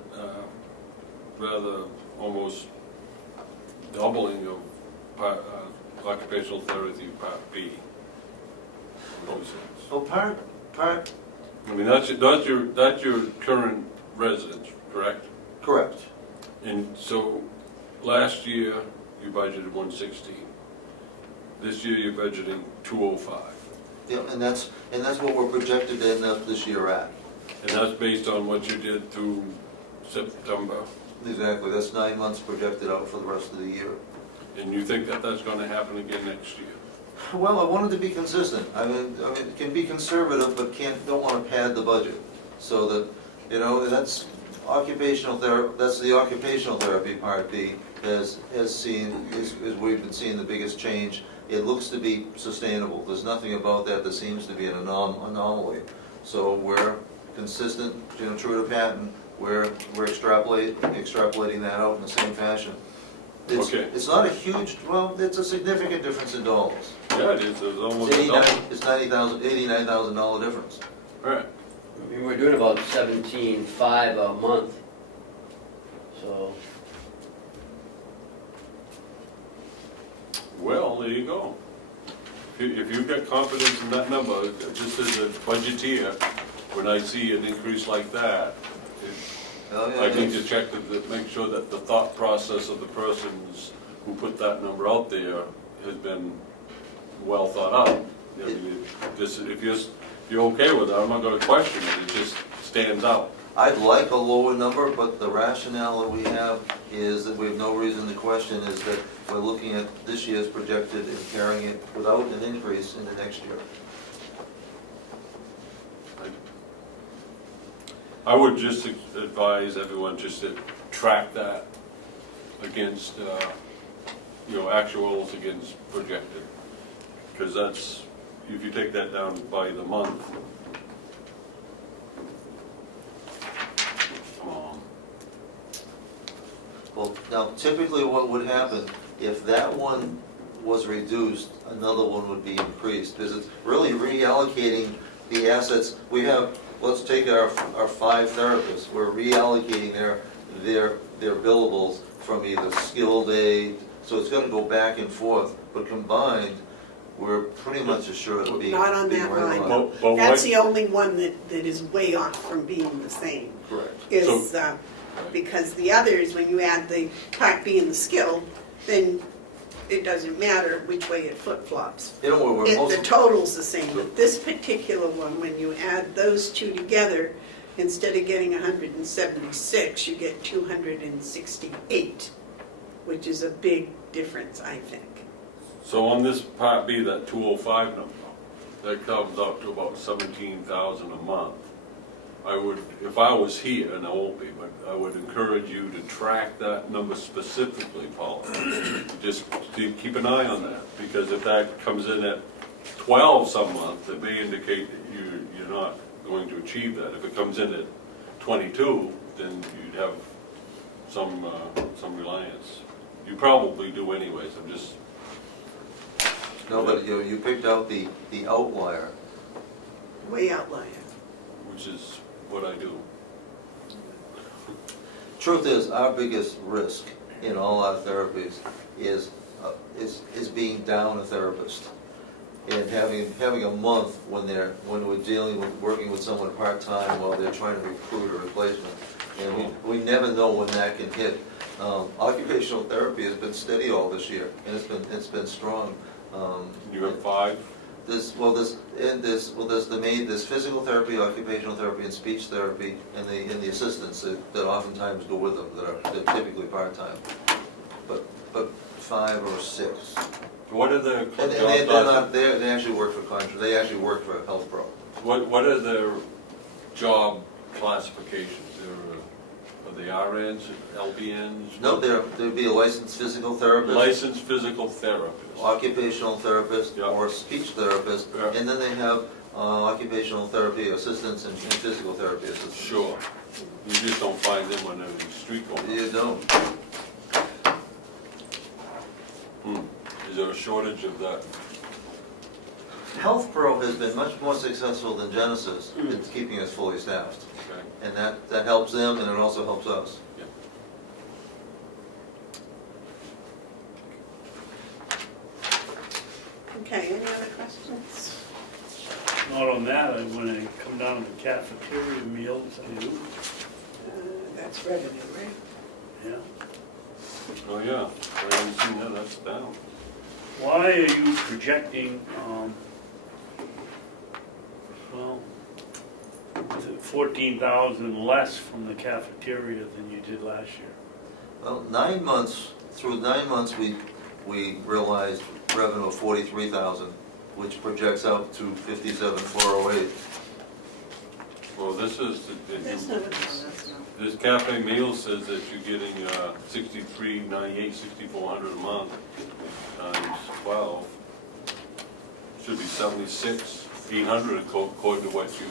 rather almost doubling of occupational therapy Part B? Well, part, I mean, that's your current residence, correct? correct. And so last year you budgeted 116. This year you're budgeting 205. Yeah, and that's what we're projected to end up this year at. And that's based on what you did through September. Exactly, that's 9 months projected out for the rest of the year. And you think that that's going to happen again next year? Well, I wanted to be consistent. I mean, it can be conservative, but don't want to pad the budget. So that, that's occupational therapy, that's the occupational therapy Part B has seen, is we've been seeing the biggest change. It looks to be sustainable. There's nothing about that seems to be an anomaly. So we're consistent, true to pattern. We're extrapolating that out in the same fashion. Okay. It's not a huge, well, it's a significant difference in dollars. Yeah, it is. There's almost It's a double. $89,000 difference. All right. I mean, we're doing about 17.5 a month, so. Well, there you go. If you've got confidence in that number, just as a budgeteer, when I see an increase like that, Oh, yeah, I need it's- to check to make sure that the thought process of the persons who put that number out there has been well thought out. I mean, if you're okay with it, I'm not going to question it. It just stands out. I'd like a lower number, but the rationale that we have is that we have no reason to question is that we're looking at this year's projected and carrying it without an increase into next year. I would just advise everyone just to track that against, actuals against projected. Because that's, if you take that down by the month, Well, now typically what would happen, if that one was reduced, another one would be increased, because it's really reallocating the assets. We have, let's take our 5 therapists, we're reallocating their billables from either skilled aid, so it's gonna go back and forth, but combined, we're pretty much assured of being. Not on being that right line, on. though. But That's what- the only one that is way off from being the same. correct. Is, because the others, when you add the Part B and the skill, then it doesn't matter which way it flip-flops. You know, we're The most, total's the same, but this particular one, when you add those two together, instead of getting 176, you get 268, which is a big difference, I think. So on this Part B, that 205 number, that comes out to about 17,000 a month. I would, if I was here, and I won't be, but I would encourage you to track that number specifically, Paula. Just to keep an eye on that, because if that comes in at 12 some month, it may indicate that you're not going to achieve that. If it comes in at 22, then you'd have some reliance. You probably do anyways, I'm just, no, but you picked out the outlier. Way outlier. which is what I do. Truth is, our biggest risk in all our therapies is being down a therapist. And having a month when we're working with someone part-time while they're trying to recruit a replacement. And we never know when that can hit. Occupational therapy has been steady all this year, and it's been strong. You have 5? There's physical therapy, occupational therapy, and speech therapy, and the assistants that oftentimes go with them, they're typically part-time. But 5 or 6. What are the And they actually work for contract, they actually work for Health Pro. What are their job classifications? Are they RNs, LPNs? No, there'd be a licensed physical therapist, Licensed physical therapist. occupational therapist, Yeah. or speech therapist, Yeah. and then they have occupational therapy assistants and physical therapy assistants. Sure. You just don't find them on every street corner. You don't. Is there a shortage of that? Health Pro has been much more successful than Genesis in keeping us fully staffed. Okay. And that helps them, and it also helps us. Okay, any other questions? Not on that, when I come down to the cafeteria meals, I do, That's revenue, right? yeah. Oh, yeah, I haven't seen that, that's down. Why are you projecting, well, 14,000 less from the cafeteria than you did last year? Well, 9 months, through 9 months, we realized revenue of 43,000, which projects out to 57,408. Well, this is, That's not what this this cafe meal says that you're getting 63.98, 6,400 a month times 12. Should be 76,800 according to what you.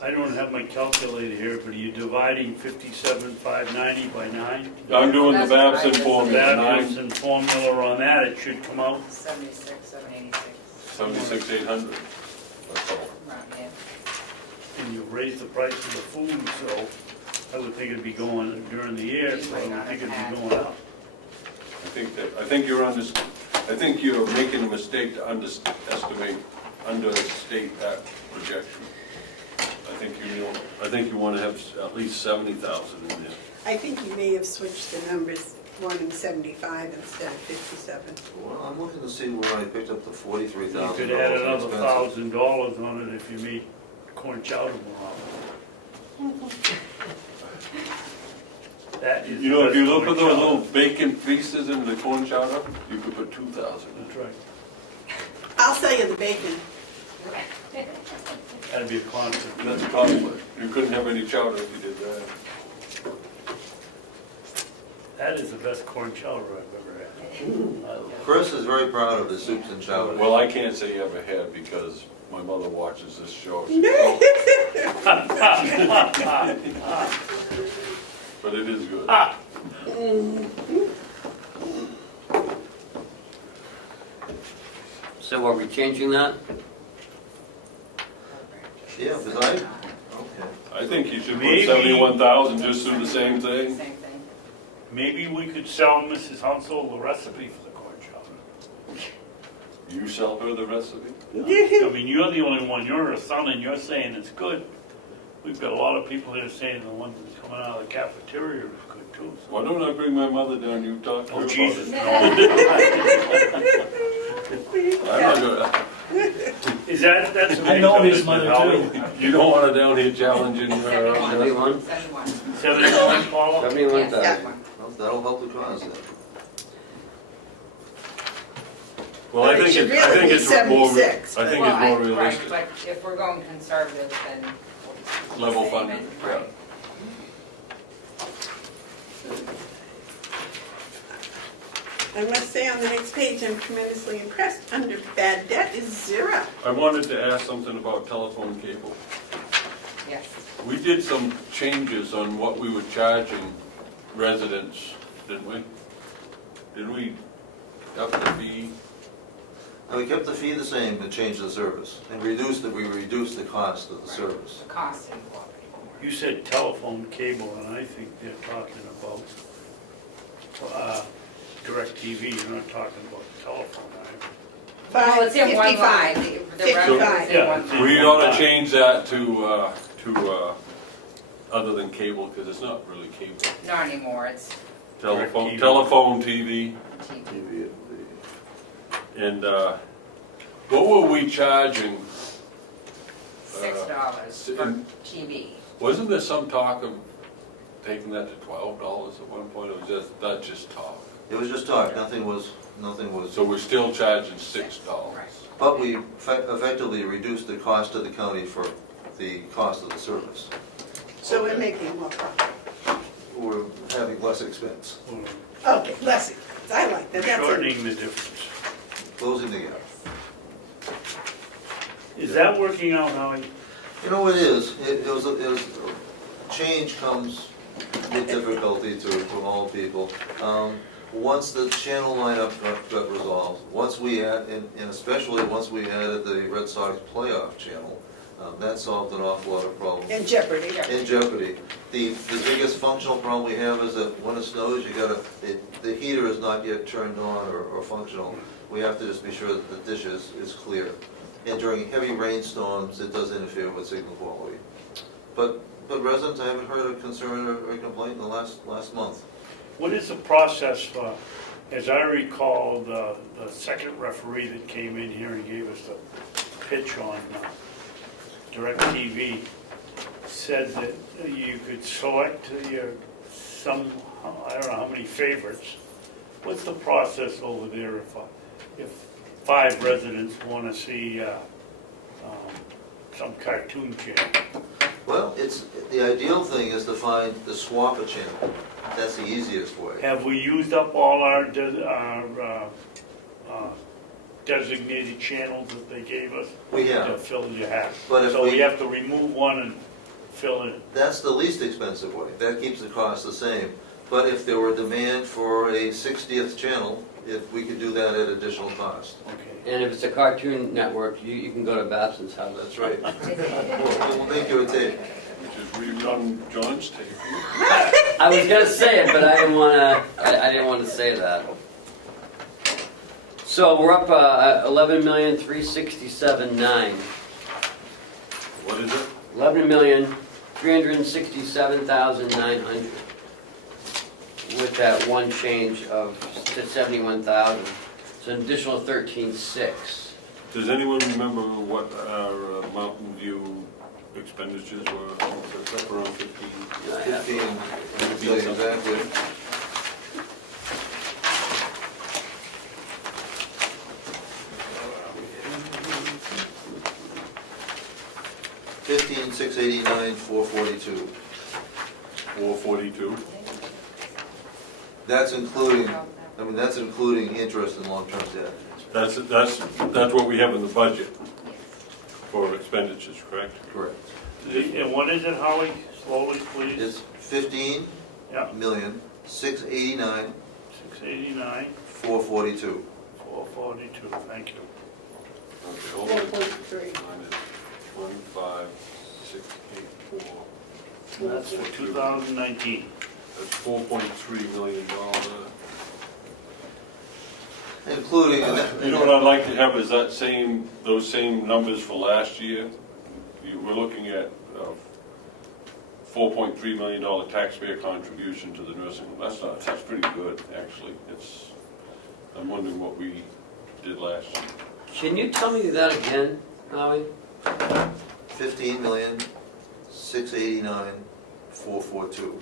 I don't have my calculator here, but are you dividing 57,590 by 9? I'm doing the That's what I Babson just formula, Babson formula on that, it should come out 76, 786. 76,800. That's all. Around there. and you raise the price of the food, so I would think it'd be going during the year, so I would think it'd be going up. I think you're making a mistake to understate that projection. I think you want to have at least 70,000 in there. I think you may have switched the numbers, wanting 75 instead of 57. Well, I'm looking to see where I picked up the $43,000. You could add another expenses. $1,000 on it if you made corn chowder more. That is. You know, if you look corn at those chowder. little bacon pieces in the corn chowder, you could put 2,000 in. That's right. I'll sell you the bacon. That'd be a conflict. That's a conflict. You couldn't have any chowder if you did that. That is the best corn chowder I've ever had. I love it. Chris is very proud of his soups and chowder. Well, I can't say ever had because my mother watches this show. But it is good. So are we changing that? Yeah, because okay. I think you should put Maybe- 71,000, just do the same thing. Same thing. Maybe we could sell Mrs. Hounsell the recipe for the corn chowder. You sell her the recipe? I mean, you're the only one, you're her son, and you're saying it's good. We've got a lot of people here saying the one that's coming out of the cafeteria is good too. so- Why don't I bring my mother down, you talk to her Oh, about Jesus, it? no. I'm not gonna, Is that's a I know big his mother Howie? too. you don't want her down here challenging her. 71? 71. 71, Paula? 71,000. Yes, Well, that'll help the cause then. Well, I But it think should it's, I really think be it's more, 76, I think Well, it's more right, realistic. but if we're going conservative, then we'll Level same funded, it, yeah. right. I must say on the next page, I'm tremendously impressed. Under bad debt is 0. I wanted to ask something about telephone cable. Yes. We did some changes on what we were charging residents, didn't we? Didn't we up the fee? And we kept the fee the same but changed the service. And we reduced the cost of the service. The cost and quality. You said telephone cable, and I think they're talking about direct TV, you're not talking about telephone, right? Well, it's in one line. The revenue is in Yeah, one it's line. in- We ought to change that to other than cable, because it's not really cable. Not anymore, it's Telephone, TV. telephone, TV. TV. And what were we charging? $6 for TV. Wasn't there some talk of taking that to $12 at one point, or was that just talk? It was just talk, nothing was, So we're still charging $6. but we effectively reduced the cost to the county for the cost of the service. So we're making more profit. We're having less expense, Okay, less expense. I like that. That's a- Shortening the difference. closing the gap. Is that working out, Howie? You know, it is, change comes with difficulty to all people. Once the channel lineup got resolved, once we add, and especially once we added the Red Sox playoff channel, that solved an awful lot of problems. In jeopardy. In jeopardy. The biggest functional problem we have is that when it snows, the heater is not yet turned on or functional. We have to just be sure that the dish is clear. And during heavy rainstorms, it does interfere with signal quality. But residents, I haven't heard a concern or a complaint in the last month. What is the process for, as I recall, the second referee that came in here and gave us the pitch on DirecTV said that you could select I don't know how many favorites. What's the process over there if 5 residents want to see some cartoon channel? Well, the ideal thing is to swap a channel. That's the easiest way. Have we used up all our designated channels that they gave us? We have. To fill your hat. But if So we we- have to remove one and fill it. That's the least expensive way. That keeps the cost the same. But if there were demand for a 60th channel, if we could do that at additional cost. Okay. And if it's a Cartoon Network, you can go to Babson's house. That's right. We'll make you a tape. Which is redone John's tape. I was gonna say it, but I didn't wanna say that. So we're up 11,367,900. What is it? 11,367,900. With that one change of to 71,000. It's an additional 13,600. Does anyone remember what our Mountain View expenditures were? It's up around 15. 15, I'll tell you exactly. $15,689, $442. 442. That's including interest and long-term debt. That's what we have in the budget for expenditures, correct? Correct. And what is it, Howie? Slowly, please. It's 15 Yeah, million, 689, 689, 442. 442, thank you. Okay, hold on. 4.3. 25,684. That's for 2019. That's $4.3 million. Including, You know what I'd like to have is those same numbers for last year. We're looking at $4.3 million taxpayer contribution to the nursing home. That's pretty good, actually. I'm wondering what we did last year. Can you tell me that again, Howie? 15 million, 689, 442.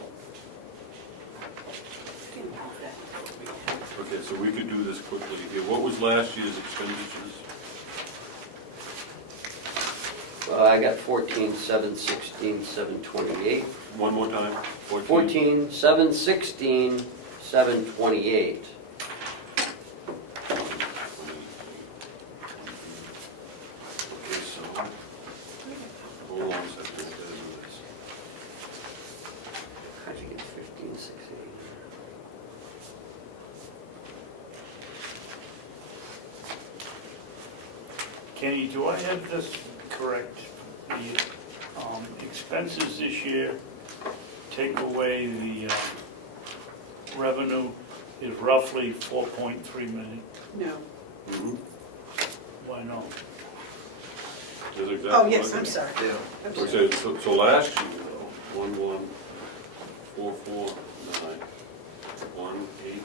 Okay, so we could do this quickly here. What was last year's expenditures? Well, I got 14,716,728. One more time. 14,716,728. Okay, so, hold on a second. How'd you get 15,680? Kenny, do I have this correct? The expenses this year take away the revenue is roughly 4.3 million. No. Mm-hmm. Why not? That's exactly Oh, yes, what I I'm did. sorry. Yeah. I'm sorry. Okay, so last year, though, 11,449, 180,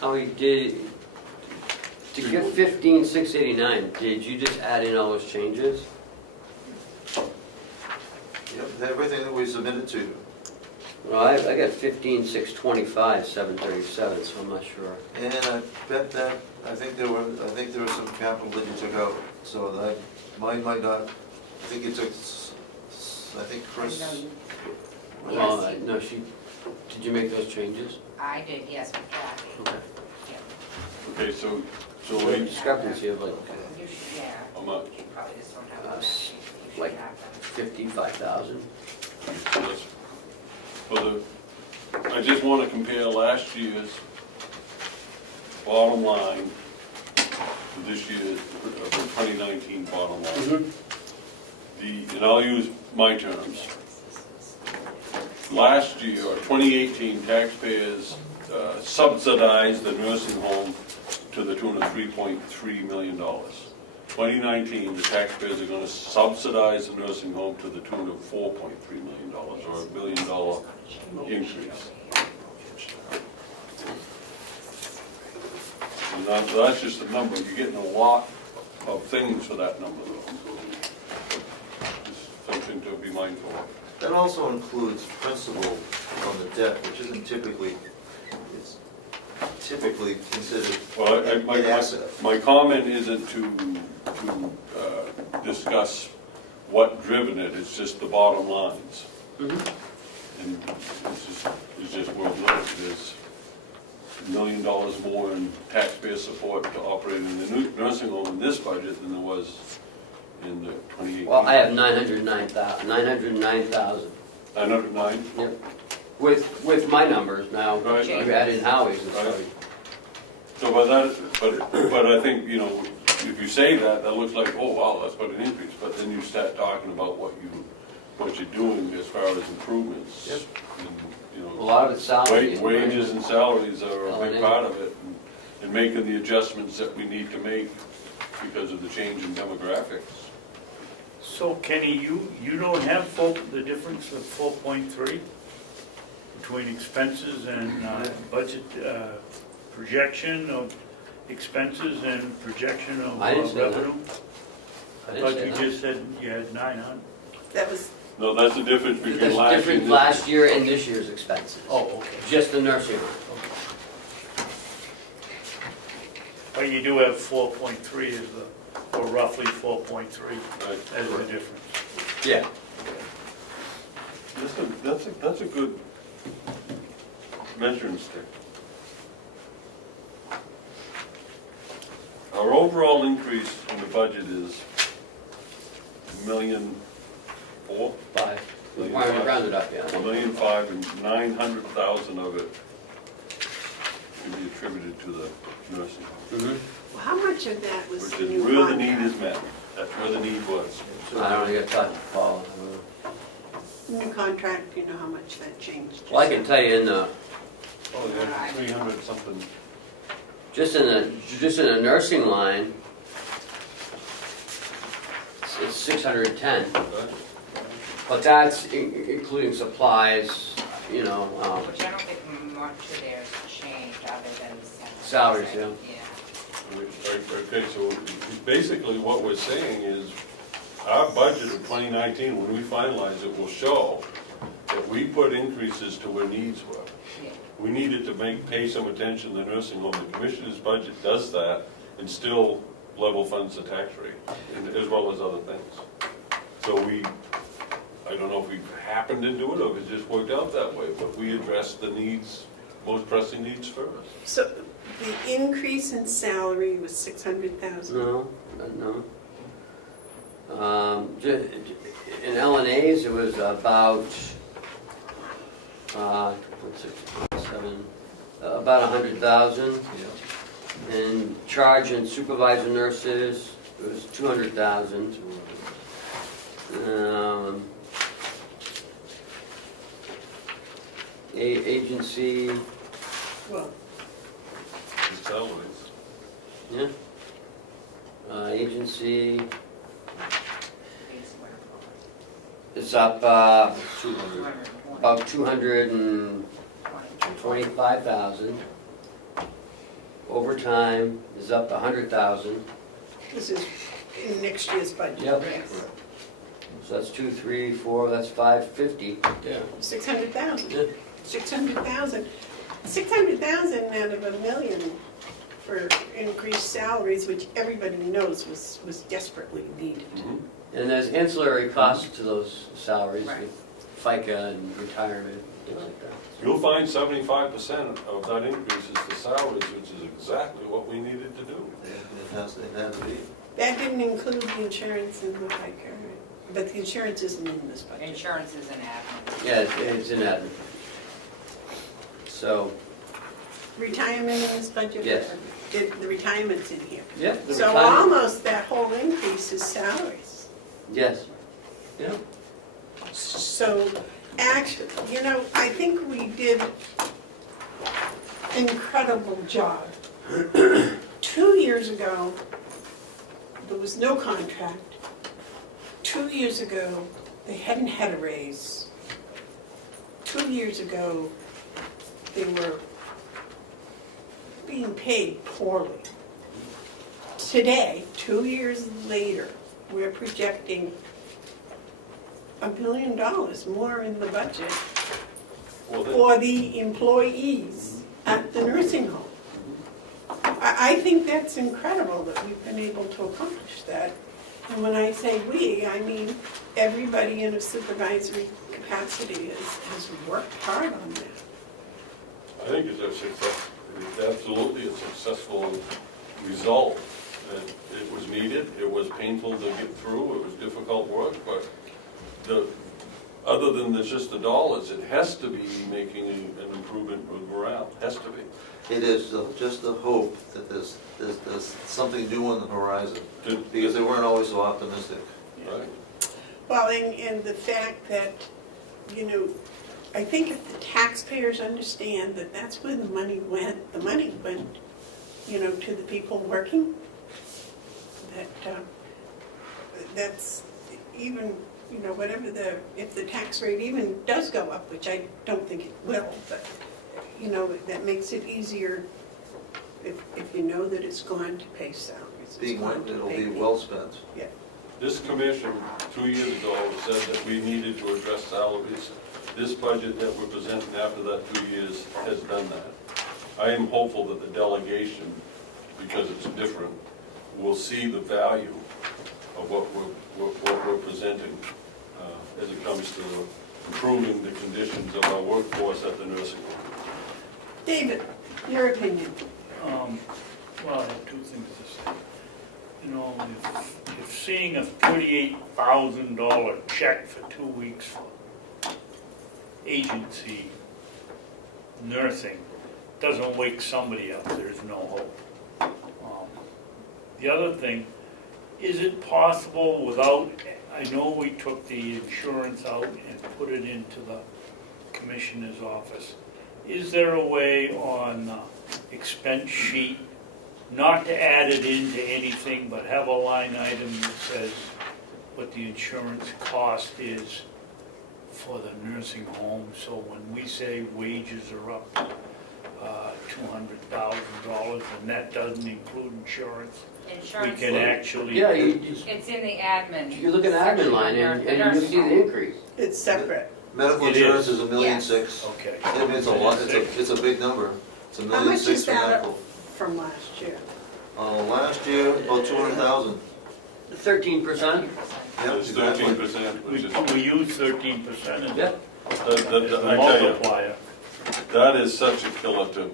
Howie, did To get 15,689, did you just add in all those changes? Yep, everything that we submitted to you. Well, I got 15,625, 737, so I'm not sure. And I bet that, I think there was some capital that you took out, so that, mine might not, I think you took, I think Chris, Well, no, did you make those changes? I did, yes, with Kathy. Okay. Okay, so So a we, discrepancy of like You should, yeah, how much? you probably just don't have Uh, that sheet. You should like- have that. 55,000. So that's- I just want to compare last year's bottom line to this year's, the 2019 bottom line. And I'll use my terms. Last year, or 2018, taxpayers subsidized the nursing home to the tune of $3.3 million. 2019, the taxpayers are going to subsidize the nursing home to the tune of $4.3 million, or $1 million increase. And that's just a number. You're getting a lot of things for that number, though. Just something to be mindful of. that also includes principal on the debt, which isn't typically, it's typically considered Well, an asset. my comment isn't to discuss what driven it, it's just the bottom lines. And it's just worth noting, there's $1 million more in taxpayer support to operate in the new nursing home in this budget than there was in the 2018. Well, I have 909,000. 909? Yep. With my numbers now, Right. you add in Howie's and stuff. Right. So by that, but I think, you know, if you say that, that looks like, oh, wow, that's quite an increase. But then you start talking about what you're doing as far as improvements. Yep. And, you A know, lot of it's salary. wages and salaries are a big L&A. part of it, and making the adjustments that we need to make because of the change in demographics. So Kenny, you don't have the difference of 4.3 between expenses and budget projection of expenses and projection of I didn't say that. revenue? I I didn't thought say you that. just said you had 900. That was, No, that's the difference between There's last year different and last year and this year's expenses. Oh, okay. Just the nursing home. But you do have 4.3 as or roughly 4.3 Right. as the difference. Yeah. That's a good measuring stick. Our overall increase in the budget is $1,400,000. 5. Why we rounded up, yeah. $1,500,000 and $900,000 of it can be attributed to the nursing home, how much of that was which the is new where the need contract? is met. That's where the need was. I don't know, you gotta talk to Paul. New contract, you know how much that changed? Well, I can tell you in the, Oh, yeah, 300 something. just in the nursing line, it's 610. But that's including supplies, you know, Which I don't think much of theirs changed other than Salaries, yeah. Okay, so basically what we're saying is, our budget of 2019, when we finalize it, will show that we put increases to where needs were. Yeah. We needed to pay some attention to the nursing home. The commissioner's budget does that and still level funds the tax rate, as well as other things. So I don't know if we happened to do it or if it just worked out that way, but we addressed the needs, most pressing needs first. So the increase in salary was 600,000? no. In L&A's, it was about, about 100,000. And charge and supervisor nurses, it was 200,000. Agency, Well, The salaries. yeah. Agency is up about 225,000. overtime is up 100,000. This is in next year's budget. Yep. right? So that's 2, 3, 4, that's 550. Yeah. 600,000. Yeah. 600,000. 600,000 out of $1 million for increased salaries, which everybody knows was desperately needed. Mhm. And there's ancillary costs to those salaries Right. with FICA and retirement, things like that. You'll find 75% of that increase is the salaries, which is exactly what we needed to do. It has to be. That didn't include the insurance and the FICA, right? But the insurance isn't in this budget. Insurance is an admin. Yeah, it's in admin. So, Retirement in this budget? Yes. The retirement's in here. yep. the So retirement- almost that whole increase is salaries. Yes. Yeah. So actually, I think we did incredible job. 2 years ago, there was no contract. 2 years ago, they hadn't had a raise. 2 years ago, they were being paid poorly. Today, 2 years later, we're projecting $1 billion more in the budget Well, then- for the employees at the nursing home. I think that's incredible that we've been able to accomplish that. And when I say we, I mean everybody in a supervisory capacity has worked hard on that. I think it's a success, it's absolutely a successful result. And it was needed, it was painful to get through, it was difficult work, but other than just the dollars, it has to be making an improvement with morale, has to be. It is just the hope that there's something new on the horizon, because they weren't always so optimistic. Right? Well, and the fact that, I think if the taxpayers understand that that's where the money went, to the people working, that's even, if the tax rate even does go up, which I don't think it will, but, that makes it easier if you know that it's going to pay salaries. It'll be well spent. Yeah. This commission, 2 years ago, said that we needed to address salaries. This budget that we're presenting after that 2 years has done that. I am hopeful that the delegation, because it's different, will see the value of what we're presenting as it comes to improving the conditions of our workforce at the nursing home. David, your opinion? Well, I have two things to say. If seeing a $38,000 check for 2 weeks for agency nursing doesn't wake somebody up, there's no hope. The other thing, is it possible without, I know we took the insurance out and put it into the commissioner's office. Is there a way on the expense sheet not to add it into anything, but have a line item that says what the insurance cost is for the nursing home? So when we say wages are up $200,000 and that doesn't include insurance, we Insurance, can actually. Yeah, it's in the admin. you look at admin line and you see the increase. It's separate. Medical It insurance is. is $1.6 million. Okay. I mean, it's a lot, it's a big number. It's $1.6 How million much is for that medical. from last year? Last year, about 200,000. 13%? Yeah, It's exactly. 13%, which is, We use 13% as Yep. the I tell you, multiplier. that is such a killer to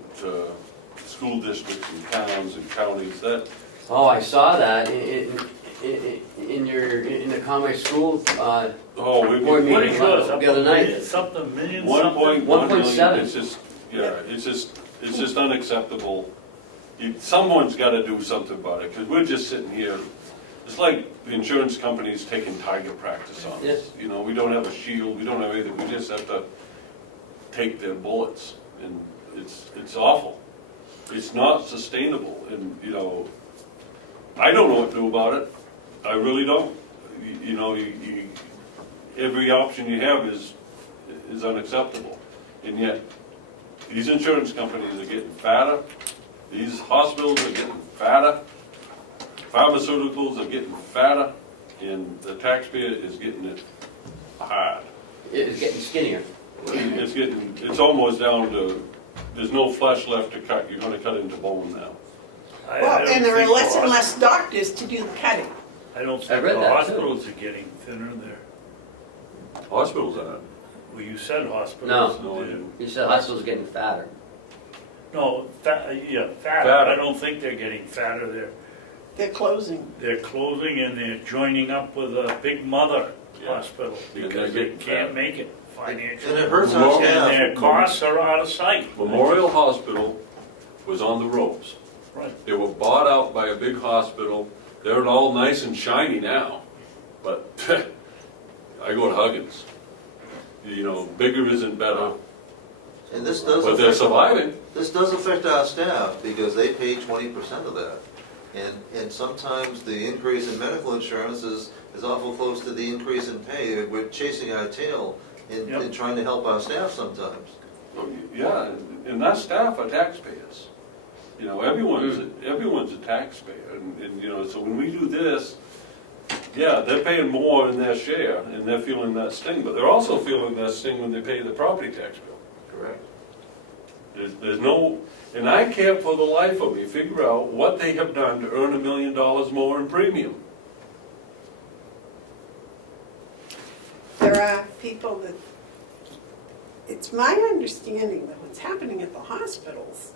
school districts and towns and counties. That, Oh, I saw that in the Comeau school, oh, we. Board What meeting is yours, up the other a night. million, something, million 1.1 something? million, 1.7. it's just, yeah, it's just unacceptable. Someone's gotta do something about it, because we're just sitting here, it's like the insurance companies taking target practice on us. Yes. We don't have a shield, we don't have anything, we just have to take their bullets, and it's awful. It's not sustainable, and, I don't know what to do about it, I really don't. Every option you have is unacceptable, and yet, these insurance companies are getting fatter, These hospitals are getting fatter, pharmaceuticals are getting fatter, and the taxpayer is getting it hard. It's getting skinnier. It's almost down to, there's no flesh left to cut, you're gonna cut into bone now. I Well, don't and there are think less the and less doctors to do the cutting. I don't I think read the that, too. hospitals are getting thinner there. Hospitals aren't. Well, you said hospitals. No, I did. didn't. You said hospitals getting fatter. No, yeah, fatter. Fatter. I don't think they're getting fatter. They're closing. They're closing and they're joining up with a big mother Yeah. hospital Yeah, because they're they getting can't fat. make it financially. And it hurts our Well, And staff. their costs are out of sight. Memorial Hospital was on the ropes. Right. They were bought out by a big hospital, they're all nice and shiny now, but I go to Huggins. You know, bigger isn't better, And this does but they're affect, surviving. this does affect our staff because they pay 20% of that. And sometimes the increase in medical insurance is awful close to the increase in pay. We're chasing our tail in Yep. trying to help our staff sometimes. Yeah, and that staff are taxpayers. You know, everyone's a taxpayer, and, you know, so when we do this, yeah, they're paying more in their share, and they're feeling that sting, but they're also feeling that sting when they pay the property tax bill. Correct. There's no, and I can't for the life of me figure out what they have done to earn $1 million more in premium. There are people that, it's my understanding that what's happening at the hospitals,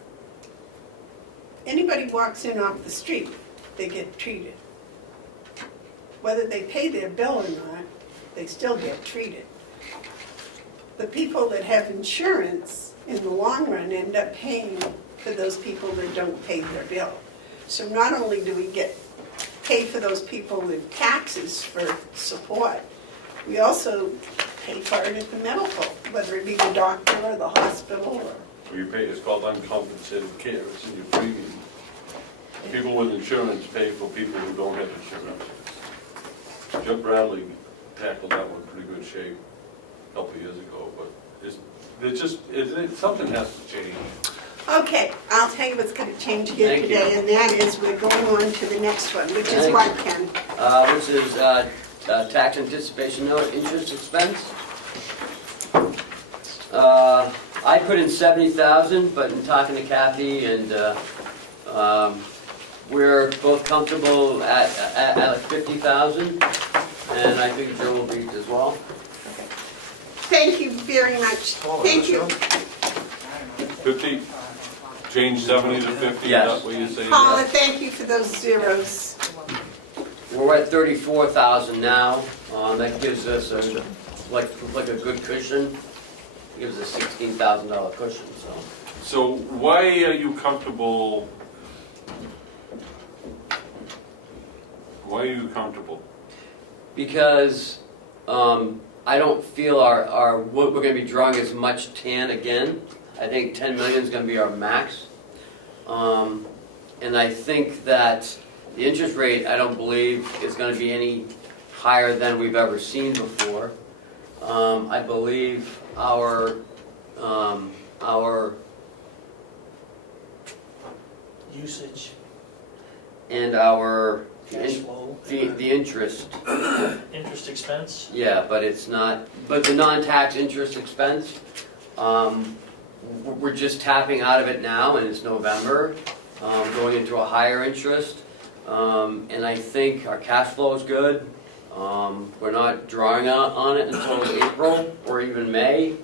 anybody walks in off the street, they get treated. Whether they pay their bill or not, they still get treated. The people that have insurance, in the long run, end up paying for those people that don't pay their bill. So not only do we pay for those people with taxes for support, we also pay for it at the medical, whether it be the doctor or the hospital or. So you pay, it's called uncompensated care, it's in your premium. People with insurance pay for people who don't have insurance. Jeff Bradley tackled that one in pretty good shape a couple of years ago, but something has to change. Okay, I'll tell you what's gonna change here Thank you. today, and that is we're going on to the next one, which is Thank what, Ken? Which is tax anticipation note interest expense. I put in 70,000, but in talking to Kathy and we're both comfortable at like 50,000, and I think Joe will be as well. Thank you very much. Thank you. 50, change 70 to 50, is Yes. that what you're saying? Paula, thank you for those zeros. We're at 34,000 now. That gives us like a good cushion. Gives us $16,000 cushion. So why are you comfortable? Why are you comfortable? Because I don't feel our what we're going to be drawing as much TAN again. I think 10 million is going to be our max. And I think that the interest rate, I don't believe, is going to be any higher than we've ever seen before. I believe our Usage, and our cash flow, the interest. interest expense. Yeah, but it's not, but the non-tax interest expense, we're just tapping out of it now, and it's November, going into a higher interest. And I think our cash flow is good. We're not drawing out on it until April or even May.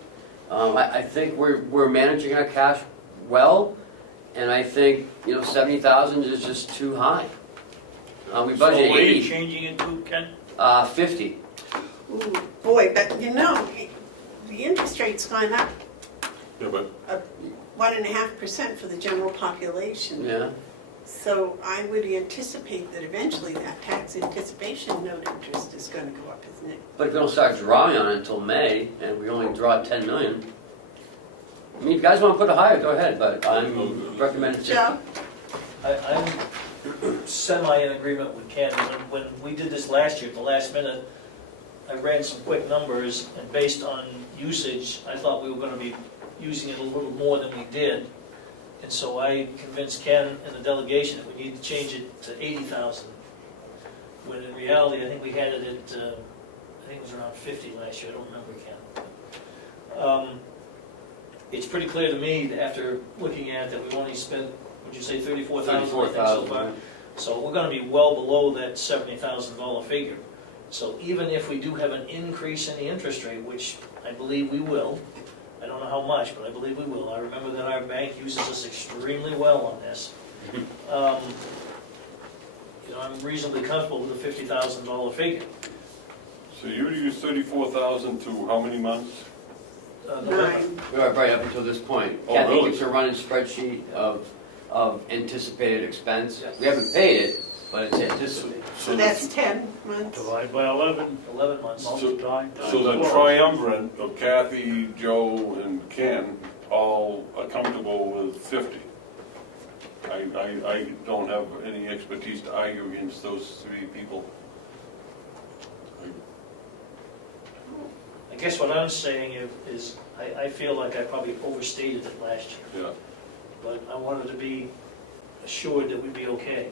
I think we're managing our cash well, and I think, 70,000 is just too high. We So budgeted what are you 80, changing it to, Ken? 50. Ooh, boy, but the interest rate's gone up Yeah, but 1.5% for the general population. Yeah. So I would anticipate that eventually that tax anticipation note interest is gonna go up, isn't it? But if we don't start drawing on it until May, and we only draw 10 million, I mean, if you guys want to put it higher, go ahead, but I'm recommending 50. Joe? I'm semi in agreement with Ken. When we did this last year, at the last minute, I ran some quick numbers, and based on usage, I thought we were gonna be using it a little more than we did. And so I convinced Ken and the delegation that we need to change it to 80,000. When in reality, I think we had it at, I think it was around 50 last year, I don't remember, Ken. It's pretty clear to me, that after looking at it, that we've only spent, would you say 34,000 so far? 34,000. So we're gonna be well below that $70,000 figure. So even if we do have an increase in the interest rate, which I believe we will, I don't know how much, but I believe we will. I remember that our bank uses us extremely well on this. You know, I'm reasonably comfortable with the $50,000 figure. So you would use 34,000 through how many months? November. 9. Right up until this point. Oh, Kathy really? keeps a running spreadsheet of anticipated expense. We haven't paid it, but it's anticipated. So that's 10 months. Divide by 11, 11 months. multiply times So the 12. triumvirate of Kathy, Joe, and Ken all are comfortable with 50. I don't have any expertise to argue against those three people. I guess what I'm saying is I feel like I probably overstated it last year, Yeah. but I wanted to be assured that we'd be okay.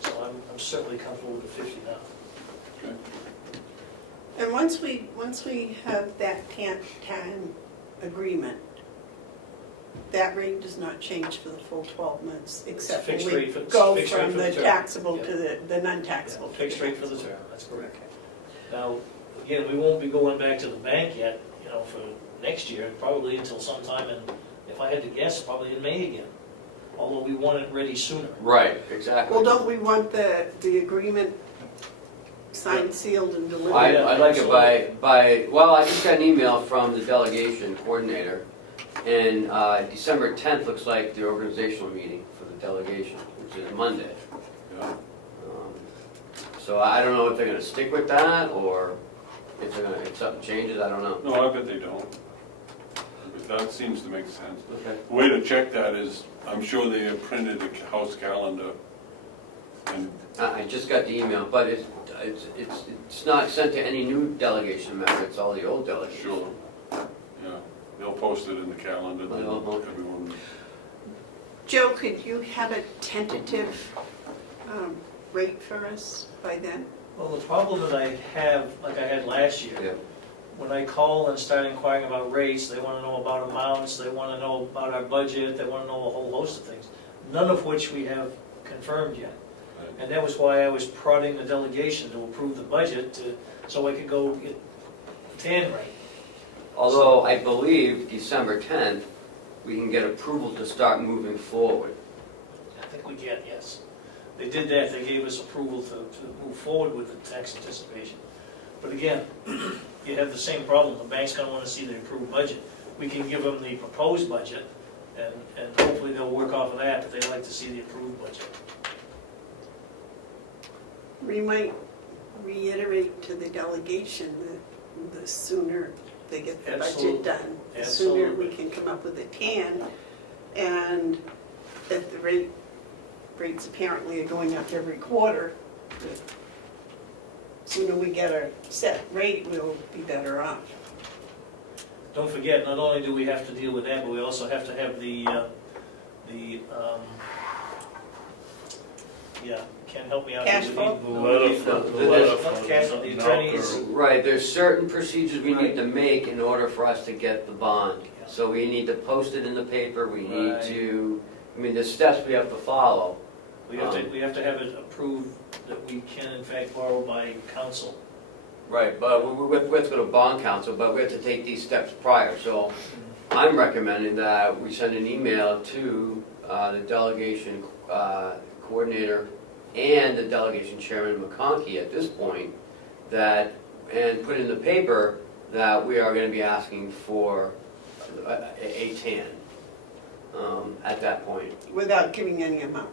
So I'm certainly comfortable with the 50 now. Okay. And once we have that TAN agreement, that rate does not change for the full 12 months, except when fixed we rate for- go fixed rate from for the the term. taxable Yeah. to the non-taxable. Yeah, fixed rate for the term, that's correct. Now, again, we won't be going back to the bank yet, you know, for next year, probably until sometime in, if I had to guess, probably in May again. Although we want it ready sooner. Right, exactly. Well, don't we want the agreement signed, sealed, and delivered? I'd like it by, well, I just got an email from the delegation coordinator, and December 10th looks like the organizational meeting for the delegation, which is Monday. Yeah. So I don't know if they're gonna stick with that, or if something changes, I don't know. No, I bet they don't. But that seems to make sense. Okay. The way to check that is, I'm sure they have printed a house calendar, and I just got the email, but it's not sent to any new delegation member, it's all the old delegations. sure, yeah, they'll post it in the calendar, then Well, everyone. Joe, could you have a tentative rate for us by then? Well, the problem that I have, like I had last year, Yeah. when I call and start inquiring about rates, they want to know about amounts, they want to know about our budget, they want to know a whole host of things, none of which we have confirmed yet. And that was why I was prodding the delegation to approve the budget so I could go get the TAN rate. Although I believe December 10th, we can get approval to start moving forward. I think we can, yes. They did that, they gave us approval to move forward with the tax anticipation. But again, you have the same problem, the bank's gonna wanna see the approved budget. We can give them the proposed budget, and hopefully they'll work off of that, but they like to see the approved budget. We might reiterate to the delegation that the sooner they get the budget Absolutely. done, the sooner we Absolutely. can come up with a TAN, and if the rates apparently are going up every quarter, the sooner we get a set rate, we'll be better off. Don't forget, not only do we have to deal with that, but we also have to have Ken, help me out. Cash flow? The letter from, the letter from The attorneys. Right, there's certain procedures we need to make in order for us to get the bond. So we need to post it in the paper, we need Right. to, I mean, there's steps we have to follow. We have to have it approved that we can in fact borrow by council. Right, but we have to go to bond council, but we have to take these steps prior. So I'm recommending that we send an email to the delegation coordinator and the delegation chairman McConkey at this point, and put in the paper that we are going to be asking for a TAN at that point. Without giving any amount.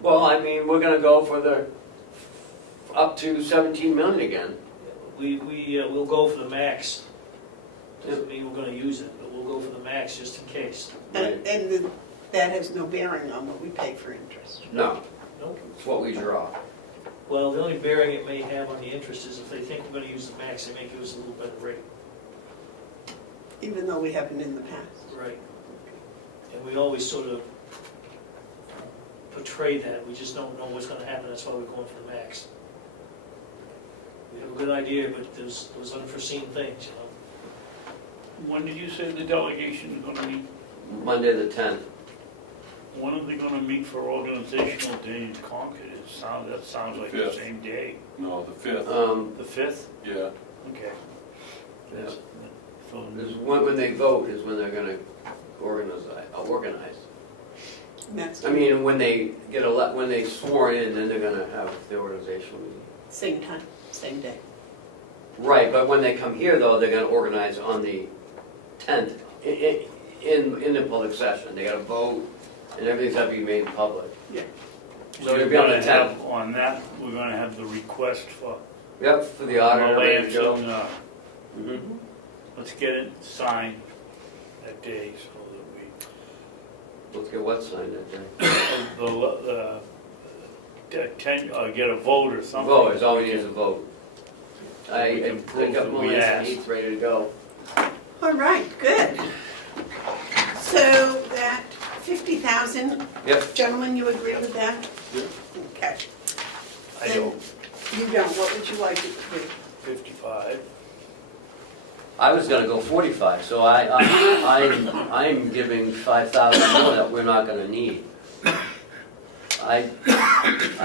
Well, I mean, we're going to go for the up to 17 million again. We'll go for the max. Doesn't mean we're gonna use it, but we'll go for the max just in case. And that has no bearing on what we pay for interest. No, Nope. it's what we draw. Well, the only bearing it may have on the interest is if they think we're gonna use the max, they may give us a little better rate. Even though we haven't in the past. Right. And we always sort of portray that, we just don't know what's gonna happen, that's why we're going for the max. We have a good idea, but there's those unforeseen things, you know? When did you say the delegation is gonna meet? Monday the 10th. When are they gonna meet for organizational day in Concord? That sounds like the Fifth. same day. No, the 5th, The 5th? yeah. Okay. Yeah. So, When they vote is when they're gonna organize. That's I mean, when they when they sworn in, then they're gonna have the organizational meeting. same time, same day. Right, but when they come here though, they're gonna organize on the 10th in the public session. They gotta vote and everything's gotta be made public. Yeah. So we're it'll be on the gonna 10th. have, on that, we're gonna have the request for Yep, for the auditor, ready to go. Melanson, Mhm. let's get it signed that day so Let's get what signed that day? that get a vote or something. Vote, it's all we need is a vote. I We can prove got that we Melanson asked. Heath ready to go. All right, good. So that 50,000, Yep. gentlemen, you agree with that? Yeah. Okay. I don't, You don't, what would you like it to be? 55. I was gonna go 45, so I'm giving 5,000 more that we're not gonna need. I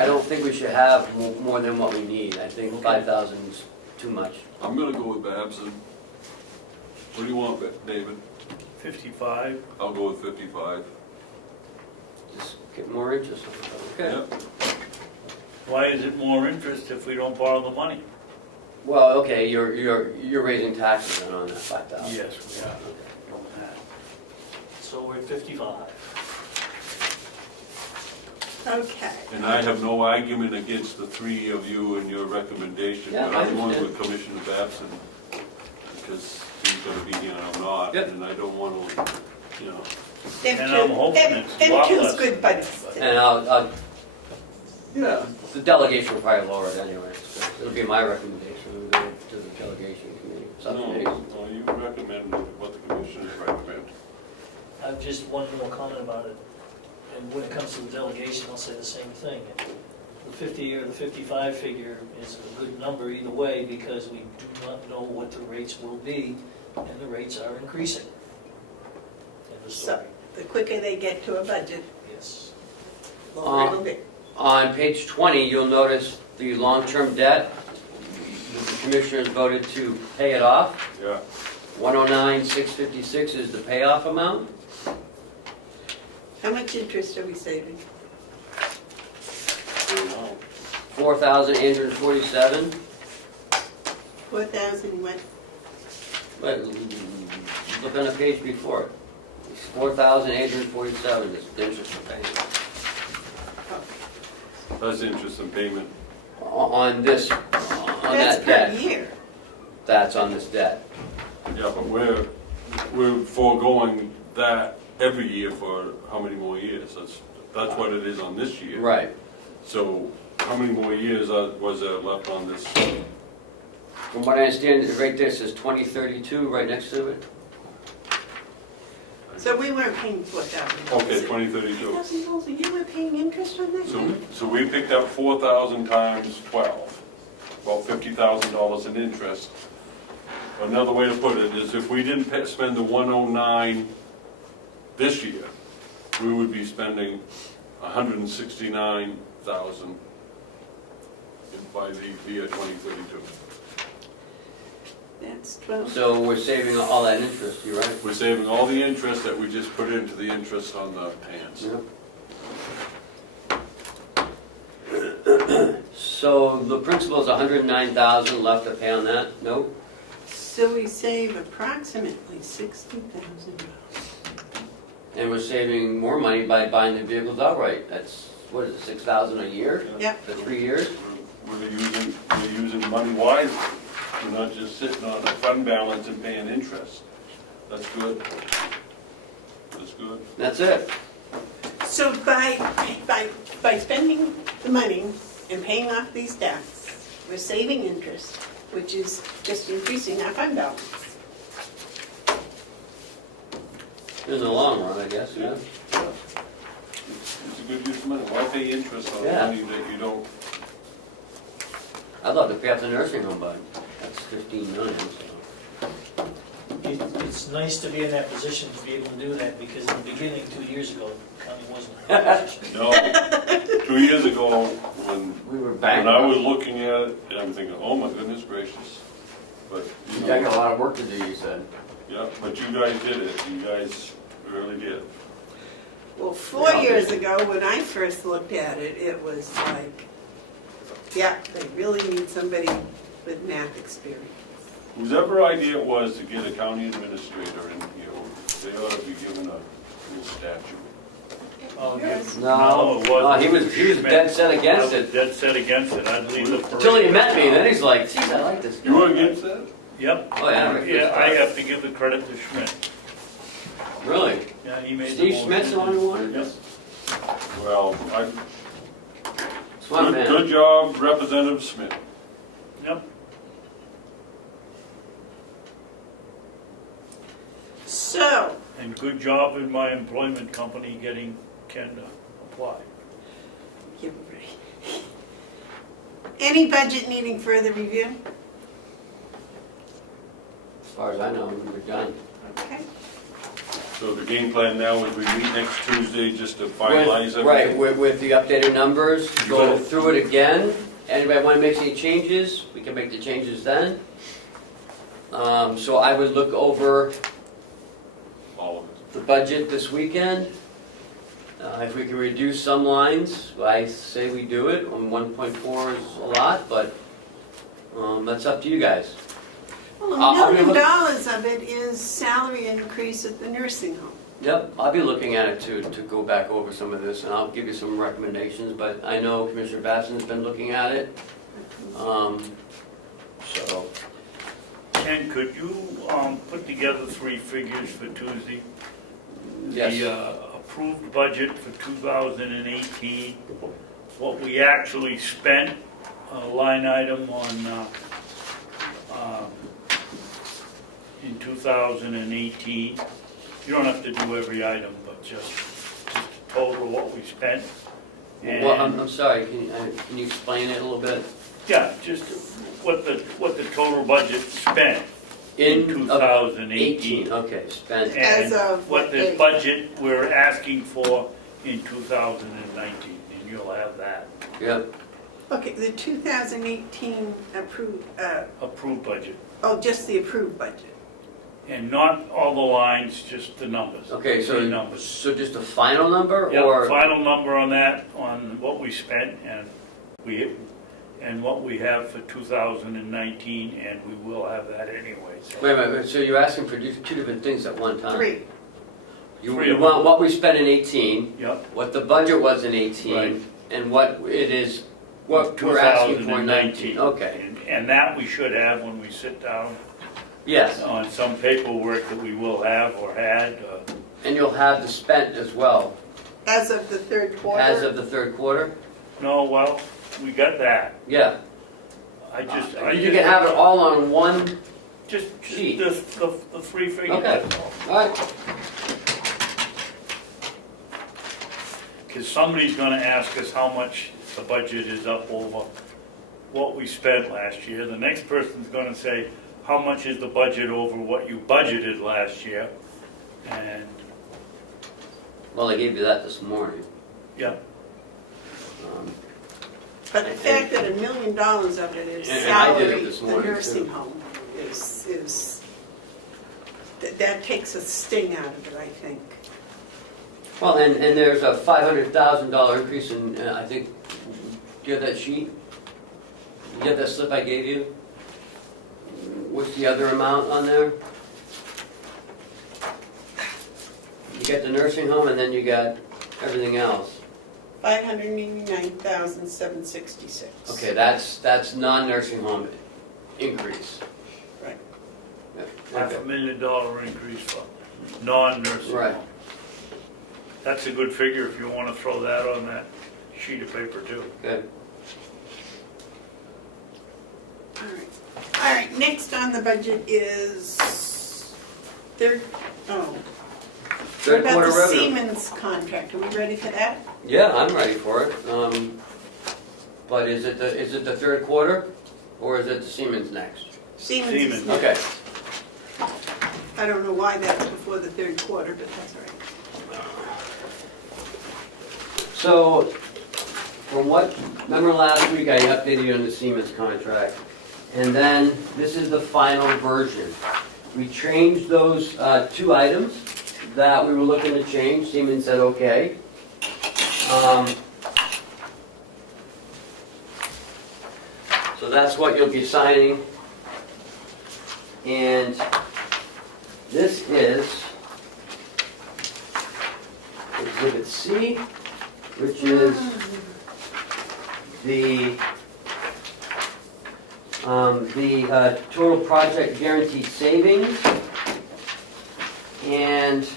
don't think we should have more than what we need. I think 5,000 is too much. I'm gonna go with Babson. What do you want, David? 55. I'll go with 55. Just get more interest. Okay. Yep. Why is it more interest if we don't borrow the money? Well, okay, you're raising taxes then on that 5,000. Yes, we are. On that. So we're at 55. Okay. And I have no argument against the three of you and your recommendation, Yeah, but I I'm going understand. with Commissioner Babson because he's gonna be here and I'm not, Yep. and I don't want to, you know. Them And I'm two- hoping them- it's a lot Them two's less. good buddies. And Yeah. the delegation will probably lower it anyway. So it'll be my recommendation. We'll go to the delegation committee. No, Subcommittee. no, you recommend what the commissioners recommend. I have just one more comment about it, and when it comes to the delegation, I'll say the same thing. The 50 or the 55 figure is a good number either way, because we do not know what the rates will be, and the rates are increasing. End of So, story. the quicker they get to a budget, Yes. the longer it'll be. On page 20, you'll notice the long-term debt. The commissioners voted to pay it off. Yeah. 109,656 is the payoff amount. How much interest are we saving? 4,847. 4,000 what? But look on the page before it. It's 4,847 is the interest we're paying. That's interest and payment. On this, on That's that per debt. year. That's on this debt. Yeah, but we're foregoing that every year for how many more years? That's what it is on this year. Right. So how many more years was there left on this? From what I understand, right there says 2032 right next to it. So we weren't paying 4,000. Okay, 2032. $4,000 a year, we're paying interest on that? So we picked up 4,000 times 12, about $50,000 in interest. Another way to put it is if we didn't spend the 109 this year, we would be spending 169,000 by the year 2032. That's 12. So we're saving all that interest, you're right? We're saving all the interest that we just put into the interest on the hands. Yep. So the principal is 109,000 left to pay on that? Nope. So we save approximately $60,000. And we're saving more money by buying the vehicles outright. That's, what is it, 6,000 a year Yep. for 3 years? We're using money wisely. We're not just sitting on a fund balance and paying interest. That's good. That's good. That's it. So by spending the money and paying off these debts, we're saving interest, which is just increasing our fund balance. In the long run, I guess, yeah. It's a good use of money. Why pay interest on Yeah. money that you don't? I'd love to pay off the nursing home, but that's 15 million, so. It's nice to be in that position to be able to do that, because in the beginning, 2 years ago, the county wasn't in that position. No. 2 years ago, when We were I was bankrupt. looking at it, I'm thinking, oh my goodness gracious. But, You you got a know, lot of work to do, you said. yeah, but you guys did it. You guys really did. Well, 4 years ago, when I first looked at it, it was like, yeah, they really need somebody with math experience. Whosever idea it was to get a county administrator in here, they ought to be given a little statue. I'll give- No, it no, wasn't. he was dead set I against was it. dead set against it, I'd leave the parade. Until he met me, then he's like, geez, I like this guy. You were against that? Yep. Oh, yeah. Yeah, I have to give the credit to Schmidt. Really? Yeah, he made the Steve motion. Schmidt's the one who wanted Yep. this? Well, Smart man. good job, Representative Smith. Yep. So, And good job in my employment company getting Ken to apply. give a break. Any budget needing further review? As far as I know, we're done. Okay. So the game plan now is we meet next Tuesday just to finalize everything? Right, with the updated numbers, go through it again. Anybody want to make any changes, we can make the changes then. So I would look over All of it. the budget this weekend. If we can reduce some lines, I say we do it. 1.4 is a lot, but that's up to you guys. Well, I'll $1 be million look- of it is salary increase at the nursing home. Yep, I'll be looking at it to go back over some of this, and I'll give you some recommendations, but I know Commissioner Babson's been looking at it. So, Ken, could you put together 3 figures for Tuesday? yes. The approved budget for 2018, what we actually spent, line item on, in 2018. You don't have to do every item, but just total what we spent. Well, I'm And, sorry, can you explain it a little bit? yeah, just what the total budget spent in 2018. Okay, spent, As And of what what the date? budget we're asking for in 2019, and you'll have that yep, Okay, the 2018 approved, approved budget. just the approved budget. And not all the lines, just the numbers. okay, The so, numbers. so just a final number, Yeah, or? final number on that, on what we spent, and what we have for 2019, and we will have that anyway, so. Wait a minute, so you're asking for two different things at one time? 3. You Three of want what we spent in 18, Yep, what the budget was in 18, Right. and what it is, what we're asking for in 19. Okay, And that we should have when we sit down yes, on some paperwork that we will have or had. and you'll have the spent as well, As of the third quarter? as of the third quarter? No, well, we got that. Yeah. I just. You can have it all on one, Just sheet. the 3 figures, Okay. that's all. all right, Because somebody's gonna ask us how much the budget is up over what we spent last year. The next person's gonna say, how much is the budget over what you budgeted last year? And, well, I gave you that this morning. yeah, But the fact that $1 million of it is And I did it salary, this the morning, nursing too. home is, that takes a sting out of it, I think. Well, and there's a $500,000 increase in, I think, do you have that sheet? You have that slip I gave you? What's the other amount on there? You got the nursing home and then you got everything else. $589,766. Okay, that's non-nursing home increase. Right. Yeah, okay. $500,000 increase for non-nursing Right. home. That's a good figure if you wanna throw that on that sheet of paper too. Good. All right, next on the budget is third What quarter about the revenue. Siemens contract? Are we ready for that? Yeah, I'm ready for it. But is it the third quarter, or is it the Siemens next? Siemens is Siemens. next. Okay. I don't know why that's before the third quarter, but that's all right. So, from what, remember last week I updated you on the Siemens contract, and then this is the final version. We changed those two items that we were looking to change. Siemens said okay. So that's what you'll be signing. And this is Exhibit C, which is the total project guaranteed savings, and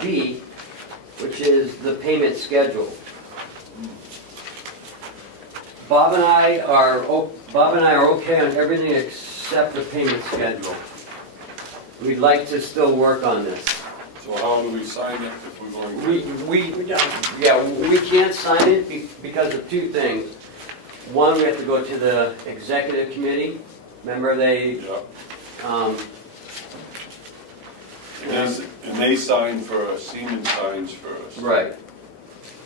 B, which is the payment schedule. Bob and I are okay on everything except the payment schedule. We'd like to still work on this. So how do we sign it if we're going to? We can't sign it because of two things. One, we have to go to the executive committee. Remember they, Yeah. And they sign first, Siemens signs first. right.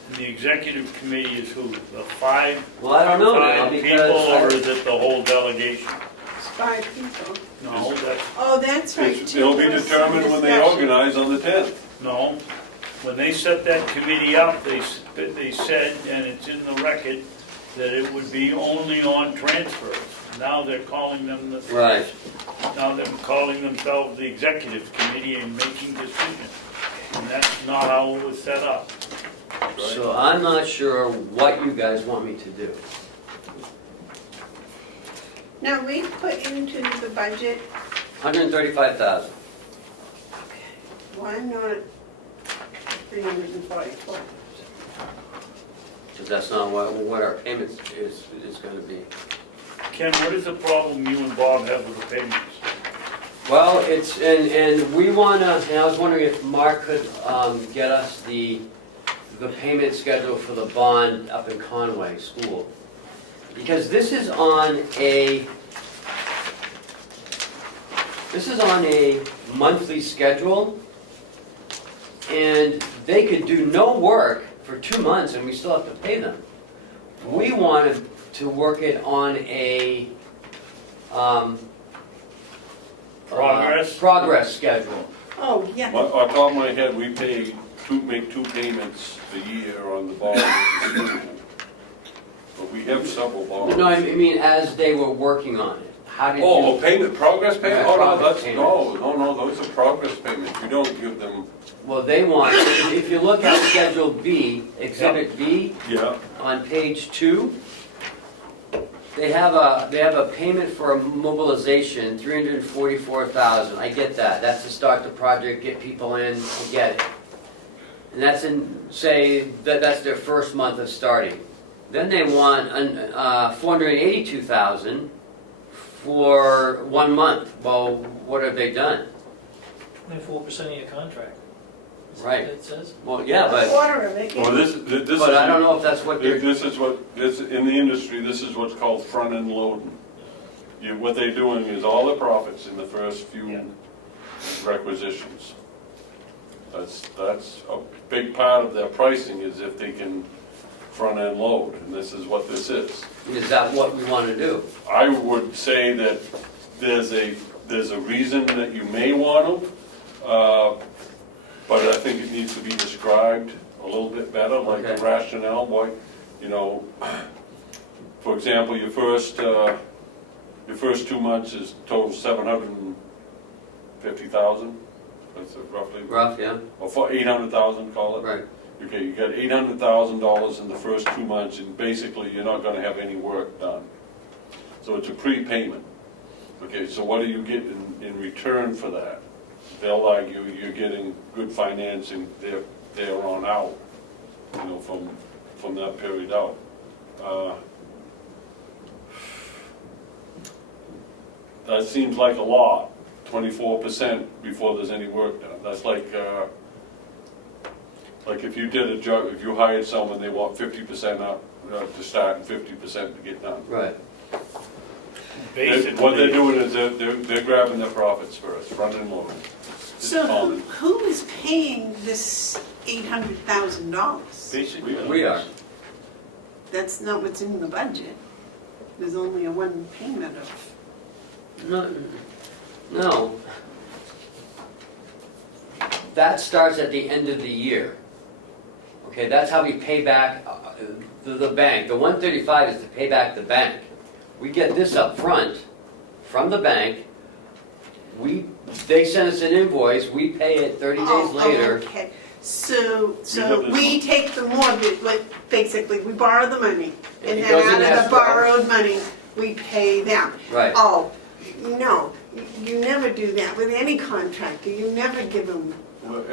And the executive committee is who? The five Well, I don't know now people, because or is it the whole delegation? It's 5 people. No, that's, Oh, that's right. It's- It'll be determined when they organize on the 10th. no. When they set that committee up, they said, and it's in the record, that it would be only on transfers. Now they're calling them the. Right. Now they're calling themselves the executive committee and making decisions. And that's not how it was set up. So I'm not sure what you guys want me to do. Now, we put into the budget, 135,000. why not 344? Because that's not what our payments is going to be. Ken, what is the problem you and Bob have with the payments? Well, it's, and we want to, and I was wondering if Mark could get us the payment schedule for the bond up in Conway School. Because this is on a monthly schedule, and they could do no work for 2 months and we still have to pay them. We wanted to work it on a progress schedule. Oh, yeah. On top of my head, we make 2 payments a year on the bond. But we have several bonds. No, I mean as they were working on it. How did Oh, you? payment, progress payment? Yeah, Oh, no, progress that's, payments. no, those are progress payments. We don't give them, Well, they want, if you look at Schedule B, Exhibit B, yeah, on page 2, they have a payment for a mobilization, 344,000. I get that. That's to start the project, get people in, I get it. And that's say that's their first month of starting. Then they want 482,000 for 1 month. Well, what have they done? 24% of your contract. Is that Right. what it says? Well, yeah, A but quarter of it, well, yeah. this is. I don't know if that's what they're. This is in the industry, this is what's called front-end loading. What they're doing is all the profits in the first few requisitions. That's a big part of their pricing is if they can front-end load, and this is what this is. Is that what we want to do? I would say that there's a reason that you may want to, but I think it needs to be described a little bit better, like the Okay. rationale, why, for example, your first 2 months is total 750,000, that's roughly. Rough, yeah? Or for 800,000, call it. Right. Okay, you got $800,000 in the first 2 months, and basically you're not gonna have any work done. So it's a prepayment. Okay, so what do you get in return for that? They'll argue you're getting good financing there on out, from that period out. That seems like a lot, 24% before there's any work done. That's like if you did a job, if you hired someone, they want 50% up to start and 50% to get done. Right. What they're doing is they're grabbing their profits first, front and loading. It's So common. who is paying this $800,000? Basically, We are. That's not what's in the budget. There's only a one payment of, No. That starts at the end of the year. Okay, that's how we pay back the bank. The 135 is to pay back the bank. We get this up front from the bank. They send us an invoice, we pay it 30 days later. Okay, so have this we take the mortgage, like, basically, we borrow the money, and It then goes in out of the escrow. borrowed money, we pay them. Right. Oh, no, you never do that with any contractor, you never give them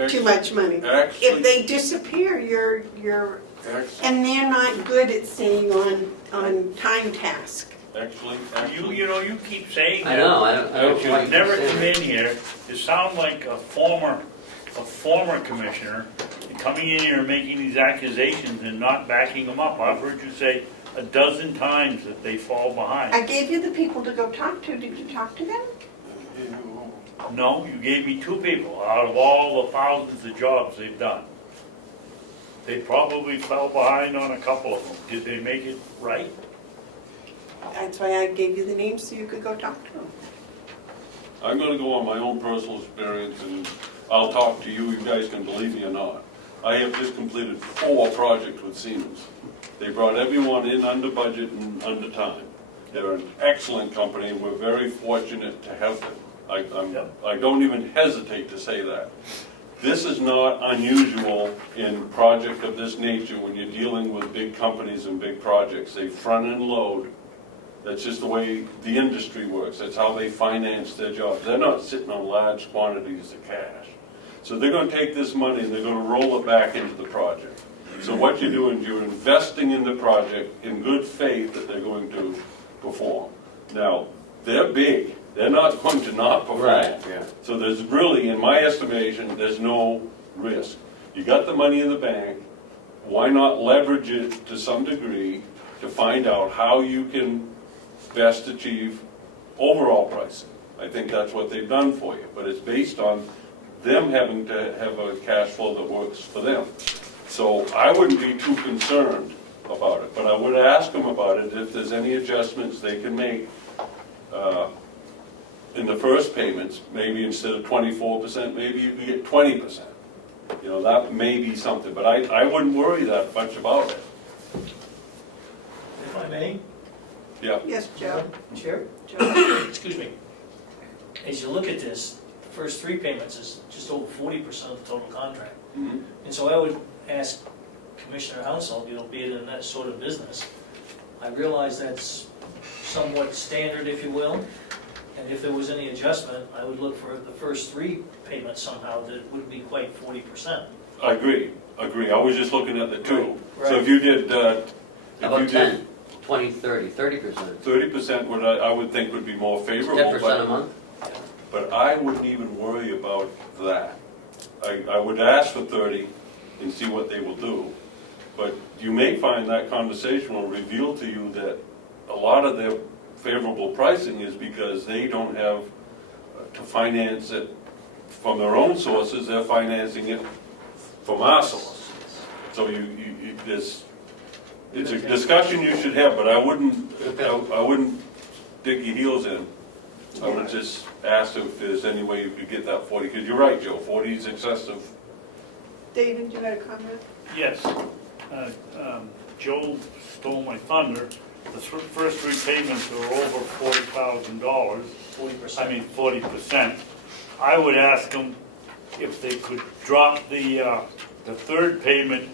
too much money. If Actually, they disappear, you're, and they're not good at staying on time task. actually, You keep saying I that. know, I don't But you quite never understand come it. in here, you sound like a former commissioner, coming in here and making these accusations and not backing them up. I've heard you say a dozen times that they fall behind. I gave you the people to go talk to, did you talk to them? No, you gave me two people out of all the thousands of jobs they've done. They probably fell behind on a couple of them. Did they make it right? That's why I gave you the names so you could go talk to them. I'm gonna go on my own personal experience, and I'll talk to you, you guys can believe me or not. I have just completed 4 projects with Siemens. They brought everyone in under budget and under time. They're an excellent company, and we're very fortunate to have them. I don't even hesitate to say that. This is not unusual in project of this nature when you're dealing with big companies and big projects. They front and load. That's just the way the industry works. That's how they finance their jobs. They're not sitting on large quantities of cash. So they're going to take this money and they're going to roll it back into the project. So what you're doing is you're investing in the project in good faith that they're going to perform. Now, they're big. They're not going to not perform. Right, yeah. So there's really, in my estimation, there's no risk. You got the money in the bank. Why not leverage it to some degree to find out how you can best achieve overall pricing? I think that's what they've done for you, but it's based on them having to have a cash flow that works for them. So I wouldn't be too concerned about it, but I would ask them about it if there's any adjustments they can make in the first payments. Maybe instead of 24%, maybe you could get 20%. You know, that may be something, but I wouldn't worry that much about it. If I may, Yeah. Yes, Joe? Chair? Joe? Excuse me. As you look at this, the first 3 payments is just over 40% of the total contract. Mhm. And so I would ask Commissioner Hounsell, being in that sort of business, I realize that's somewhat standard, if you will, and if there was any adjustment, I would look for the first 3 payments somehow that would be quite 40%. I agree. I was just looking at the 2. Right. So if you did, How about 10, 20, 30, 30%? 30%, what I would think would be more favorable. 10% a month? But I wouldn't even worry about that. I would ask for 30 and see what they will do. But you may find that conversation will reveal to you that a lot of their favorable pricing is because they don't have to finance it from their own sources, they're financing it from our source. So it's a discussion you should have, but I wouldn't dig your heels in. I would just ask if there's any way you could get that 40, because you're right, Joe, 40 is excessive. David, you had a comment? Yes. Joe stole my thunder. The first 3 payments are over $40,000. 40%. I mean, 40%. I would ask them if they could drop the 3rd payment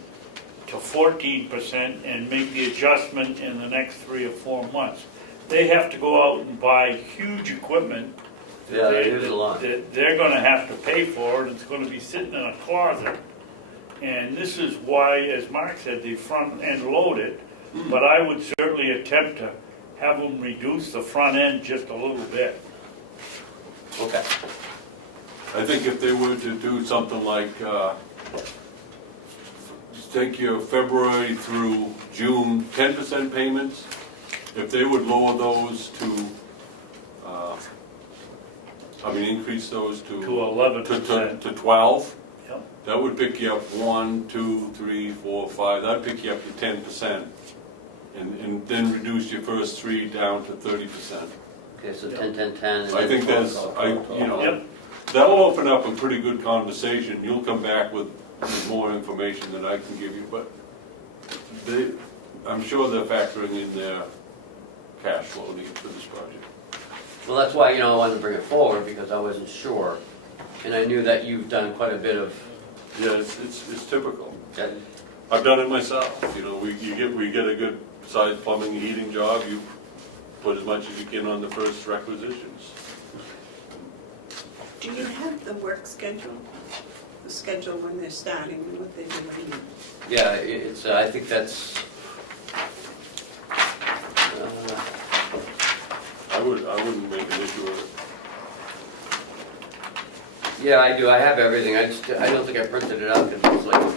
to 14% and make the adjustment in the next 3 or 4 months. They have to go out and buy huge equipment. Yeah, they use a lot. That they're gonna have to pay for, and it's gonna be sitting in a closet. And this is why, as Mark said, they front end load it, but I would certainly attempt to have them reduce the front end just a little bit. Okay. I think if they were to do something like, take your February through June 10% payments, if they would lower those to, increase those To 11%. to 12, Yep. that would pick you up 1, 2, 3, 4, 5, that'd pick you up to 10%. And then reduce your first 3 down to 30%. Okay, so 10, 10, 10. and I then think 12, that's, 12, 12. Yep. that'll open up a pretty good conversation. You'll come back with more information than I can give you, but I'm sure they're factoring in their cash flow needs for this project. Well, that's why, I wanted to bring it forward, because I wasn't sure. And I knew that you've done quite a bit of, Yeah, it's typical. that- I've done it myself, we get a good sized plumbing and heating job, you put as much as you can on the first requisitions. Do you have the work schedule? The schedule when they're starting and what they're doing? yeah, it's, I think that's, I wouldn't make an issue of it. yeah, I do, I have everything, I don't think I printed it out, because it's like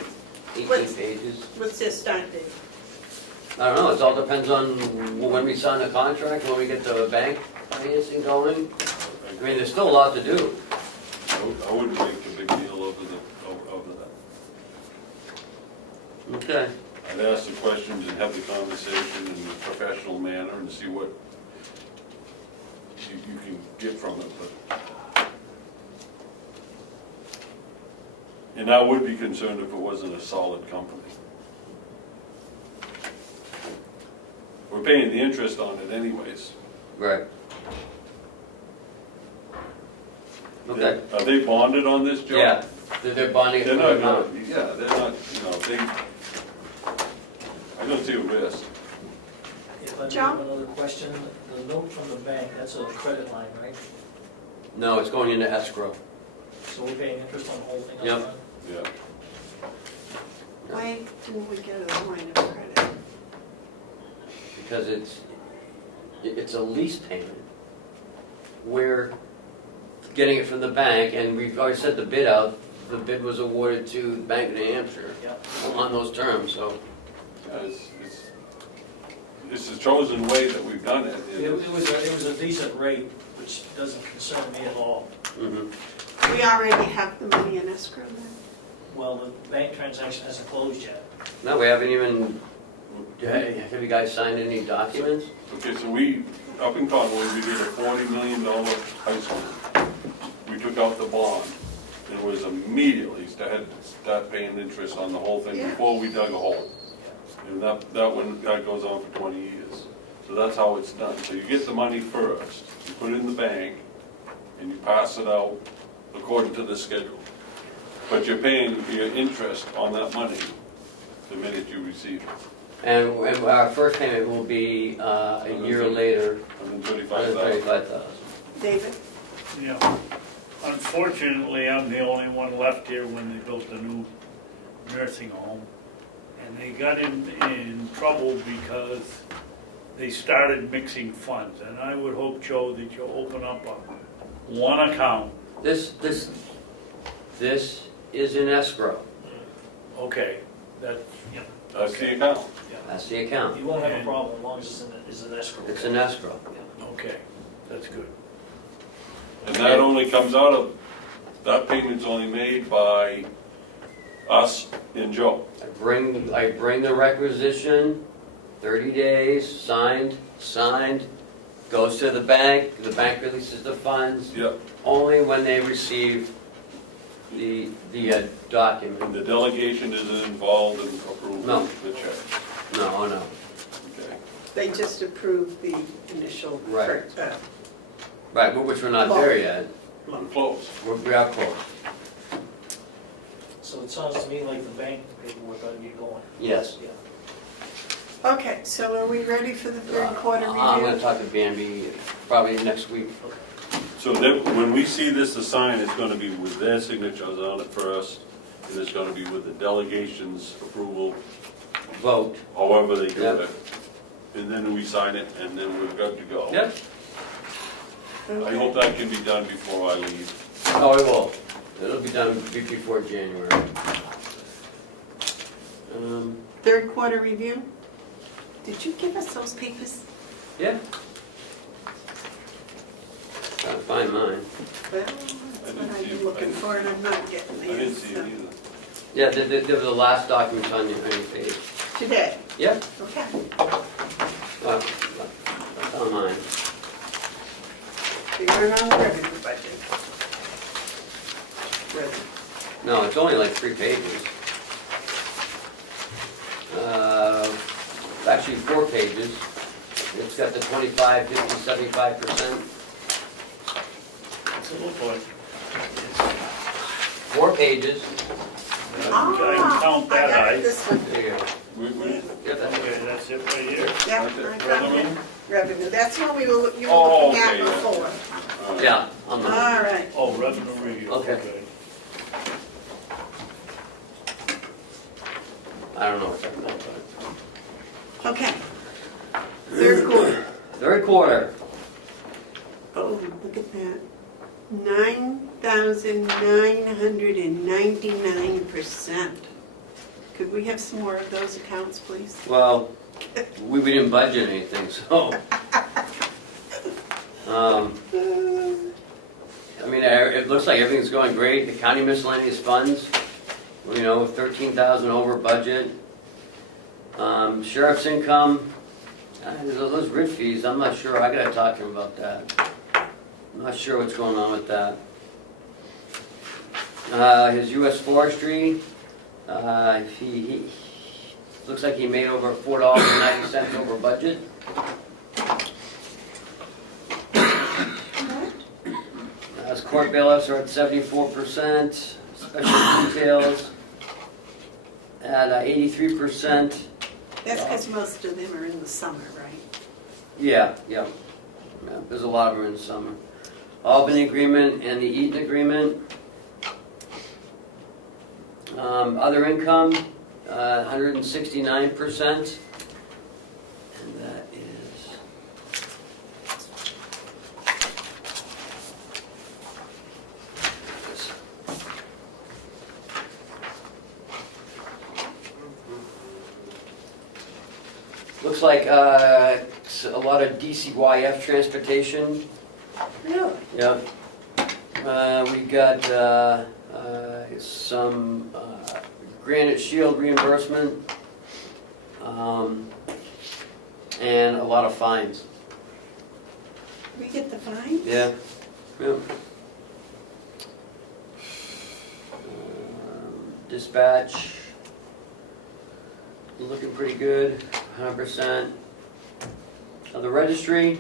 18 What's- pages. What's their start date? I don't know, it all depends on when we sign the contract, when we get the bank financing going. I mean, there's still a lot to do. I wouldn't make a big deal over that. Okay. I'd ask the questions and have the conversation in a professional manner and see what you can get from it. And I would be concerned if it wasn't a solid company. We're paying the interest on it anyways. Right. Okay. Are they bonded on this job? Yeah, they're bonding it They're for not, the amount. yeah, they're not, I don't see a risk. If I may John? have another question, the note from the bank, that's a credit line, right? No, it's going into escrow. So we're paying interest on the whole thing? Yep. upfront? Yeah. Why didn't we get a line of credit? Because it's a lease payment. We're getting it from the bank, and we've already sent the bid out. The bid was awarded to the Bank of New Hampshire Yep. on those terms, so. Yeah, it's a chosen way that we've done it. It was a decent rate, which doesn't concern me at all. Mhm. We already have the money in escrow then? Well, the bank transaction hasn't closed yet. No, we haven't even, have you guys signed any documents? Okay, so up in Conway, we did a $40 million high school. We took out the bond, and it was immediately start paying interest on the whole thing Yeah. before we dug a hole. And that goes on for 20 years. So that's how it's done. So you get the money first, you put it in the bank, and you pass it out according to the schedule. But you're paying your interest on that money the minute you receive it. And our first payment will be a year later, $135,000. $135,000. David? Yeah. Unfortunately, I'm the only one left here when they built the new nursing home. And they got in trouble because they started mixing funds. And I would hope, Joe, that you'll open up one account. This is in escrow. Okay, that's, That's the account. That's the account. You won't have a problem as long as it's in escrow. It's in escrow. okay, that's good. And that only comes out of, that payment's only made by us and Joe. I bring the requisition, 30 days, signed, goes to the bank releases the funds, Yep. only when they receive the And document. the delegation isn't involved in approving No. the check. No. Okay. They just approved the initial. Right. Right, which we're not there yet. We're close. We are close. So it sounds to me like the bank paperwork ought to get going. Yes. Yeah. Okay, so are we ready for the third quarter I'm gonna review? talk to Bambi probably next week. So then, when we see this assigned, it's gonna be with their signatures on it first, and it's gonna be with the delegation's approval, Vote. however they do Yep. it. And then we sign it, and then we're good to go. Yep. I hope that can be done before I leave. Oh, it will. It'll be done before January. Third quarter review? Did you give us those papers? Yeah. Gotta find mine. Well, that's what I've been looking for and I'm not getting I there. didn't see it so. either. Yeah, they were the last documents on your page. Today, Yeah, okay. that's on mine. We weren't on the revenue budget. Revenue. No, it's only like 3 pages. Actually 4 pages. It's got the 25, 50, 75%. What's it look like? 4 pages. I didn't count that I got high. it, this one. There you go. Yeah, that's Okay, that's it right here. Yeah, Okay, I got revenue? it. Revenue, that's what you were Oh, looking at okay, yeah. before. All right. Yeah, on All mine. right. Oh, revenue review, Okay. okay. I don't know what that meant, but. Okay. Third quarter. Third quarter. Oh, look at that. 9,999%. Could we have some more of those accounts, please? Well, we didn't budget anything, so. I mean, it looks like everything's going great. The county miscellaneous funds, 13,000 over budget. Sheriff's income, those RIT fees, I'm not sure. I gotta talk to him about that. I'm not sure what's going on with that. His U.S. forestry, he looks like he made over $4.90 over budget. His court bailiffs are at 74%, special details at 83%. That's because most of them are in the summer, right? Yeah. There's a lot of them in the summer. Albany agreement and the Eaton agreement. Other income, 169%. And that is... Looks like a lot of DCYF transportation. Really? Yeah. We got some Granite Shield reimbursement, and a lot of fines. We get the fines? Yeah. Dispatch, looking pretty good, 100%. The registry,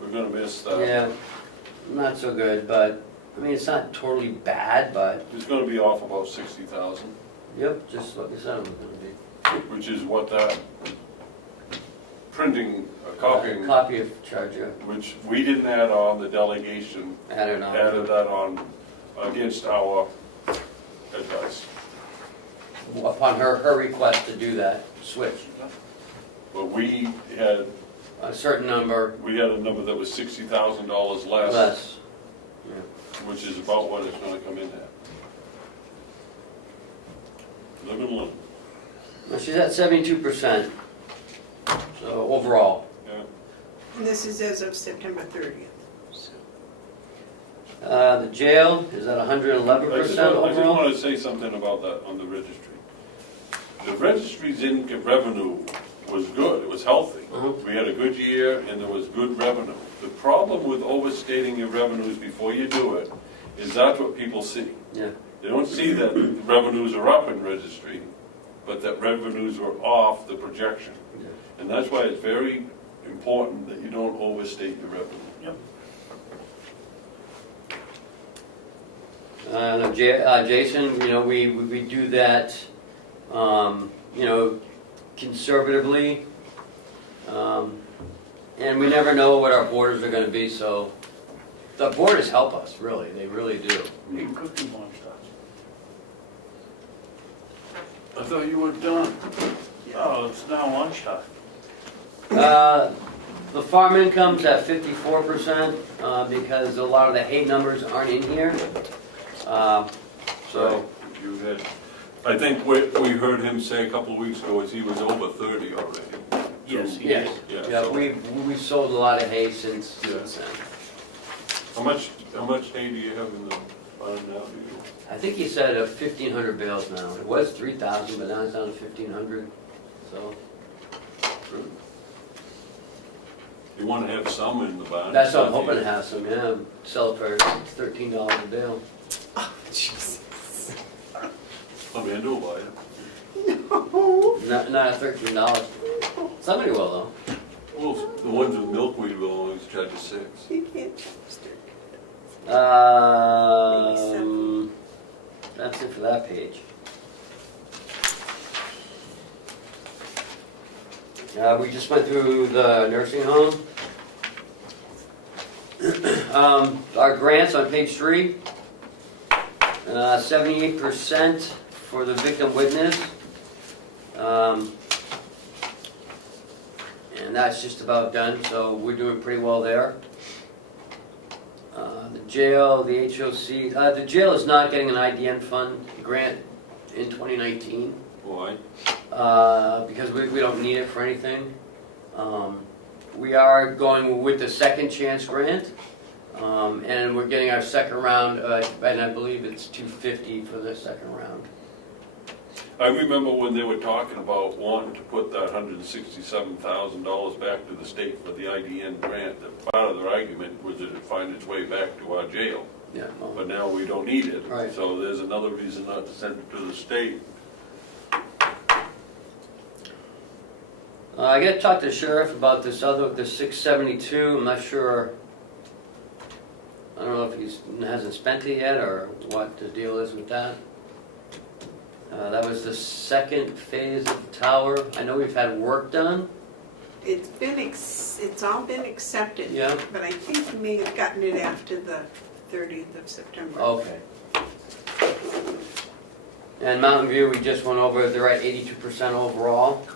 We're gonna miss that. yeah, not so good, but, I mean, it's not totally bad, but, It's gonna be off about 60,000, yep, just like I said it was gonna be. which is what that printing, copying, Copy of charger, which we didn't add on, the delegation I don't know. added that on against our advice. Upon her request to do that, switch, But we had a certain number a number that was $60,000 less, less. which is about what it's gonna come in at. Live and learn. Well, she's at 72%, so overall. Yeah. And this is as of September 30th. So. The jail is at I 111% just overall. want to say something about that on the registry. The registry's income revenue was good, it was healthy. Mhm. We had a good year and there was good revenue. The problem with overstating your revenues before you do it is that's what people see. Yeah. They don't see that the revenues are up in registry, but that revenues are off the projection. Yeah. And that's why it's very important that you don't overstate your revenue. Jason, we do that, conservatively. And we never know what our borders are gonna be, so the borders help us, really, they really do. You can cook them on stuff. I thought you were done. Oh, it's now lunchtime. The farm income's at 54%, because a lot of the hay numbers aren't in here. So, You had, I think what we heard him say a couple of weeks ago is he was over 30 already. Yes, he yes, is. yeah, so we sold a lot of hay since then. How much hay do you have in the barn now? Do you? I think he said 1,500 bales now. It was 3,000, but now it's down to 1,500, so. You want to have some in the barn? That's what I'm hoping to have some, yeah, sell it for $13 a bale. Oh, Jesus. I mean, I do buy it. No. Not at $13. Somebody will though. Well, the ones with milkweed will always charge you 6. You can't trust her. That's it for that page. We just went through the nursing home. Our grants on page 3, 78% for the victim witness. And that's just about done, so we're doing pretty well there. The jail, the HOC, the jail is not getting an IDN fund grant in 2019. Why? Because we don't need it for anything. We are going with the second chance grant, and we're getting our second round, and I believe it's $250 for the second round. I remember when they were talking about wanting to put that $167,000 back to the state for the IDN grant, that part of their argument was that it'd find its way back to our jail. Yeah. Well, But now we don't need it. Right. So there's another reason not to send it to the state. I got to talk to the sheriff about this the 672. I'm not sure. I don't know if he hasn't spent it yet or what the deal is with that. That was the second phase of the tower. I know we've had work done. It's all been accepted. Yeah. But I think you may have gotten it after the 30th of September. Okay. And Mountain View, we just went over. They're at 82% overall.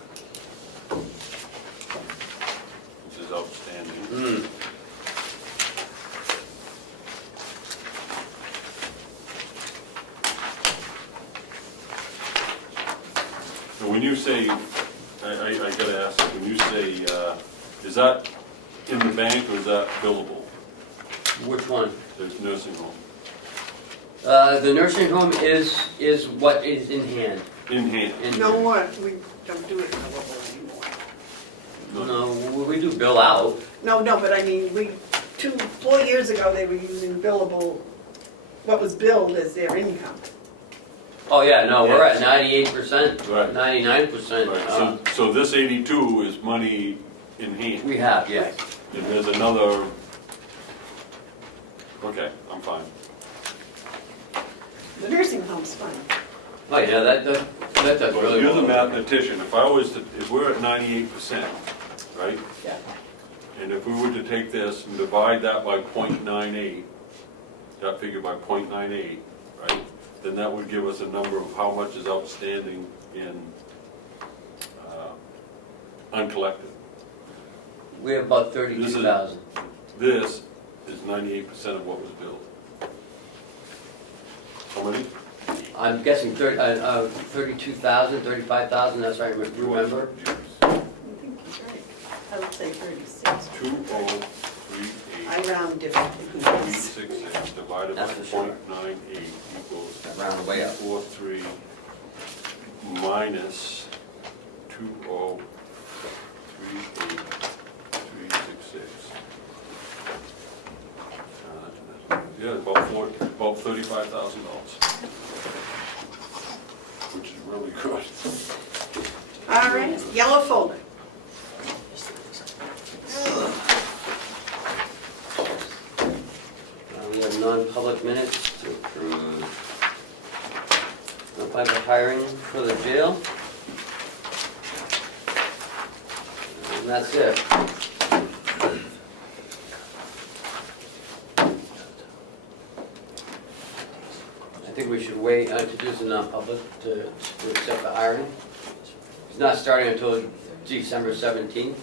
This is outstanding. Mm. And when you say, I gotta ask, when you say, is that in the bank or is that billable? Which one? There's nursing home. The nursing home is what is in hand. In hand. In No hand. more, we don't do it billable anymore. No, we do bill out. No, but I mean, 4 years ago, they were using billable, what was billed as their income. Oh yeah, no, we're at 98%, Right. 99%. Right, so this 82 is money in hand. We have, yes. And there's another, okay, I'm fine. The nursing home's fine. Oh yeah, that does But really you're the well. mathematician, if we're at 98%, right? Yeah. And if we were to take this and divide that by 0.98, that figure by 0.98, right? Then that would give us a number of how much is outstanding in uncollected. We have about 32,000. This is 98% of what was billed. How many? I'm guessing 32,000, 35,000, that's right, remember? I think he's right. I would say 36. 2038. I round differently. 366 divided by That's for sure. 0.98 equals That round way up. 43 minus 2038366. Yeah, about $35,000, which is really good. All right, yellow folder. We have non-public minutes to approve. Apply for hiring for the jail. And that's it. I think we should wait to do the non-public to accept the hiring. It's not starting until December 17th.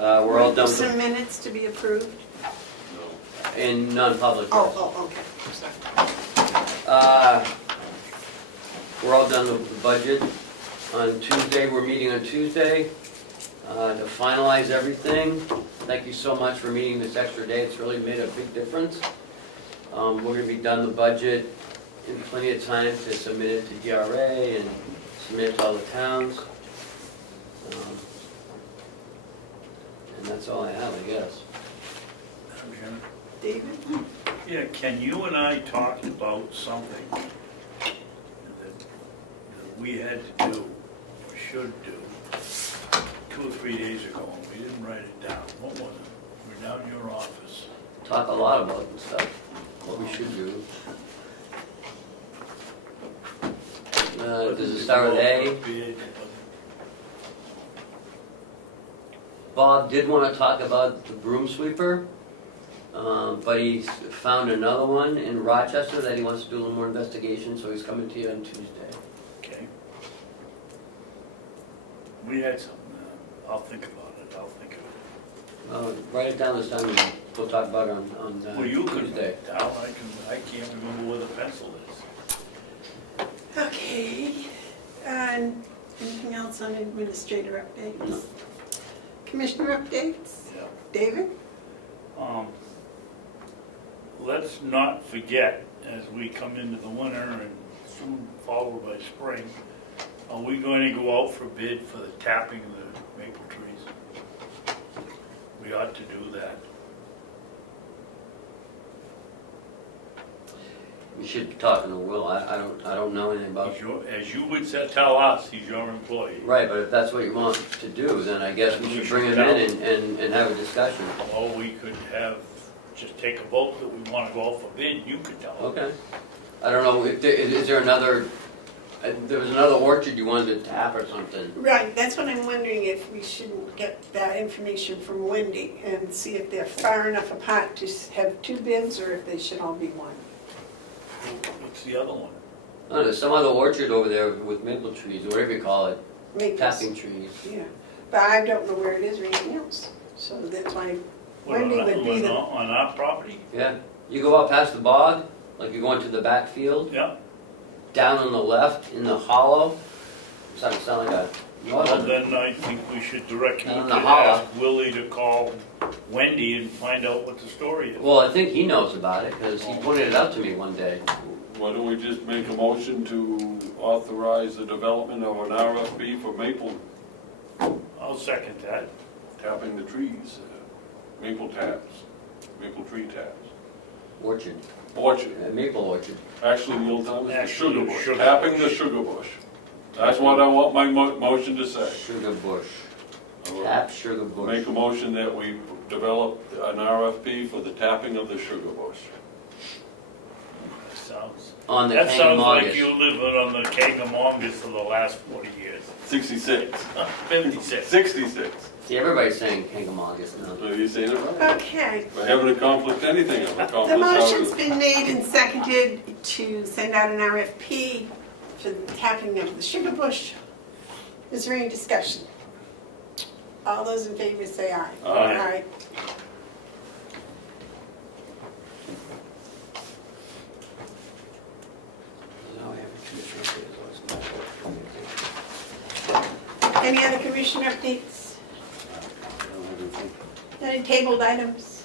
We're all done with Some minutes to be approved? No. in non-public. yes. Oh, okay. We're all done with the budget. On Tuesday, we're meeting on Tuesday to finalize everything. Thank you so much for meeting this extra day. It's really made a big difference. We're gonna be done the budget in plenty of time to submit it to DRA and submit it to all the towns. And that's all I have, I guess. Madam Chairman? David? Yeah, can you and I talk about something that we had to do, or should do, 2 or 3 days ago, and we didn't write it down? What was it? We're down in your office. Talk a lot about stuff, what we should do. Does it start with A? Bid. Bob did want to talk about the broom sweeper, but he found another one in Rochester that he wants to do a little more investigation, so he's coming to you on Tuesday. Okay. We had some, I'll think about it, Write it down this time, and we'll talk about it on Well, you can write Tuesday. it down, I can't remember where the pencil is. Okay, and anything else on administrator updates? No. Commissioner updates? Yeah. David? Let's not forget, as we come into the winter and soon followed by spring, are we going to go out for bid for the tapping of the maple trees? We ought to do that. You should be talking to Will, I don't know anything about. As you would tell us, he's your employee. Right, but if that's what you want to do, then I guess we should bring him in and have a discussion. Or we could just take a vote that we want to go out for bid, you could tell him. Okay. I don't know, if is there another, there was another orchard you wanted to tap or something. Right, that's what I'm wondering, if we shouldn't get that information from Wendy and see if they're far enough apart to have 2 bids or if they should all be one. What's the other one? Oh, there's some other orchard over there with maple trees, or whatever you call it, Maples. tapping trees. Yeah, but I don't know where it is or anything else, so that's why What, Wendy would be the... on our property? Yeah, you go out past the bog, like you're going to the backfield, Yeah. down on the left in the hollow. Starting to sound like a Well, then I think we should direct you On to the holler. ask Willie to call Wendy and find out what the story is. Well, I think he knows about it, because he pointed it out to me one day. Why don't we just make a motion to authorize the development of an RFP for maple, I'll second that. tapping the trees, maple taps, maple tree taps. Orchard, Orchard, maple orchard. actually the old time is the Actually, sugar bush, sugar tapping bush. the sugar bush. That's what I want my motion to say. Sugar bush. I will Tap sugar bush. Make a motion that we develop an RFP for the tapping of the sugar bush. On the That sounds like Kangamongus. you living on the Kangamongus for the last 40 years. 66. 56. 66. See, everybody's saying Kangamongus now. Are you saying it right? Okay, If I haven't accomplished anything, I've accomplished the how motion's to- been made and seconded to send out an RFP for the tapping of the sugar bush. Is there any discussion? All those in favor say aye. Aye. Now I have a commissioner update. Any other commission updates? I don't have anything. Any tabled items?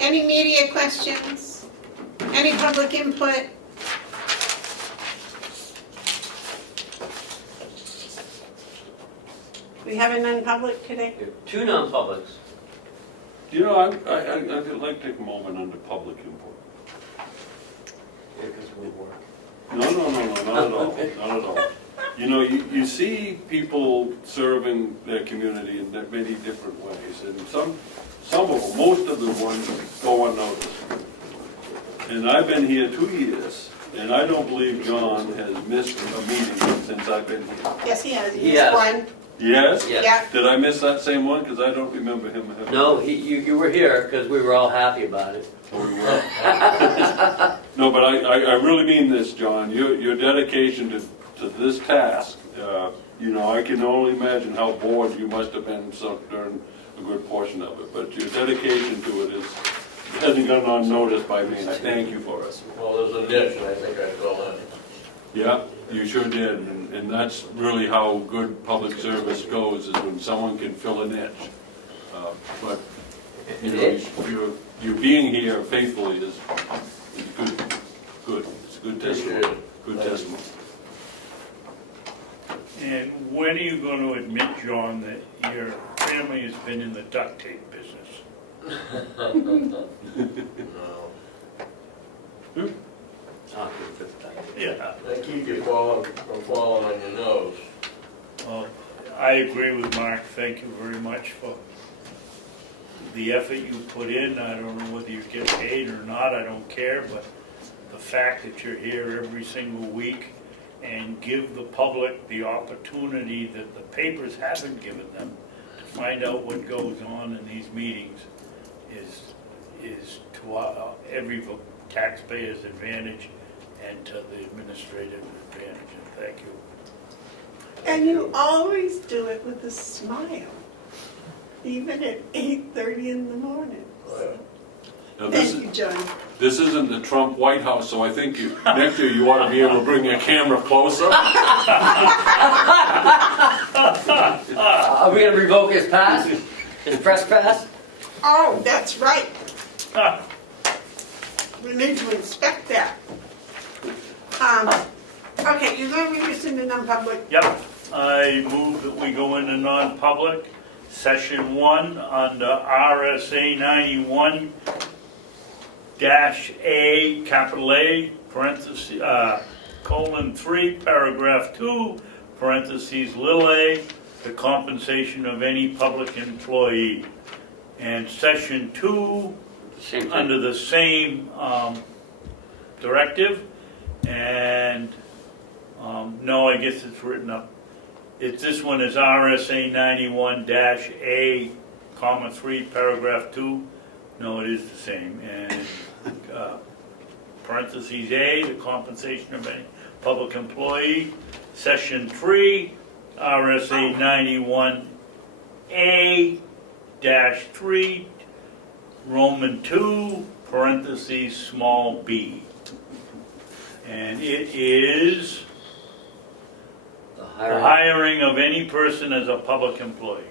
Any media questions? Any public input? We have a non-public today? We have 2 non-publics. You know, I'd like to take a moment under public input. Yeah, because we work. No, not at all, not at all. You know, you see people serving their community in many different ways, and some of them, most of the ones go unnoticed. And I've been here 2 years, and I don't believe John has missed a meeting since I've been here. Yes, he has. He has. One. Yes? Yes. Yeah. Did I miss that same one? Because I don't remember him having. No, you were here because we were all happy about it. No, but I really mean this, John. Your dedication to this task, you know, I can only imagine how bored you must have been during a good portion of it, but your dedication to it hasn't gone unnoticed by me, and I thank you for it. Well, there's a niche, and I think I fell in. Yeah, you sure did, and that's really how good public service goes, is when someone can fill a niche. But, you know, you being here faithfully is good, it's a good testimony, good testimony. And when are you going to admit, John, that your family has been in the duct tape business? No. Yeah. They keep you from falling on your nose. Well, I agree with Mark. Thank you very much for the effort you put in. I don't know whether you get paid or not, I don't care, but the fact that you're here every single week and give the public the opportunity that the papers haven't given them to find out what goes on in these meetings is to every taxpayer's advantage and to the administrative advantage, and thank you. And you always do it with a smile, even at 8:30 in the morning. Now, Thank you, John. this isn't the Trump White House, so I think next year you ought to be able to bring your camera closer. Are we gonna revoke his pass? His press pass? Oh, that's right. We need to inspect that. Okay, you're going to read this into non-public? Yep, I move that we go into non-public, session 1, under RSA 91-A, capital A, parentheses, :3, paragraph 2, parentheses, little a, the compensation of any public employee. And session 2, Same thing. under the same directive, and no, I guess it's written up. This one is RSA 91-A, :3, paragraph 2. No, it is the same. And parentheses A, the compensation of any public employee. Section 3, RSA 91-A-3, Roman 2, parentheses, small b. And it is The the hiring. hiring of any person as a public employee.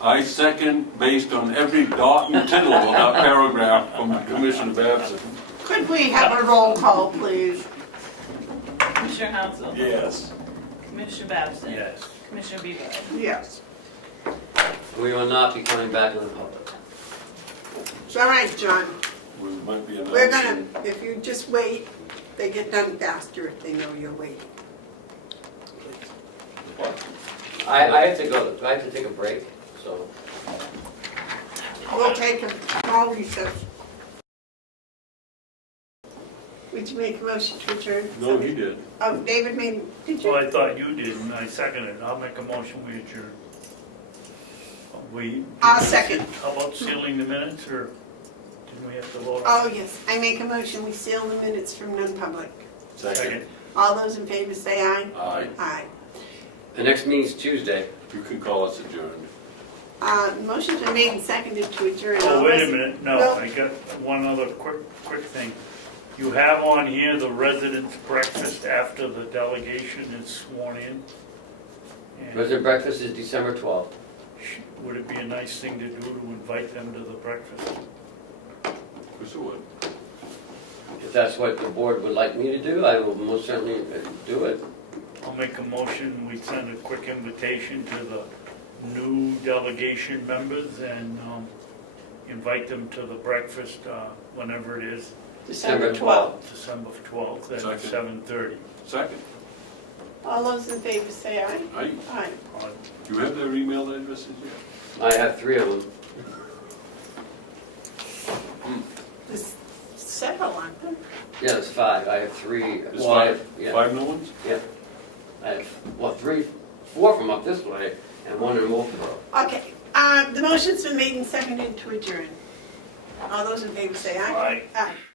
I second, based on every dot and tittle of that paragraph from Commissioner Babson. Could we have a roll call, please? Commissioner Hounsell. Yes. Commissioner Babson. Yes. Commissioner Bevard. Yes. We will not be coming back to the public. It's all right, John. We might be We're announcing. gonna, if you just wait, they get done faster if they know you're waiting. I have to go, I have to take a break, so. We'll take a small recess. Would you make a motion to adjourn? No, he did. Oh, David made, did Well, you? I thought you did, and I seconded it. I'll make a motion, we adjourn. I'll second. How about sealing the minutes, or didn't we have to vote on? Oh, yes, I make a motion, we seal the minutes from non-public. Second. All those in favor say aye. Aye. Aye. The next meeting's Tuesday. You can call us adjourned. Motion's been made and seconded to adjourn. Oh, All wait a those- minute, no, No. I got one other quick thing. You have on here the residents' breakfast after the delegation is sworn in. And President breakfast is December 12th. would it be a nice thing to do to invite them to the breakfast? Chris would. If that's what the board would like me to do, I will most certainly do it. I'll make a motion, we send a quick invitation to the new delegation members and invite them to the breakfast whenever it is, December 12th. December 12th at Second. 7:30. Second. All those in favor say aye. Aye. Aye. Do you have their email addresses yet? I have 3 of them. There's several, aren't there? Yeah, there's 5. I have 3. There's Well, I five, have- yeah. 5 new ones? Yeah. I have, 4 from up this way and 1 in Wolfboro. Okay, the motion's been made and seconded to adjourn. All those in favor say aye. Aye. Aye.